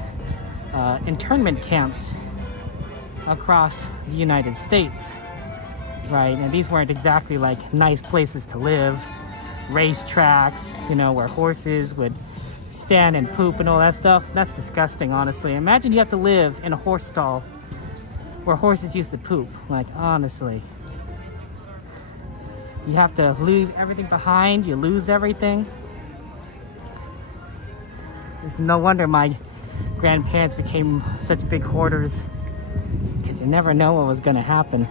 internment camps across the United States, right? And these weren't exactly like nice places to live, racetracks, you know, where horses would stand and poop and all that stuff. That's disgusting, honestly. Imagine you have to live in a horse stall where horses used to poop. Like, honestly, you have to leave everything behind. You lose everything. It's no wonder my grandparents became such big hoarders, because you never know what was going to happen.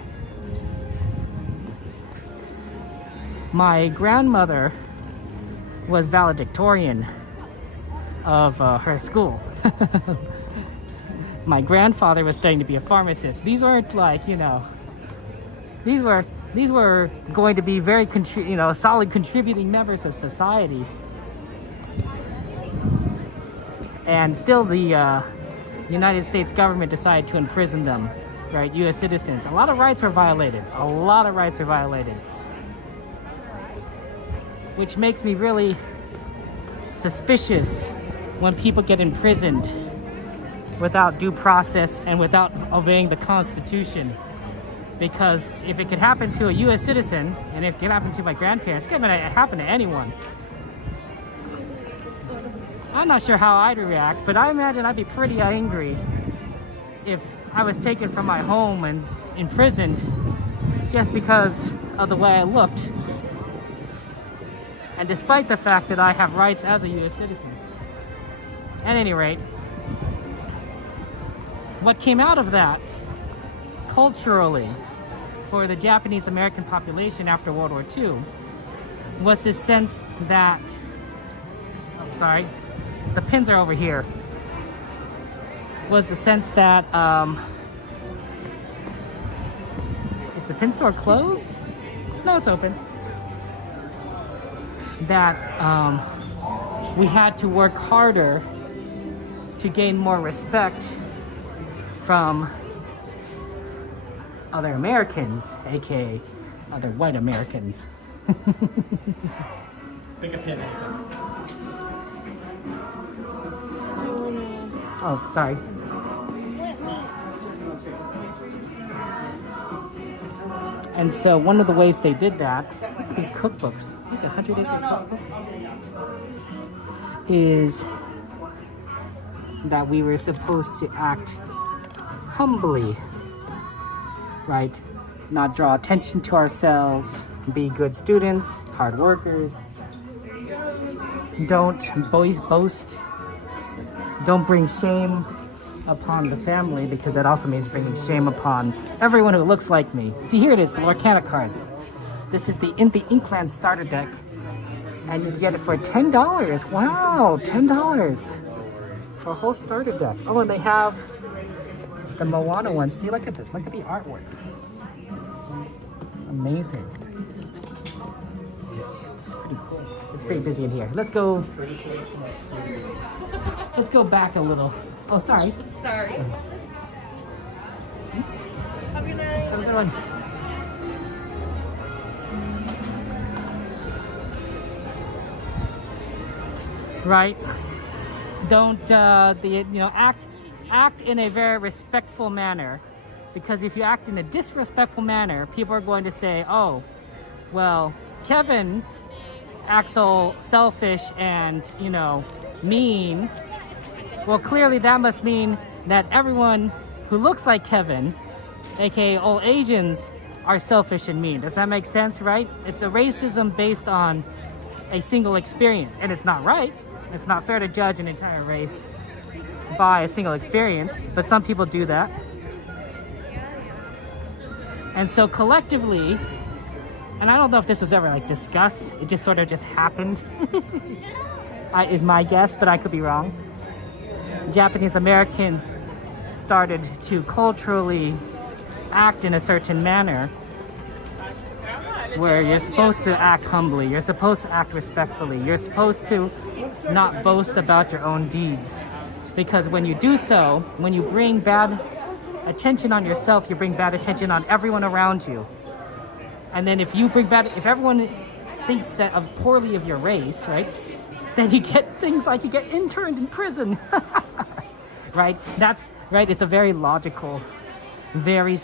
My grandmother was valedictorian of her school. My grandfather was studying to be a pharmacist. These weren't like, you know, these were going to be very solid contributing members of society. And still the United States government decided to imprison them, right? U.S. citizens. A lot of rights were violated. A lot of rights were violated. Which makes me really suspicious when people get imprisoned without due process and without obeying the Constitution. Because if it could happen to a U.S. citizen, and if it could happen to my grandparents, it could happen to anyone. I'm not sure how I'd react, but I imagine I'd be pretty angry if I was taken from my home and imprisoned just because of the way I looked. And despite the fact that I have rights as a U.S. citizen. At any rate, what came out of that culturally for the Japanese American population after World War II was this sense that, the pins are over here, was the sense that, is the pin store closed? No, it's open. That we had to work harder to gain more respect from other Americans, aka other white Americans. Pick a pin. Oh, sorry. And so one of the ways they did that, these cookbooks, like 100 cookbook, is that we were supposed to act humbly, right? Not draw attention to ourselves, be good students, hard workers, don't boast, don't bring shame upon the family, because that also means bringing shame upon everyone who looks like me. See, here it is, the Lorcana cards. This is the Inkland starter deck, and you can get it for $10. Wow, $10 for a whole starter deck. Oh, and they have the Moana one. See, look at this. Look at the artwork. Amazing. It's pretty cool. It's pretty busy in here. Let's go back a little. Oh, sorry. Sorry. Have a good night. Have a good one. Right? Don't act in a very respectful manner, because if you act in a disrespectful manner, people are going to say, oh, well, Kevin acts all selfish and, you know, mean. Well, clearly that must mean that everyone who looks like Kevin, aka all Asians, are selfish and mean. Does that make sense, right? It's a racism based on a single experience, and it's not right. It's not fair to judge an entire race by a single experience, but some people do that. And so collectively, and I don't know if this was ever like discussed, it just sort of just happened, is my guess, but I could be wrong. Japanese Americans started to culturally act in a certain manner where you're supposed to act humbly, you're supposed to act respectfully, you're supposed to not boast about your own deeds. Because when you do so, when you bring bad attention on yourself, you bring bad attention on everyone around you. And then if everyone thinks that of poorly of your race, right, then you get things like you get interned in prison. Right? That's right. It's a very logical, very,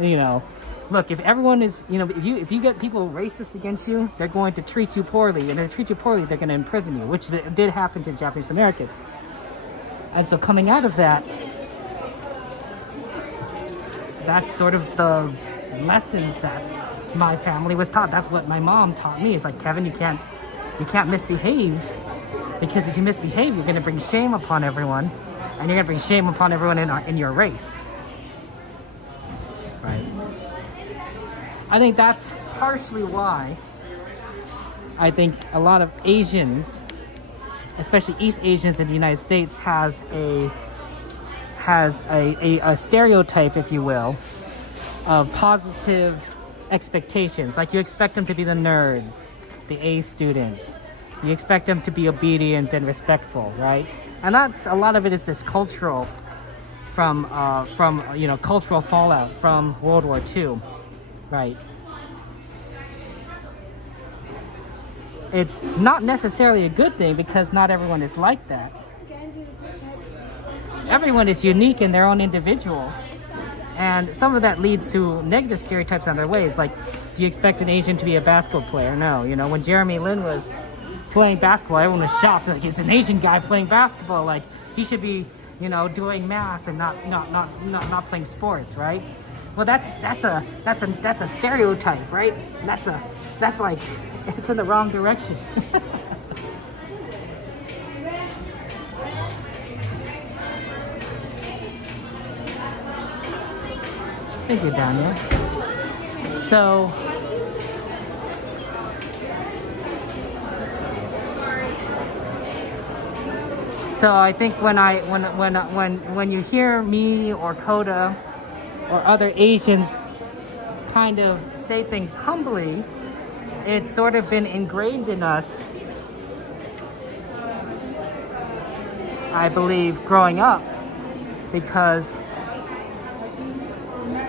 you know, look, if everyone is, you know, if you get people racist against you, they're going to treat you poorly, and if they treat you poorly, they're going to imprison you, which did happen to Japanese Americans. And so coming out of that, that's sort of the lessons that my family was taught. That's what my mom taught me. It's like, Kevin, you can't misbehave, because if you misbehave, you're going to bring shame upon everyone, and you're going to bring shame upon everyone in your race. Right? I think that's partially why I think a lot of Asians, especially East Asians in the United States, has a stereotype, if you will, of positive expectations. Like, you expect them to be the nerds, the A students. You expect them to be obedient and respectful, right? And that's, a lot of it is just cultural, from you know, cultural fallout from World War II, right? It's not necessarily a good thing, because not everyone is like that. Everyone is unique in their own individual, and some of that leads to negative stereotypes in other ways. Like, do you expect an Asian to be a basketball player? No. You know, when Jeremy Lin was playing basketball, everyone was shocked. Like, he's an Asian guy playing basketball. Like, he should be, you know, doing math and not playing sports, right? Well, that's a stereotype, right? That's like, it's in the wrong direction. Thank you, Daniel. So I think when you hear me or Coda or other Asians kind of say things humbly, it's sort of been ingrained in us, I believe, growing up, because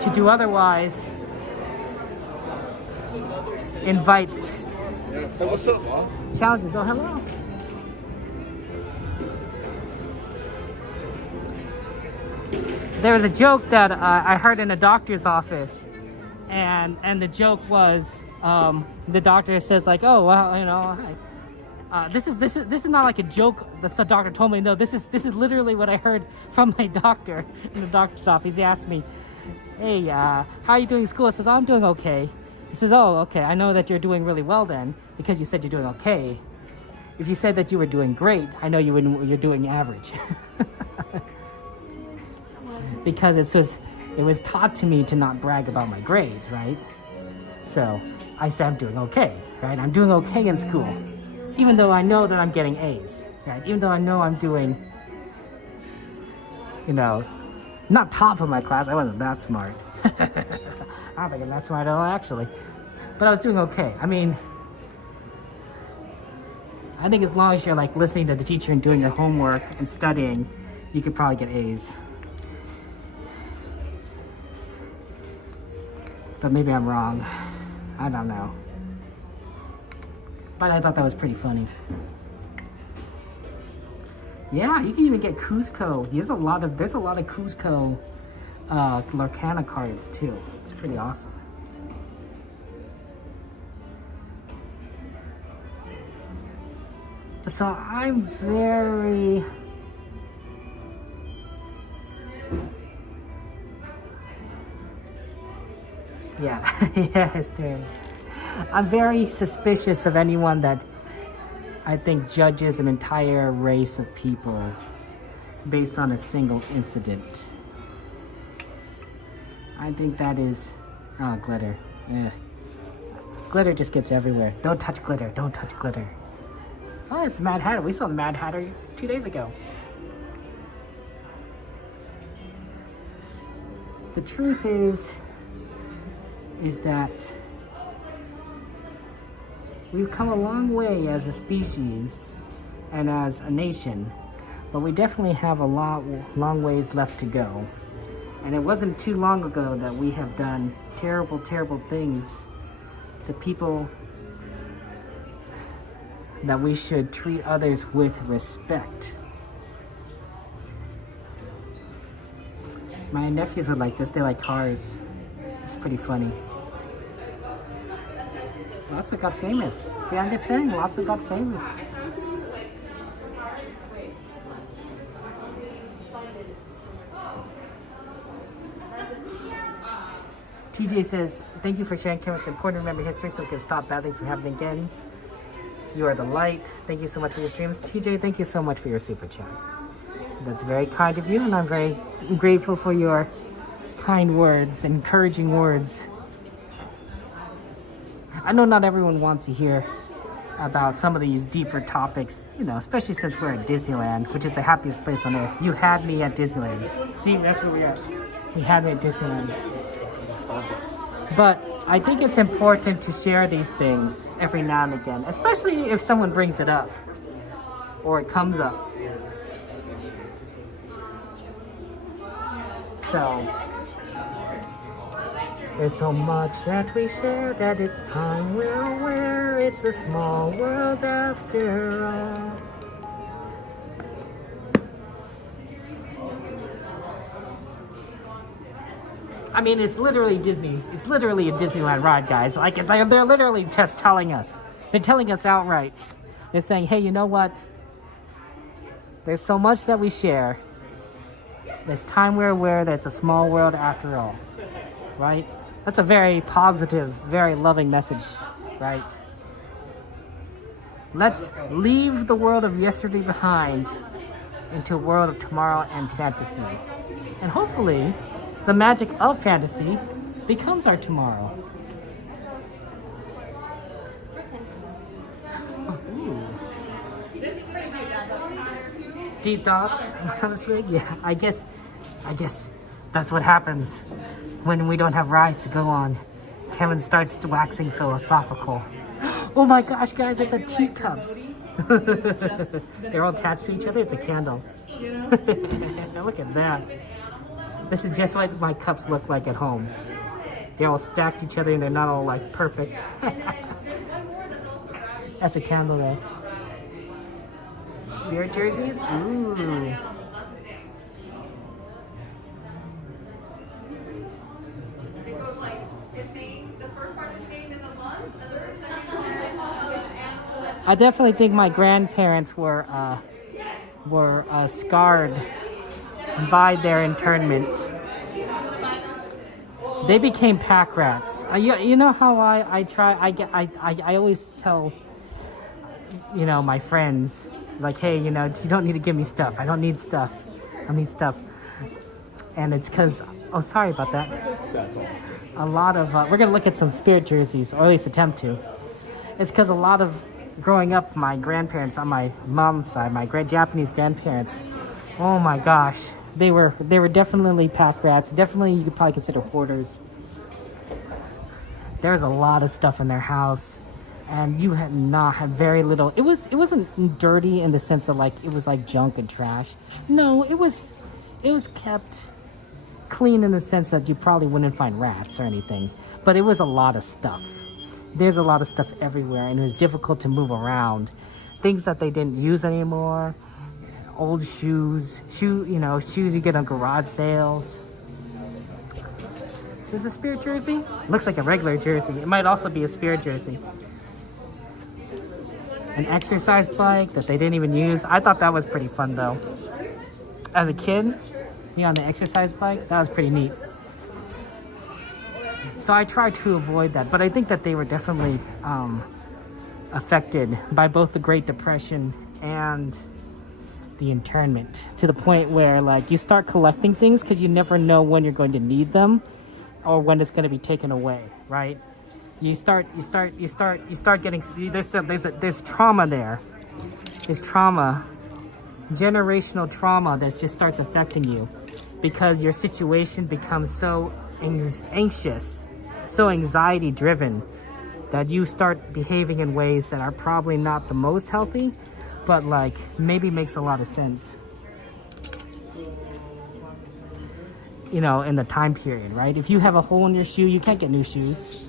to do otherwise invites challenges. Oh, hello. There was a joke that I heard in a doctor's office, and the joke was, the doctor says, like, oh, well, you know, this is not like a joke that the doctor told me. No, this is literally what I heard from my doctor in the doctor's office. He asked me, hey, how are you doing in school? I says, I'm doing okay. He says, oh, okay, I know that you're doing really well then, because you said you're doing okay. If you said that you were doing great, I know you're doing average. Because it was taught to me to not brag about my grades, right? So I said I'm doing okay, right? I'm doing okay in school, even though I know that I'm getting A's, right? Even though I know I'm doing, you know, not top of my class. I wasn't that smart. I don't think I'm that smart at all, actually. But I was doing okay. I mean, I think as long as you're like listening to the teacher and doing your homework and studying, you could probably get A's. But maybe I'm wrong. I don't know. But I thought that was pretty funny. Yeah, you can even get Cusco. There's a lot of Cusco Lorcana cards too. It's pretty awesome. So I'm very... Yeah, yes, dude. I'm very suspicious of anyone that I think judges an entire race of people based on a single incident. I think that is... Oh, glitter. Ugh. Glitter just gets everywhere. Don't touch glitter. Don't touch glitter. Oh, it's Mad Hatter. We saw the Mad Hatter 2 days ago. The truth is that we've come a long way as a species and as a nation, but we definitely have a long ways left to go. And it wasn't too long ago that we have done terrible, terrible things to people that we should treat others with respect. My nephews would like this. They like cars. It's pretty funny. Lots of got famous. See, I'm just saying, lots of got famous. TJ says, thank you for sharing, Kevin. It's important to remember history so we can stop bad things from happening again. You are the light. Thank you so much for your streams. TJ, thank you so much for your super chat. That's very kind of you, and I'm very grateful for your kind words, encouraging words. I know not everyone wants to hear about some of these deeper topics, you know, especially since we're at Disneyland, which is the happiest place on earth. You had me at Disneyland. See, that's where we are. You had me at Disneyland. But I think it's important to share these things every now and again, especially if someone brings it up or it comes up. So, there's so much that we share that it's time we're aware it's a small world after all. I mean, it's literally Disney. It's literally a Disneyland ride, guys. Like, they're literally just telling us. They're telling us outright. They're saying, hey, you know what? There's so much that we share. It's time we're aware that it's a small world after all. Right? That's a very positive, very loving message, right? Let's leave the world of yesterday behind into a world of tomorrow and fantasy. And hopefully, the magic of fantasy becomes our tomorrow. Ooh. Deep thoughts? Yeah, I guess that's what happens when we don't have rides to go on. Kevin starts waxing philosophical. Oh my gosh, guys, it's a teacups. They're all attached to each other. It's a candle. Look at that. This is just what my cups look like at home. They're all stacked each other and they're not all like perfect. That's a candle there. Spirit jerseys? Ooh. I definitely think my grandparents were scarred by their internment. They became pack rats. You know how I always tell, you know, my friends, like, hey, you know, you don't need to give me stuff. I don't need stuff. I need stuff. And it's because, oh, sorry about that. That's all. A lot of, we're going to look at some spirit jerseys, or at least attempt to. It's because a lot of, growing up, my grandparents on my mom's side, my Japanese grandparents, oh my gosh, they were definitely pack rats. Definitely, you could probably consider hoarders. There's a lot of stuff in their house, and you had very little. It wasn't dirty in the sense of like it was like junk and trash. No, it was kept clean in the sense that you probably wouldn't find rats or anything. But it was a lot of stuff. There's a lot of stuff everywhere, and it was difficult to move around. Things that they didn't use anymore. Old shoes you get on garage sales. Is this a spirit jersey? Looks like a regular jersey. It might also be a spirit jersey. an exercise bike that they didn't even use. I thought that was pretty fun though. As a kid, on the exercise bike, that was pretty neat. So I tried to avoid that, but I think that they were definitely affected by both the Great Depression and the internment, to the point where like you start collecting things because you never know when you're going to need them or when it's going to be taken away, right? You start getting, there's trauma there. There's trauma, generational trauma that just starts affecting you because your situation becomes so anxious, so anxiety driven, that you start behaving in ways that are probably not the most healthy, but like maybe makes a lot of sense, you know, in the time period, right? If you have a hole in your shoe, you can't get new shoes.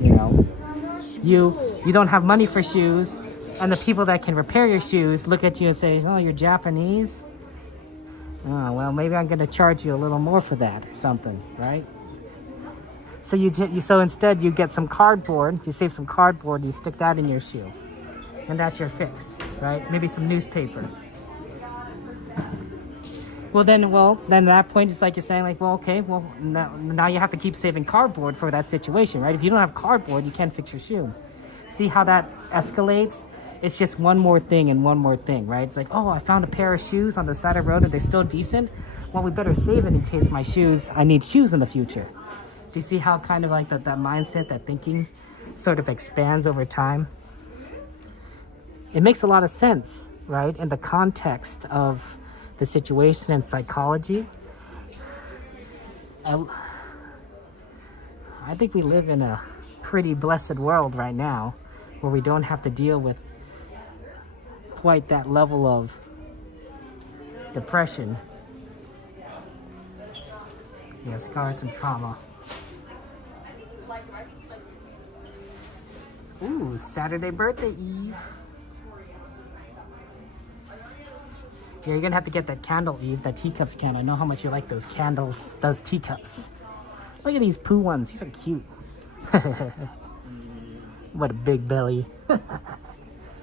You know, you don't have money for shoes, and the people that can repair your shoes look at you and say, oh, you're Japanese? Oh, well, maybe I'm gonna charge you a little more for that or something, right? So so instead you get some cardboard, you save some cardboard, you stick that in your shoe. And that's your fix, right? Maybe some newspaper. Well, then at that point, it's like you're saying, like, well, okay, well, now you have to keep saving cardboard for that situation, right? If you don't have cardboard, you can't fix your shoe. See how that escalates? It's just one more thing and one more thing, right? It's like, oh, I found a pair of shoes on the side of the road and they're still decent. Well, we better save it in case I need shoes in the future. Do you see how kind of like that mindset, that thinking sort of expands over time? It makes a lot of sense, right? In the context of the situation and psychology. I think we live in a pretty blessed world right now where we don't have to deal with quite that level of depression. Yeah, scars and trauma. Ooh, Saturday birthday eve. Yeah, you're gonna have to get that candle, Eve, that teacups can. I know how much you like those candles, those teacups. Look at these Pooh ones, these are cute. What a big belly.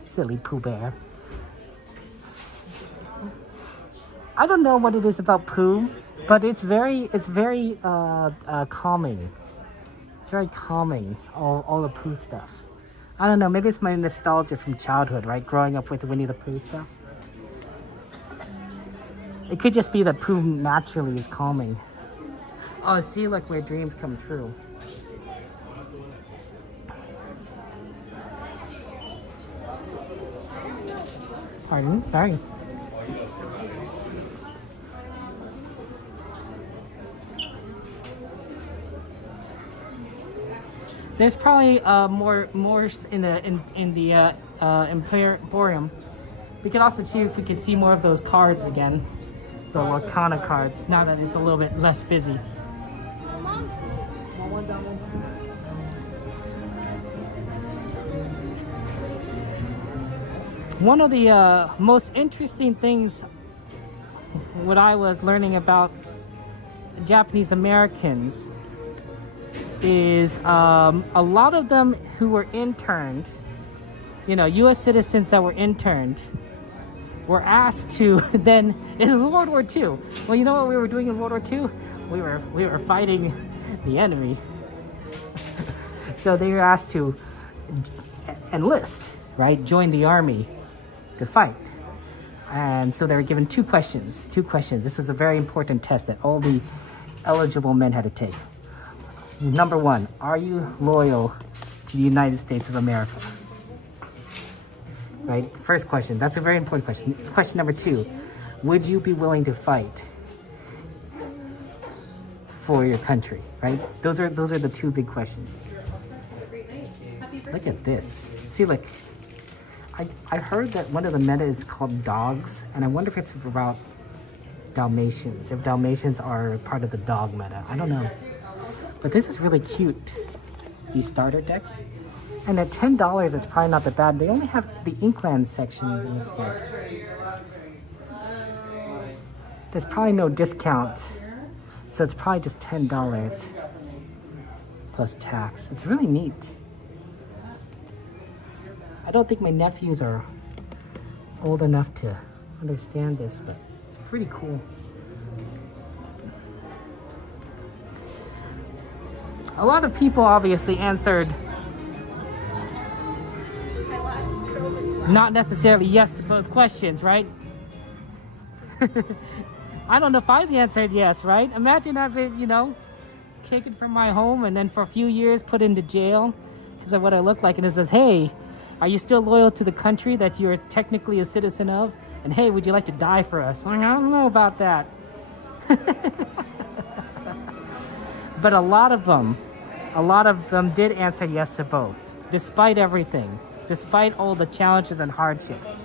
Silly Pooh Bear. I don't know what it is about Pooh, but it's very calming. It's very calming, all the Pooh stuff. I don't know, maybe it's my nostalgia from childhood, right? Growing up with Winnie the Pooh stuff. It could just be that Pooh naturally is calming. Oh, see, like where dreams come true. Pardon? Sorry. There's probably more in the Emporium. We could also see if we could see more of those cards again, the Lorcana cards. Now that it's a little bit less busy. One of the most interesting things, what I was learning about Japanese Americans, is a lot of them who were interned, you know, U.S. citizens that were interned, were asked to then, in World War II. Well, you know what we were doing in World War II? We were fighting the enemy. So they were asked to enlist, right? Join the army to fight. And so they were given two questions. This was a very important test that all the eligible men had to take. Number one, are you loyal to the United States of America? Right, first question, that's a very important question. Question number two, would you be willing to fight for your country, right? Those are the two big questions. Look at this. See, like, I heard that one of the meta is called dogs, and I wonder if it's about Dalmatians, if Dalmatians are part of the dog meta. I don't know. But this is really cute, these starter decks. And at $10, it's probably not that bad. They only have the Inkland sections, it looks like. There's probably no discount, so it's probably just $10 plus tax. It's really neat. I don't think my nephews are old enough to understand this, but it's pretty cool. A lot of people obviously answered not necessarily yes to both questions, right? I don't know if I've answered yes, right? Imagine I've been, you know, taken from my home and then for a few years put into jail because of what I look like, and it says, hey, are you still loyal to the country that you're technically a citizen of? And hey, would you like to die for us? Like, I don't know about that. But a lot of them did answer yes to both, despite everything, despite all the challenges and hardships.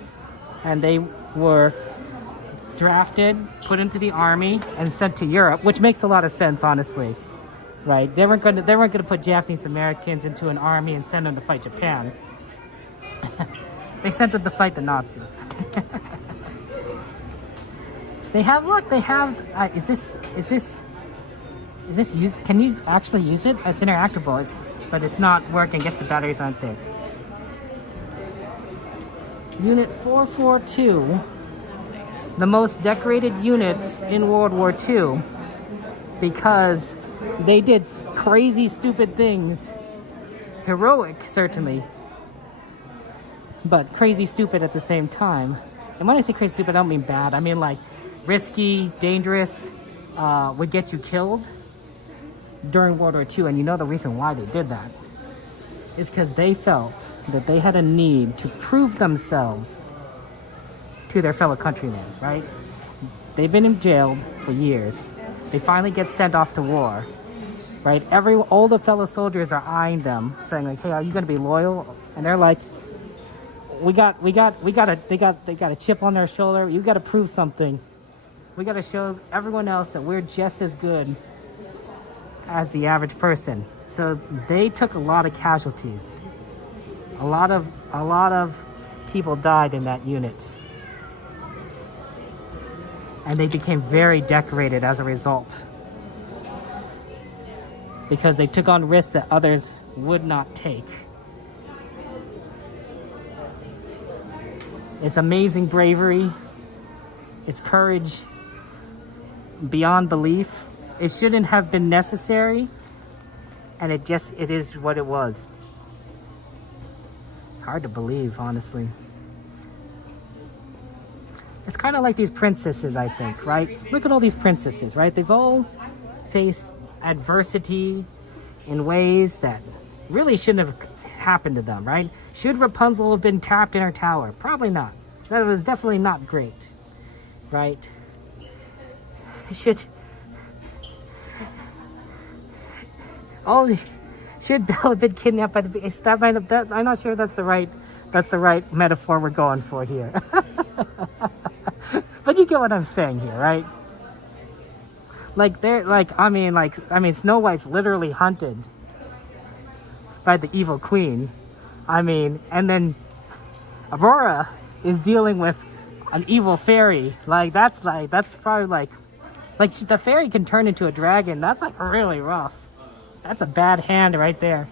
And they were drafted, put into the army, and sent to Europe, which makes a lot of sense, honestly. Right? They weren't going to put Japanese Americans into an army and send them to fight Japan. They sent them to fight the Nazis. They have, look, they have, is this used? Can you actually use it? It's interactable, but it's not working. I guess the batteries aren't there. Unit 442, the most decorated unit in World War II, because they did crazy, stupid things. Heroic, certainly, but crazy, stupid at the same time. And when I say crazy, stupid, I don't mean bad. I mean like risky, dangerous, would get you killed during World War II. And you know the reason why they did that is because they felt that they had a need to prove themselves to their fellow countrymen, right? They've been jailed for years. They finally get sent off to war, right? All the fellow soldiers are eyeing them, saying like, hey, are you going to be loyal? And they're like, they got a chip on their shoulder. You got to prove something. We got to show everyone else that we're just as good as the average person. So they took a lot of casualties. A lot of people died in that unit. And they became very decorated as a result. Because they took on risks that others would not take. It's amazing bravery. It's courage beyond belief. It shouldn't have been necessary. And it is what it was. It's hard to believe, honestly. It's kind of like these princesses, I think, right? Look at all these princesses, right? They've all faced adversity in ways that really shouldn't have happened to them, right? Should Rapunzel have been trapped in her tower? Probably not. That was definitely not great, right? Should Belle have been kidnapped by the beast? I'm not sure that's the right metaphor we're going for here. But you get what I'm saying here, right? Snow White's literally hunted by the evil queen. And then Aurora is dealing with an evil fairy. That's probably the fairy can turn into a dragon. That's like really rough. That's a bad hand right there.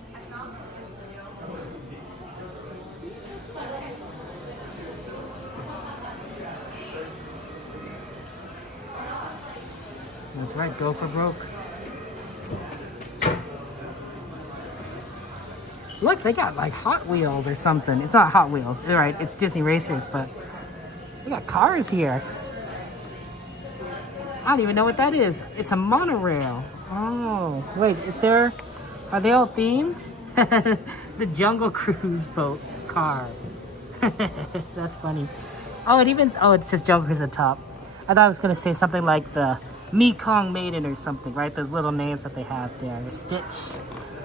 That's right, go for broke. Look, they got like Hot Wheels or something. It's not Hot Wheels, right? It's Disney Racers, but we got cars here. I don't even know what that is. It's a monorail. Oh, wait, are they all themed? The Jungle Cruise boat car. That's funny. It says Jungle Cruise at the top. I thought I was going to say something like the Mekong Maiden or something, right? Those little names that they have there. The Stitch.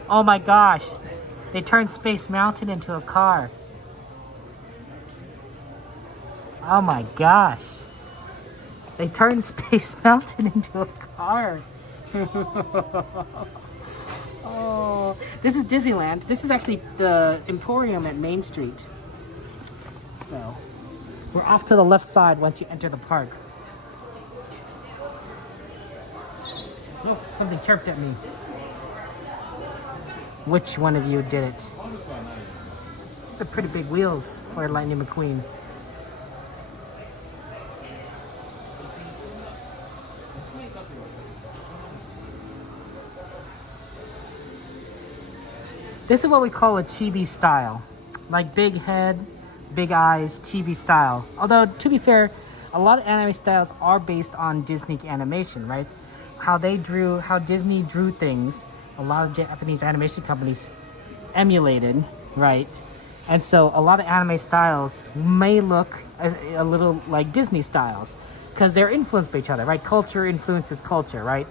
Oh my gosh. They turned Space Mountain into a car. Oh my gosh. They turned Space Mountain into a car. Oh, this is Disneyland. This is actually the Emporium at Main Street. So, we're off to the left side once you enter the park. Oh, something chirped at me. Which one of you did it? These are pretty big wheels for Lightning McQueen. This is what we call a chibi style. Like big head, big eyes, chibi style. Although, to be fair, a lot of anime styles are based on Disney animation, right? How Disney drew things, a lot of Japanese animation companies emulated, right? And so a lot of anime styles may look a little like Disney styles because they're influenced by each other, right? Culture influences culture, right?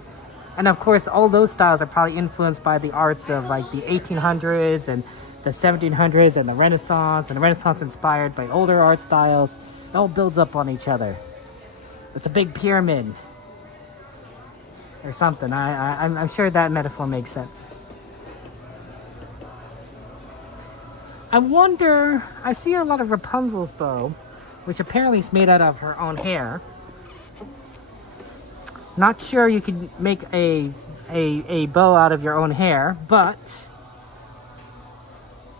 And of course, all those styles are probably influenced by the arts of like the 1800s and the 1700s and the Renaissance inspired by older art styles. It all builds up on each other. It's a big pyramid or something. I'm sure that metaphor makes sense. I wonder, I see a lot of Rapunzel's bow, which apparently is made out of her own hair. Not sure you could make a bow out of your own hair, but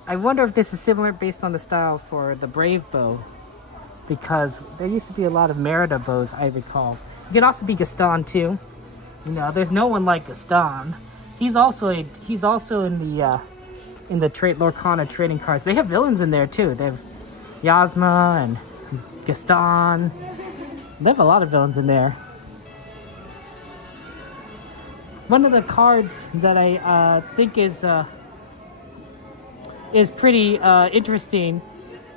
I wonder if this is similar based on the style for the Brave bow, because there used to be a lot of Merida bows, I recall. You can also be Gaston too. You know, there's no one like Gaston. He's also in the Lorcana trading cards. They have villains in there too. They have Yasma and Gaston. They have a lot of villains in there. One of the cards that I think is pretty interesting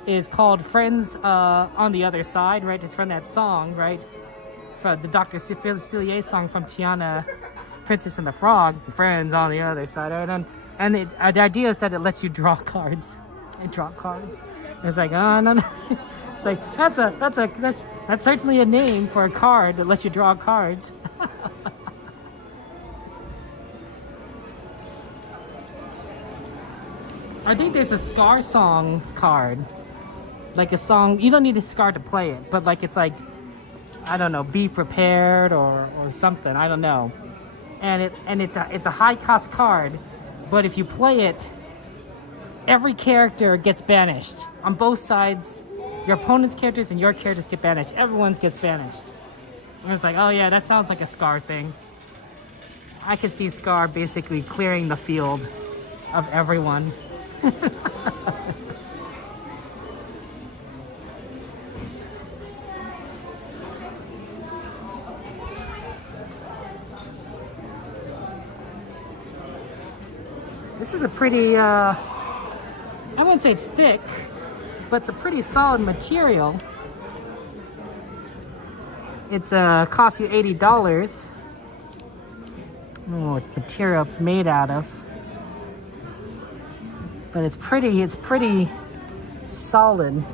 is called Friends on the Other Side, right? It's from that song, right? From the Dr. Cillier song from Tiana, Princess and the Frog, Friends on the Other Side, right? And the idea is that it lets you draw cards and drop cards. It's like, oh, no. It's like, that's certainly a name for a card that lets you draw cards. I think there's a Scar song card. Like a song, you don't need a Scar to play it, but like it's like, I don't know, be prepared or something, I don't know. And it's a high cost card, but if you play it, every character gets banished. On both sides, your opponent's characters and your characters get banished. Everyone's gets banished. And it's like, oh yeah, that sounds like a Scar thing. I could see Scar basically clearing the field of everyone. This is a pretty, I wouldn't say it's thick, but it's a pretty solid material. It's cost you $80. I don't know what material it's made out of. But it's pretty solid.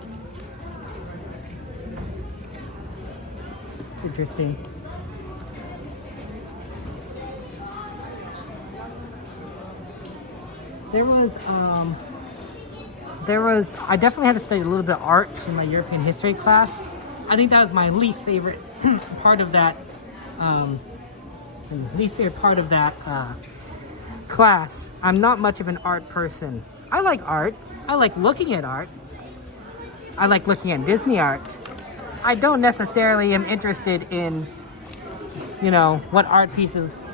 It's interesting. I definitely had to study a little bit of art in my European history class. I think that was my least favorite part of that, class. I'm not much of an art person. I like art. I like looking at art. I like looking at Disney art. I don't necessarily am interested in, you know, what art pieces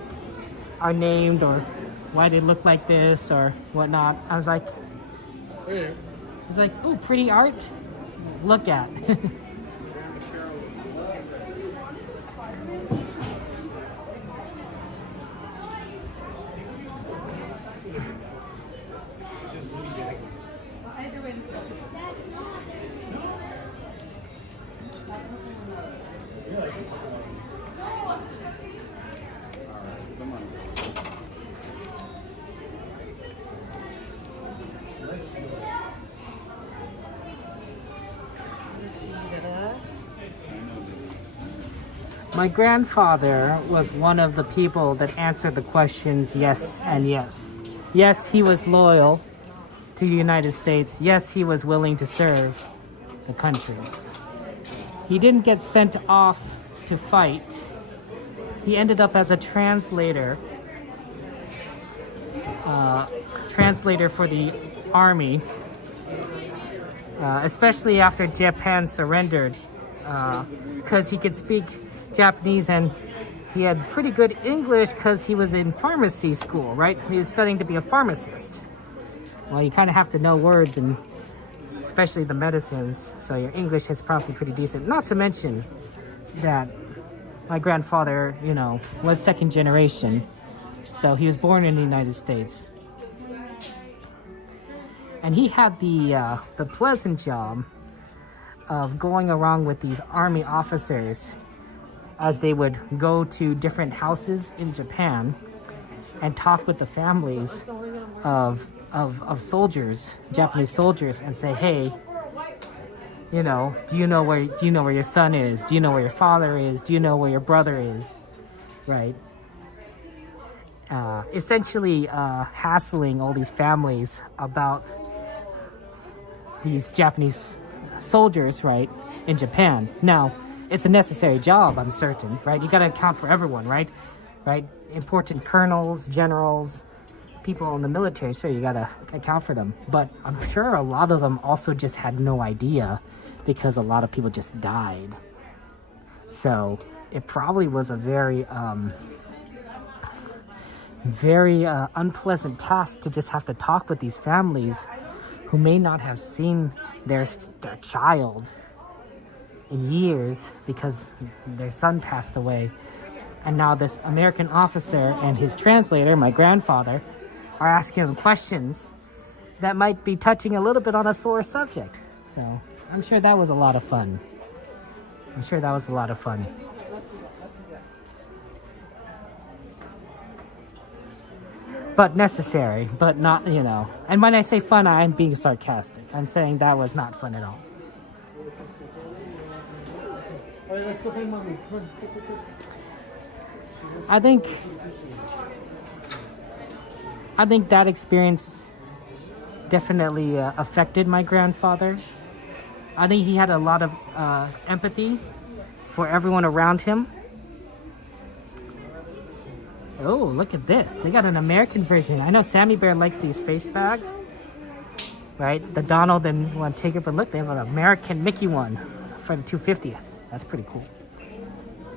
are named or why they look like this or whatnot. I was like, oh, pretty art. Look at. My grandfather was one of the people that answered the questions yes and yes. Yes, he was loyal to the United States. Yes, he was willing to serve the country. He didn't get sent off to fight. He ended up as a translator for the army. especially after Japan surrendered, because he could speak Japanese and he had pretty good English because he was in pharmacy school, right? He was studying to be a pharmacist. Well, you kind of have to know words, and especially the medicines, so your English is probably pretty decent. Not to mention that my grandfather, you know, was second generation, so he was born in the United States. And he had the pleasant job of going around with these army officers as they would go to different houses in Japan and talk with the families of soldiers, Japanese soldiers, and say, hey, you know, do you know where your son is? Do you know where your father is? Do you know where your brother is? Right? Essentially hassling all these families about these Japanese soldiers, right, in Japan. Now, it's a necessary job, I'm certain, right? You gotta account for everyone, right? Right? Important colonels, generals, people in the military, so you gotta account for them. But I'm sure a lot of them also just had no idea because a lot of people just died. So it probably was a very unpleasant task to just have to talk with these families who may not have seen their child in years because their son passed away. And now this American officer and his translator, my grandfather, are asking him questions that might be touching a little bit on a sore subject. So I'm sure that was a lot of fun. But necessary, but not, you know. And when I say fun, I'm being sarcastic. I'm saying that was not fun at all. All right, let's go find mommy. Come on. I think that experience definitely affected my grandfather. I think he had a lot of empathy for everyone around him. Oh, look at this. They got an American version. I know Sammy Bear likes these face bags, right? The Donald didn't want to take it, but look, they have an American Mickey one for the 250th. That's pretty cool.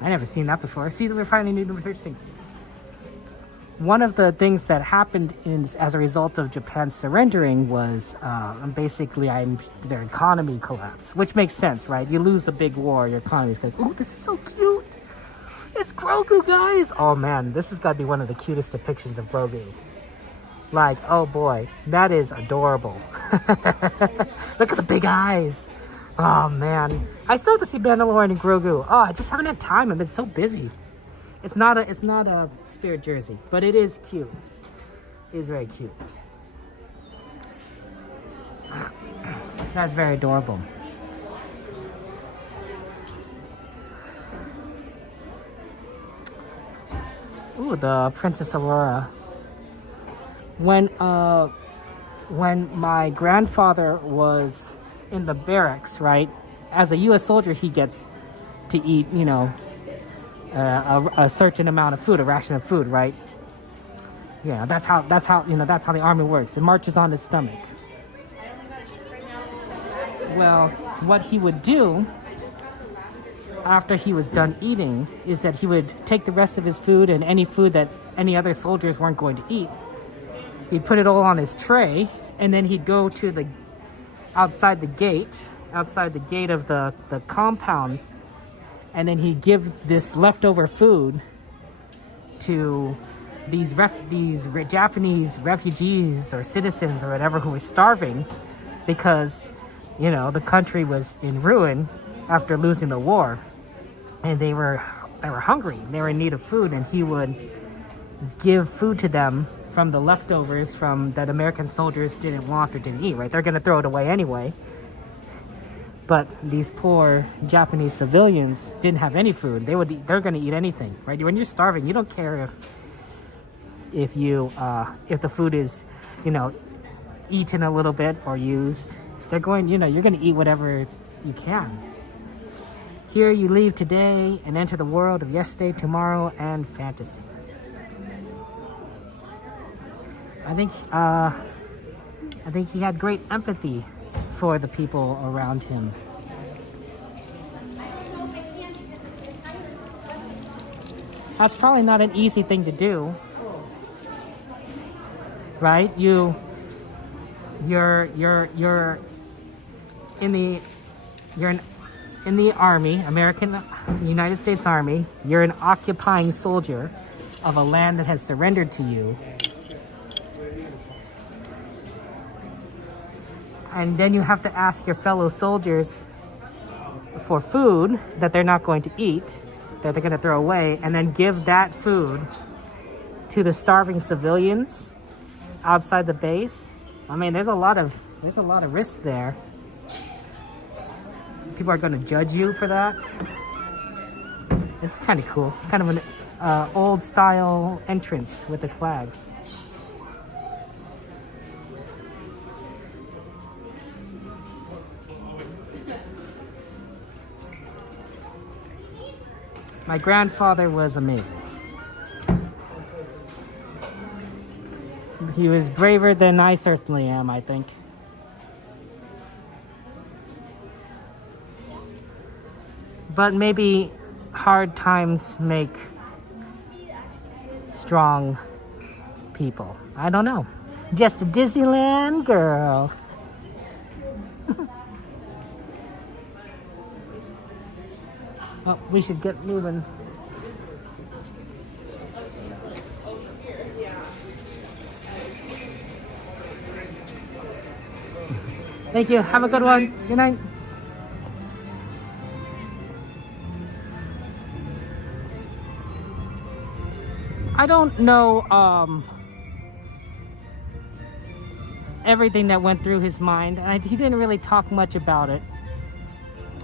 I never seen that before. See, we're finding new research things. One of the things that happened as a result of Japan surrendering was basically their economy collapsed, which makes sense, right? You lose a big war, your economy's like, oh, this is so cute. It's Grogu, guys. Oh man, this has got to be one of the cutest depictions of Grogu. Like, oh boy, that is adorable. Look at the big eyes. Oh man, I still have to see Mandalorian and Grogu. Oh, I just haven't had time. I've been so busy. It's not a Spirit jersey, but it is cute. It is very cute. That's very adorable. Ooh, the Princess Aurora. When my grandfather was in the barracks, right? As a U.S. soldier, he gets to eat, you know, a certain amount of food, a ration of food, right? Yeah, that's how the army works. It marches on its stomach. Well, what he would do after he was done eating is that he would take the rest of his food and any food that any other soldiers weren't going to eat. He'd put it all on his tray, and then he'd go to outside the gate of the compound, and then he'd give this leftover food to these Japanese refugees or citizens or whatever who were starving because, you know, the country was in ruin after losing the war, and they were hungry. They were in need of food, and he would give food to them from the leftovers from that American soldiers didn't want or didn't eat, right? They're going to throw it away anyway. But these poor Japanese civilians didn't have any food. They're going to eat anything, right? When you're starving, you don't care if the food is, you know, eaten a little bit or used. You're going to eat whatever you can. Here you leave today and enter the world of yesterday, tomorrow, and fantasy. I think he had great empathy for the people around him. That's probably not an easy thing to do, right? You're in the Army, United States Army. You're an occupying soldier of a land that has surrendered to you. And then you have to ask your fellow soldiers for food that they're not going to eat, that they're going to throw away, and then give that food to the starving civilians outside the base. I mean, there's a lot of risk there. People are going to judge you for that. It's kind of cool. It's kind of an old style entrance with the flags. My grandfather was amazing. He was braver than I certainly am, I think. But maybe hard times make strong people. I don't know. Just a Disneyland girl. Oh, we should get moving. Thank you. Have a good one. Good night. I don't know everything that went through his mind. He didn't really talk much about it.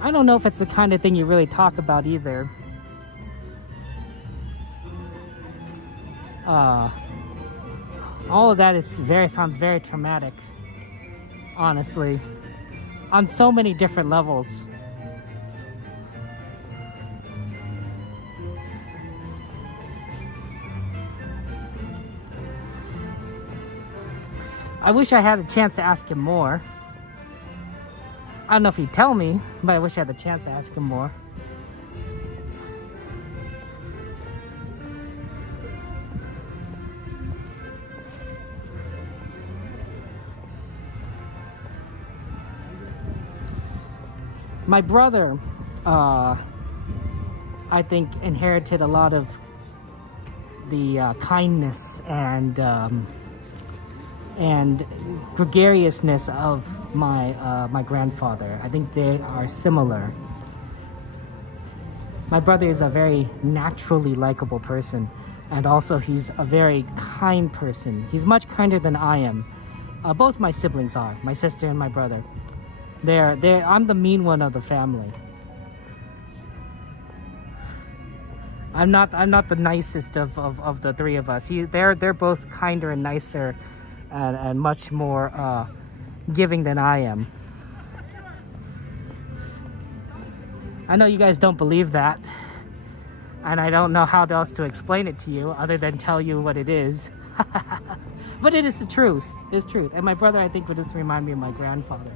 I don't know if it's the kind of thing you really talk about either. All of that sounds very traumatic, honestly, on so many different levels. I wish I had a chance to ask him more. I don't know if he'd tell me, but I wish I had the chance to ask him more. My brother, I think, inherited a lot of the kindness and gregariousness of my grandfather. I think they are similar. My brother is a very naturally likable person, and also he's a very kind person. He's much kinder than I am. Both my siblings are, my sister and my brother. I'm the mean one of the family. I'm not the nicest of the three of us. They're both kinder and nicer and much more giving than I am. I know you guys don't believe that, and I don't know how else to explain it to you other than tell you what it is. But it is the truth. It's truth. And my brother, I think, would just remind me of my grandfather.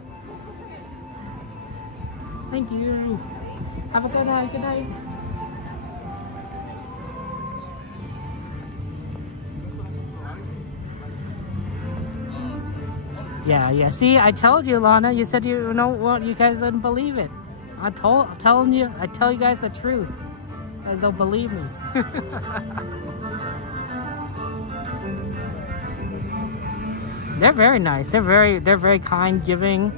Thank you. Have a good night. Good night. Yeah. See, I told you, Lana. You said you guys wouldn't believe it. I tell you guys the truth. You guys don't believe me. They're very nice. They're very kind, giving,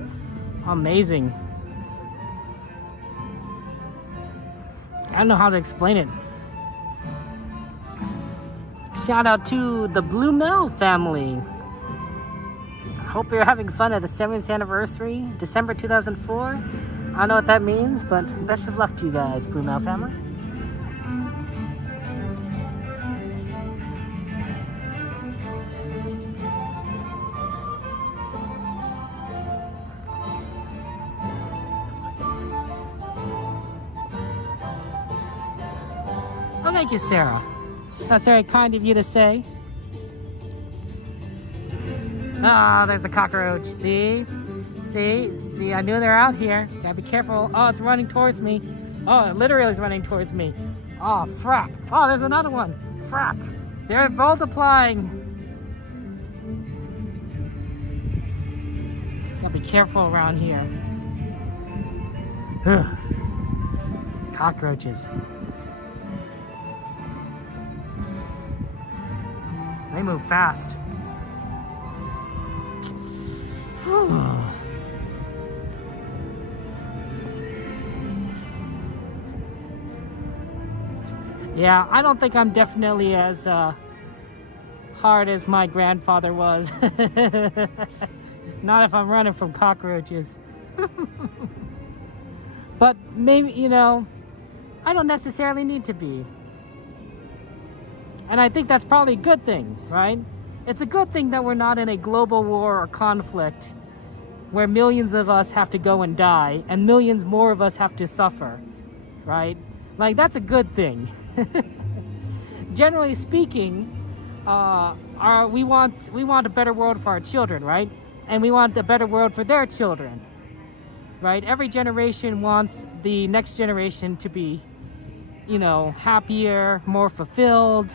amazing. I don't know how to explain it. Shout out to the Blue Mel family. Hope you're having fun at the 70th anniversary, December 2004. I don't know what that means, but best of luck to you guys, Blue Mel family. Oh, thank you, Sarah. That's very kind of you to say. Ah, there's a cockroach. See? See, I knew they're out here. Gotta be careful. Oh, it's running towards me. Oh, it literally is running towards me. Oh, frack. Oh, there's another one. Frack. They're multiplying. Gotta be careful around here. Cockroaches. They move fast. Yeah, I don't think I'm definitely as hard as my grandfather was. Not if I'm running from cockroaches. But maybe, you know, I don't necessarily need to be. And I think that's probably a good thing, right? It's a good thing that we're not in a global war or conflict where millions of us have to go and die and millions more of us have to suffer, right? Like, that's a good thing. Generally speaking, we want a better world for our children, right? And we want a better world for their children, right? Every generation wants the next generation to be, you know, happier, more fulfilled,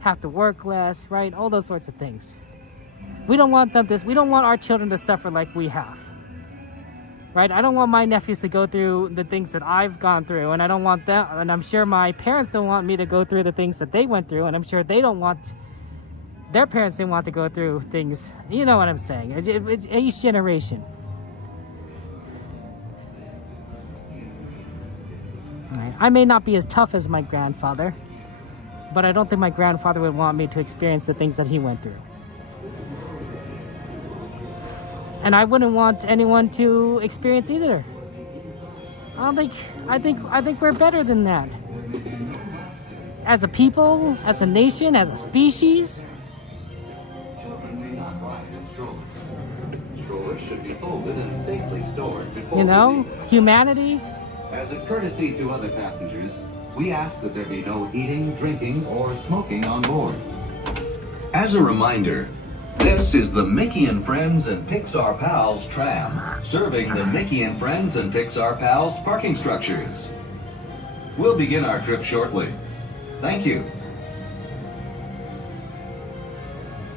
have to work less, right? All those sorts of things. We don't want we don't want our children to suffer like we have, right? I don't want my nephews to go through the things that I've gone through, and I don't want them, and I'm sure my parents don't want me to go through the things that they went through, and I'm sure they don't want, their parents didn't want to go through things, you know what I'm saying? It's each generation. Right. I may not be as tough as my grandfather, but I don't think my grandfather would want me to experience the things that he went through. And I wouldn't want anyone to experience either. I think we're better than that. As a people, as a nation, as a species. Strollers should be folded and safely stored before you know, humanity. As a courtesy to other passengers, we ask that there be no eating, drinking, or smoking on board. As a reminder, this is the Mickey and Friends and Pixar Pals tram, serving the Mickey and Friends and Pixar Pals parking structures. We'll begin our trip shortly. Thank you.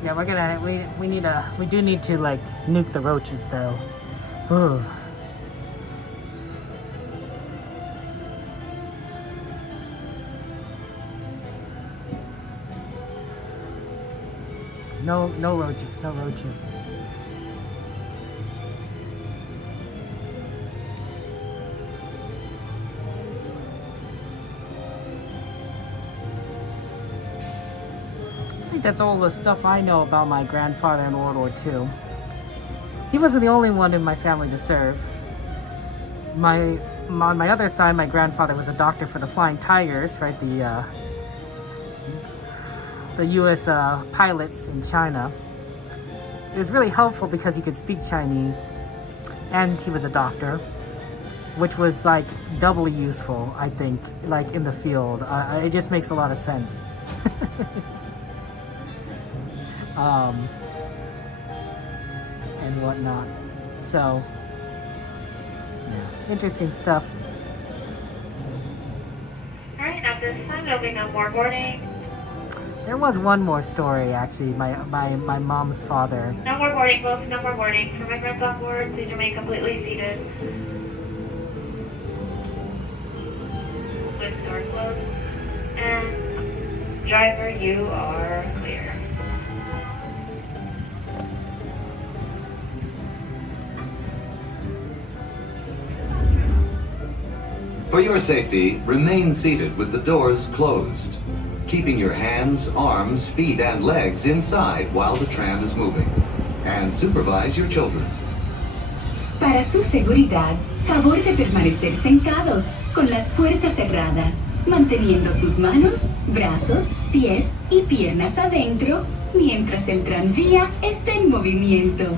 Yeah, we're gonna, we do need to like nuke the roaches though. Ooh. No roaches, no roaches. I think that's all the stuff I know about my grandfather in World War II. He wasn't the only one in my family to serve. On my other side, my grandfather was a doctor for the Flying Tigers, right? The U.S. pilots in China. It was really helpful because he could speak Chinese and he was a doctor, which was like doubly useful, I think, like in the field. It just makes a lot of sense. And whatnot. So, yeah, interesting stuff. Alright, at this time there'll be no more boarding. There was one more story, actually, my mom's father. No more boarding, folks, no more boarding. For my friends on board, please remain completely seated. With door closed. And driver, you are clear. For your safety, remain seated with the doors closed, keeping your hands, arms, feet, and legs inside while the tram is moving. And supervise your children. Para su seguridad, favor de permanecer sentados con las puertas cerradas, manteniendo sus manos, brazos, pies y piernas adentro mientras el tranvía está en movimiento.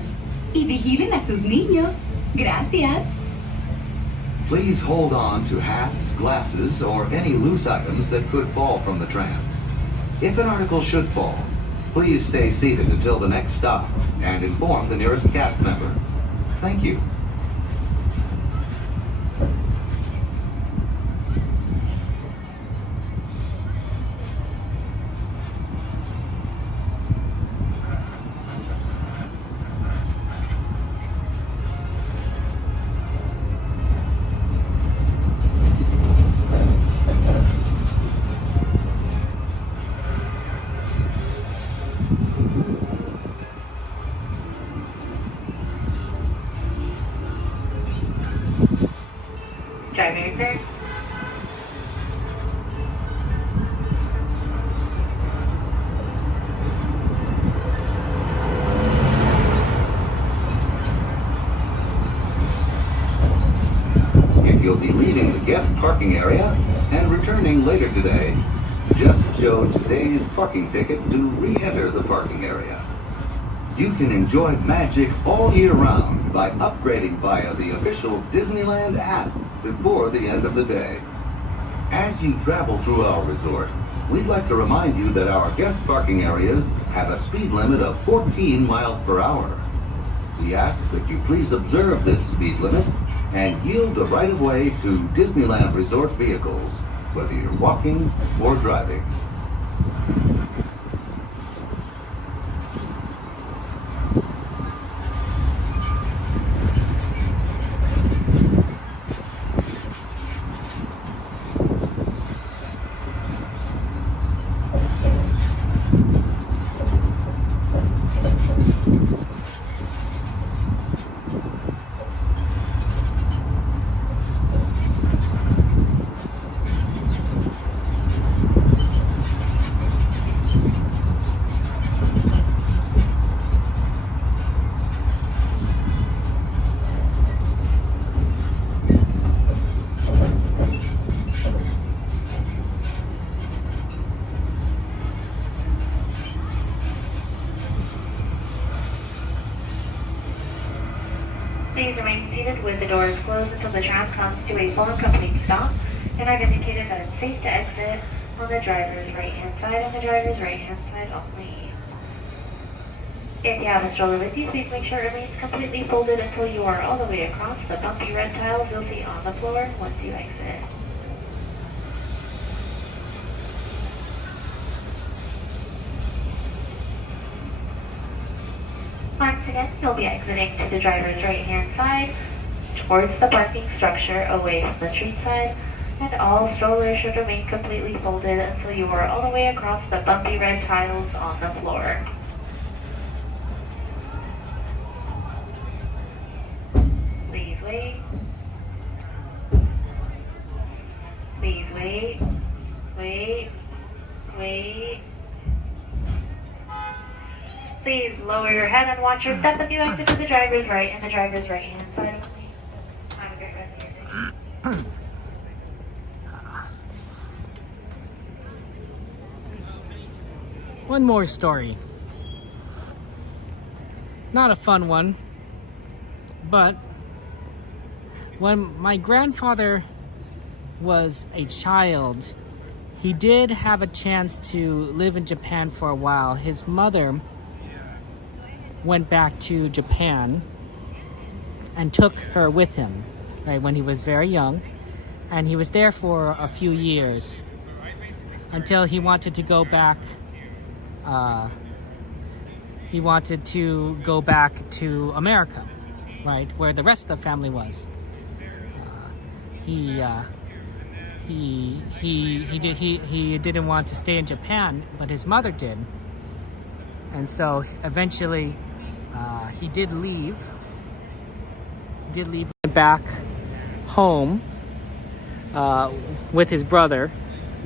Y vigilen a sus niños. Gracias. Please hold on to hats, glasses, or any loose items that could fall from the tram. If an article should fall, please stay seated until the next stop and inform the nearest cast member. Thank you. Driving there. If you'll be leaving the guest parking area and returning later today, just show today's parking ticket to re-enter the parking area. You can enjoy magic all year round by upgrading via the official Disneyland app before the end of the day. As you travel through our resort, we'd like to remind you that our guest parking areas have a speed limit of 14 miles per hour. We ask that you please observe this speed limit and yield the right-of-way to Disneyland Resort vehicles, whether you're walking or driving. Please remain seated with the doors closed until the tram comes to a full accompanied stop, and I've indicated that it's safe to exit on the driver's right-hand side and the driver's right-hand side only. If you have a stroller with you, please make sure it remains completely folded until you are all the way across the bumpy red tiles you'll see on the floor once you exit. Once again, you'll be exiting to the driver's right-hand side, towards the parking structure away from the street side, and all strollers should remain completely folded until you are all the way across the bumpy red tiles on the floor. Please wait. Please wait. Wait. Wait. Please lower your head and watch your step as you exit to the driver's right and the driver's right-hand side only. Have a great rest of your day. One more story. Not a fun one, but when my grandfather was a child, he did have a chance to live in Japan for a while. His mother went back to Japan and took her with him, right, when he was very young, and he was there for a few years until he wanted to go back. He wanted to go back to America, right, where the rest of the family was. He didn't want to stay in Japan, but his mother did, and so eventually he did leave. Back home with his brother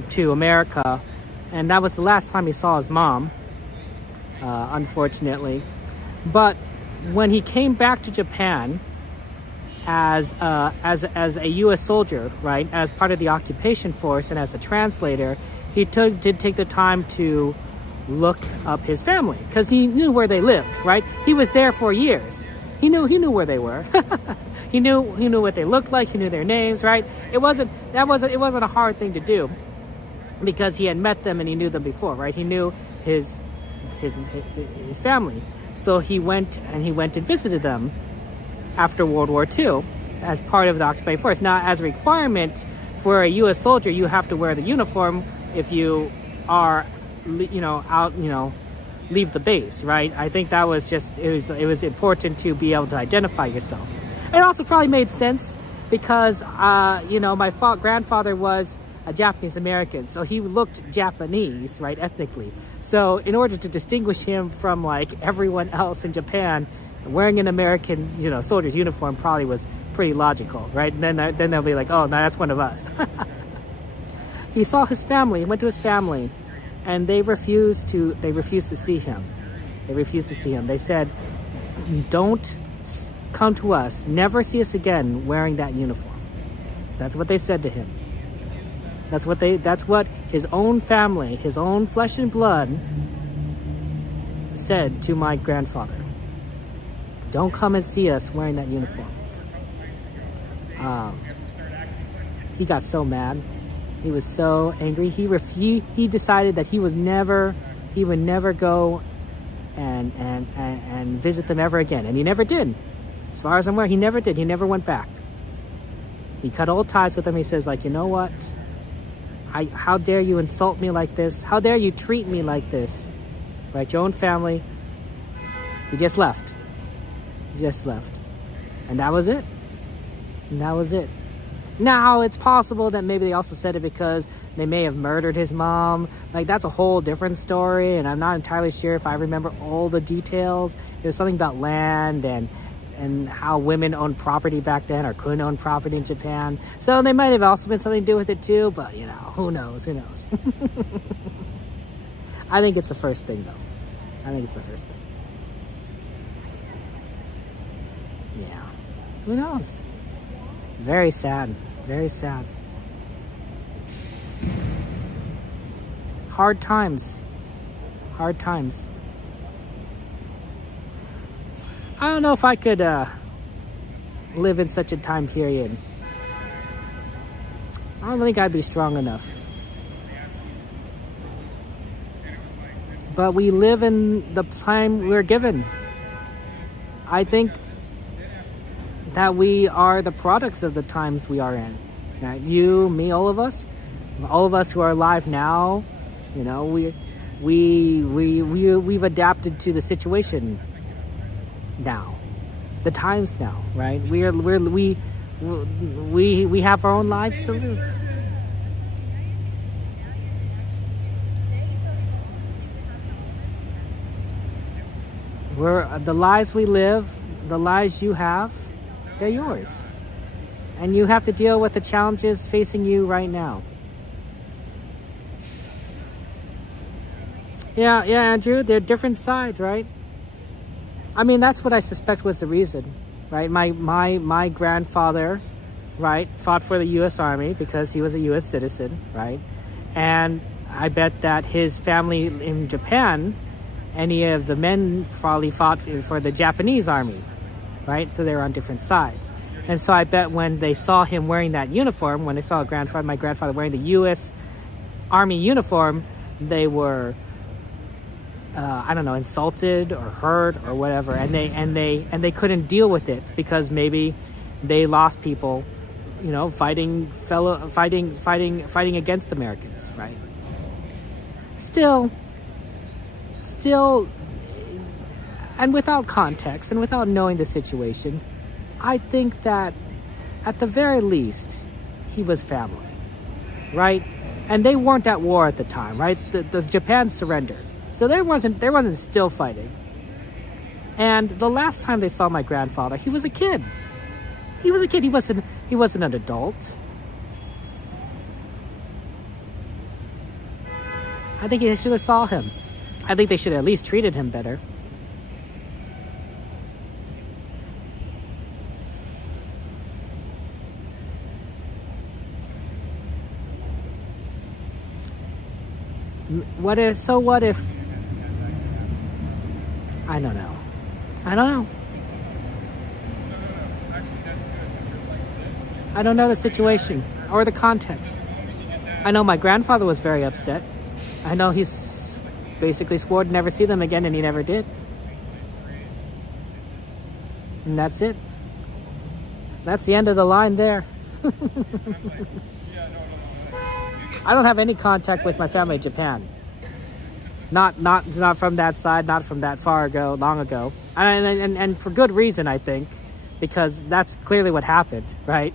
to America, and that was the last time he saw his mom, unfortunately. But when he came back to Japan as a U.S. soldier, right, as part of the occupation force and as a translator, he did take the time to look up his family because he knew where they lived, right? He was there for years. He knew where they were. he knew what they looked like. He knew their names, right? It wasn't a hard thing to do because he had met them and he knew them before, right? He knew his family. So he went and visited them. after World War II as part of the occupying force. Now, as a requirement for a U.S. soldier, you have to wear the uniform if you are, leave the base, right? I think that was just, it was important to be able to identify yourself. It also probably made sense because, my grandfather was a Japanese American, so he looked Japanese, right, ethnically. So in order to distinguish him from like everyone else in Japan, wearing an American, soldier's uniform probably was pretty logical, right? And then they'll be like, oh, no, that's one of us. He saw his family, he went to his family, and they refused to see him. They refused to see him. They said, don't come to us, never see us again wearing that uniform. That's what they said to him. That's what his own family, his own flesh and blood said to my grandfather. Don't come and see us wearing that uniform. He got so mad. He was so angry. He decided that he would never go and visit them ever again. And he never did. As far as I'm aware, he never did. He never went back. He cut all ties with them. He says, like, you know what? How dare you insult me like this? How dare you treat me like this? Right? Your own family. He just left. He just left. And that was it. And that was it. Now, it's possible that maybe they also said it because they may have murdered his mom. Like, that's a whole different story, and I'm not entirely sure if I remember all the details. It was something about land and how women owned property back then or couldn't own property in Japan. So they might have also been something to do with it too, but, who knows? Who knows? I think it's the first thing, though. I think it's the first thing. Yeah. Who knows? Very sad. Very sad. Hard times. Hard times. I don't know if I could live in such a time period. I don't think I'd be strong enough. But we live in the time we're given. I think that we are the products of the times we are in. Right? You, me, all of us who are alive now, we've adapted to the situation now, the times now, right? We have our own lives to live. The lives we live, the lives you have, they're yours. And you have to deal with the challenges facing you right now. Yeah, Andrew, they're different sides, right? I mean, that's what I suspect was the reason, right? My grandfather, right, fought for the U.S. Army because he was a U.S. citizen, right? And I bet that his family in Japan, any of the men probably fought for the Japanese Army, right? So they were on different sides. And so I bet when they saw him wearing that uniform, when they saw my grandfather wearing the U.S. Army uniform, they were, insulted or hurt or whatever, and they couldn't deal with it because maybe they lost people, fighting against Americans, right? Still, and without context and without knowing the situation, I think that at the very least, he was family, right? And they weren't at war at the time, right? The Japan surrendered, so there wasn't still fighting. And the last time they saw my grandfather, he was a kid. He was a kid. He wasn't an adult. I think they should have saw him. I think they should have at least treated him better. What if I don't know. I don't know the situation or the context. I know my grandfather was very upset. I know he's basically swore to never see them again, and he never did. And that's it. That's the end of the line there. I don't have any contact with my family in Japan. Not from that side, not from that long ago. And for good reason, I think, because that's clearly what happened, right?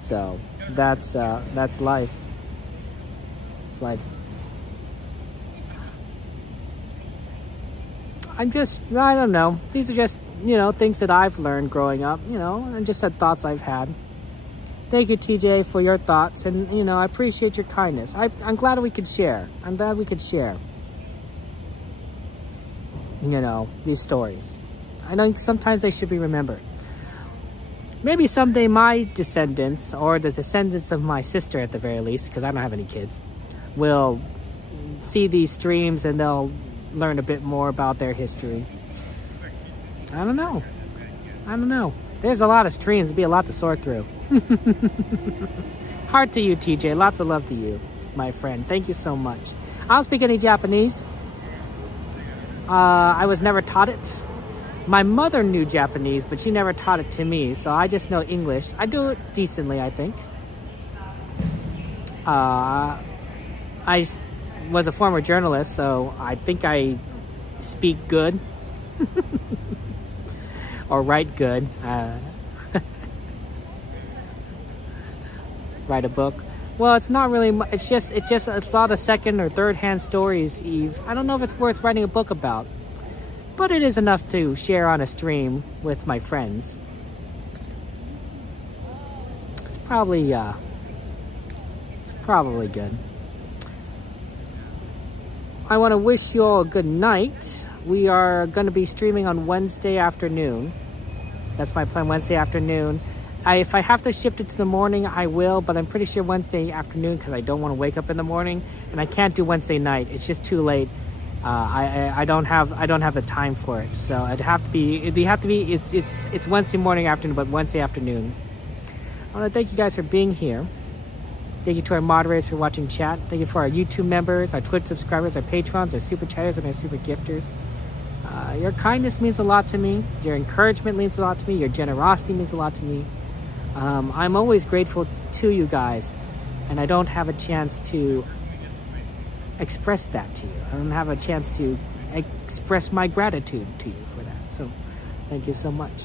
So that's life. It's life. I don't know. These are just, things that I've learned growing up, and just thoughts I've had. Thank you, TJ, for your thoughts. And, I appreciate your kindness. I'm glad we could share. These stories. I think sometimes they should be remembered. Maybe someday my descendants, or the descendants of my sister at the very least, because I don't have any kids, will see these streams and they'll learn a bit more about their history. I don't know. There's a lot of streams. It'd be a lot to sort through. Heart to you, TJ. Lots of love to you, my friend. Thank you so much. I don't speak any Japanese. I was never taught it. My mother knew Japanese, but she never taught it to me, so I just know English. I do it decently, I think. I was a former journalist, so I think I speak good. Or write good. Write a book. Well, it's not really. It's just a lot of second or third hand stories, Eve. I don't know if it's worth writing a book about, but it is enough to share on a stream with my friends. It's probably good. I want to wish you all a good night. We are going to be streaming on Wednesday afternoon. That's my plan, Wednesday afternoon. If I have to shift it to the morning, I will, but I'm pretty sure Wednesday afternoon because I don't want to wake up in the morning, and I can't do Wednesday night. It's just too late. I don't have the time for it, so it's Wednesday morning, afternoon, but Wednesday afternoon. I want to thank you guys for being here. Thank you to our moderators for watching chat. Thank you for our YouTube members, our Twitch subscribers, our patrons, our super chatters, and our super gifters. Your kindness means a lot to me. Your encouragement means a lot to me. Your generosity means a lot to me. I'm always grateful to you guys, and I don't have a chance to express that to you. I don't have a chance to express my gratitude to you for that. So thank you so much.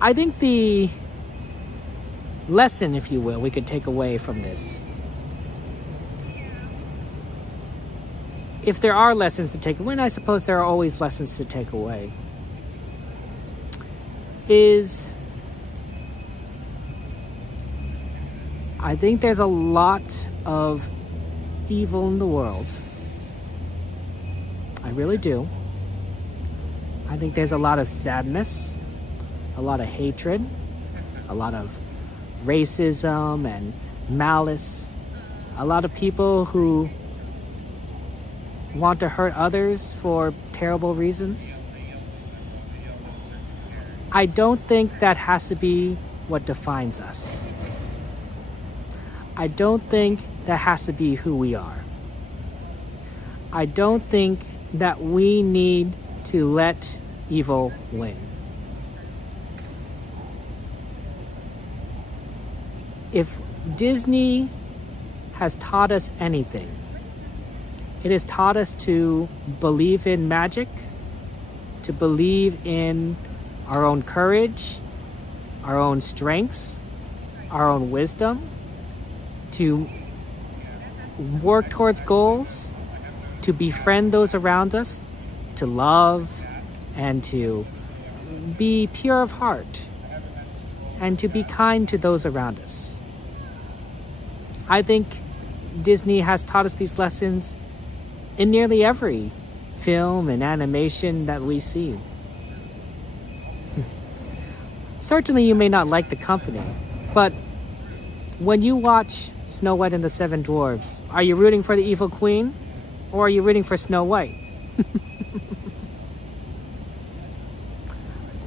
I think the lesson, if you will, we could take away from this, if there are lessons to take away, and I suppose there are always lessons to take away, is I think there's a lot of evil in the world. I really do. I think there's a lot of sadness, a lot of hatred, a lot of racism and malice, a lot of people who want to hurt others for terrible reasons. I don't think that has to be what defines us. I don't think that has to be who we are. I don't think that we need to let evil win. If Disney has taught us anything, it has taught us to believe in magic, to believe in our own courage, our own strengths, our own wisdom, to work towards goals, to befriend those around us, to love, and to be pure of heart, and to be kind to those around us. I think Disney has taught us these lessons in nearly every film and animation that we see. Certainly you may not like the company, but when you watch Snow White and the Seven Dwarfs, are you rooting for the evil queen, or are you rooting for Snow White?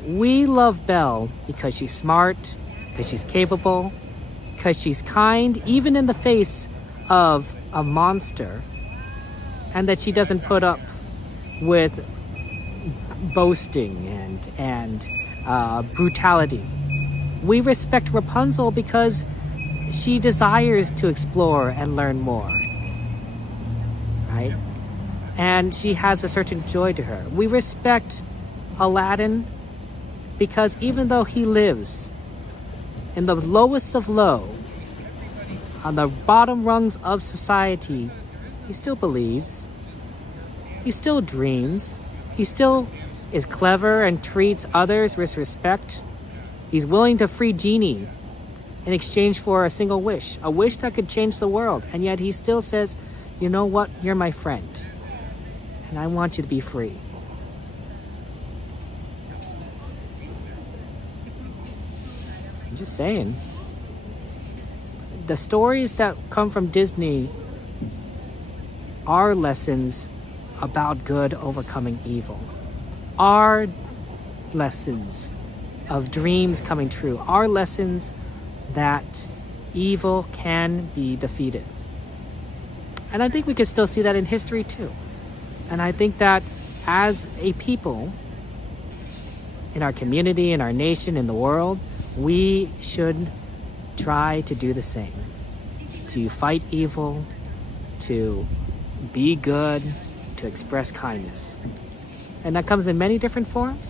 We love Belle because she's smart, because she's capable, because she's kind, even in the face of a monster, and that she doesn't put up with boasting and brutality. We respect Rapunzel because she desires to explore and learn more, right? And she has a certain joy to her. We respect Aladdin because even though he lives in the lowest of low, on the bottom rungs of society, he still believes, he still dreams, he still is clever and treats others with respect. He's willing to free Genie in exchange for a single wish, a wish that could change the world. And yet he still says, you know what, you're my friend, and I want you to be free. I'm just saying. The stories that come from Disney are lessons about good overcoming evil, are lessons of dreams coming true, are lessons that evil can be defeated. And I think we could still see that in history too. And I think that as a people, in our community, in our nation, in the world, we should try to do the same. To fight evil, to be good, to express kindness. And that comes in many different forms.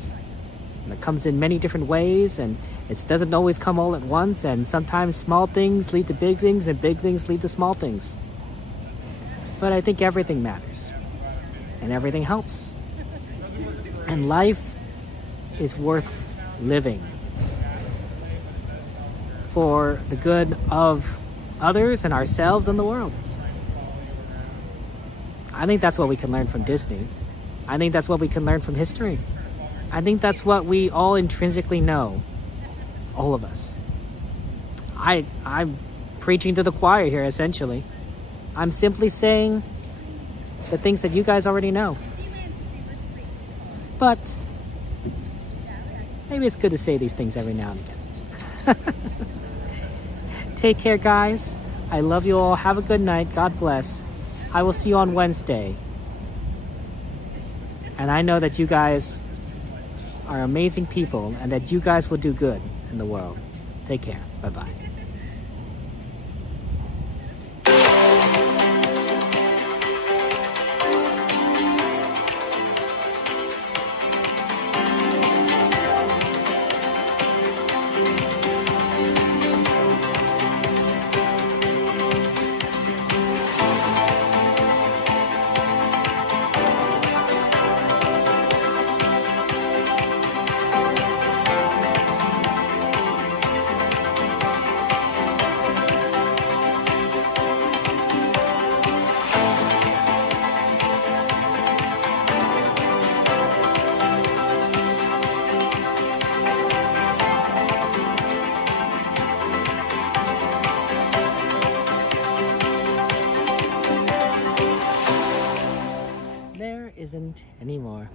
That comes in many different ways, and it doesn't always come all at once, and sometimes small things lead to big things, and big things lead to small things. But I think everything matters, and everything helps. And life is worth living for the good of others and ourselves and the world. I think that's what we can learn from Disney. I think that's what we can learn from history. I think that's what we all intrinsically know, all of us. I'm preaching to the choir here, essentially. I'm simply saying the things that you guys already know. But maybe it's good to say these things every now and again. Take care, guys. I love you all. Have a good night. God bless. I will see you on Wednesday. And I know that you guys are amazing people and that you guys will do good in the world. Take care. Bye-bye. Isn't anymore.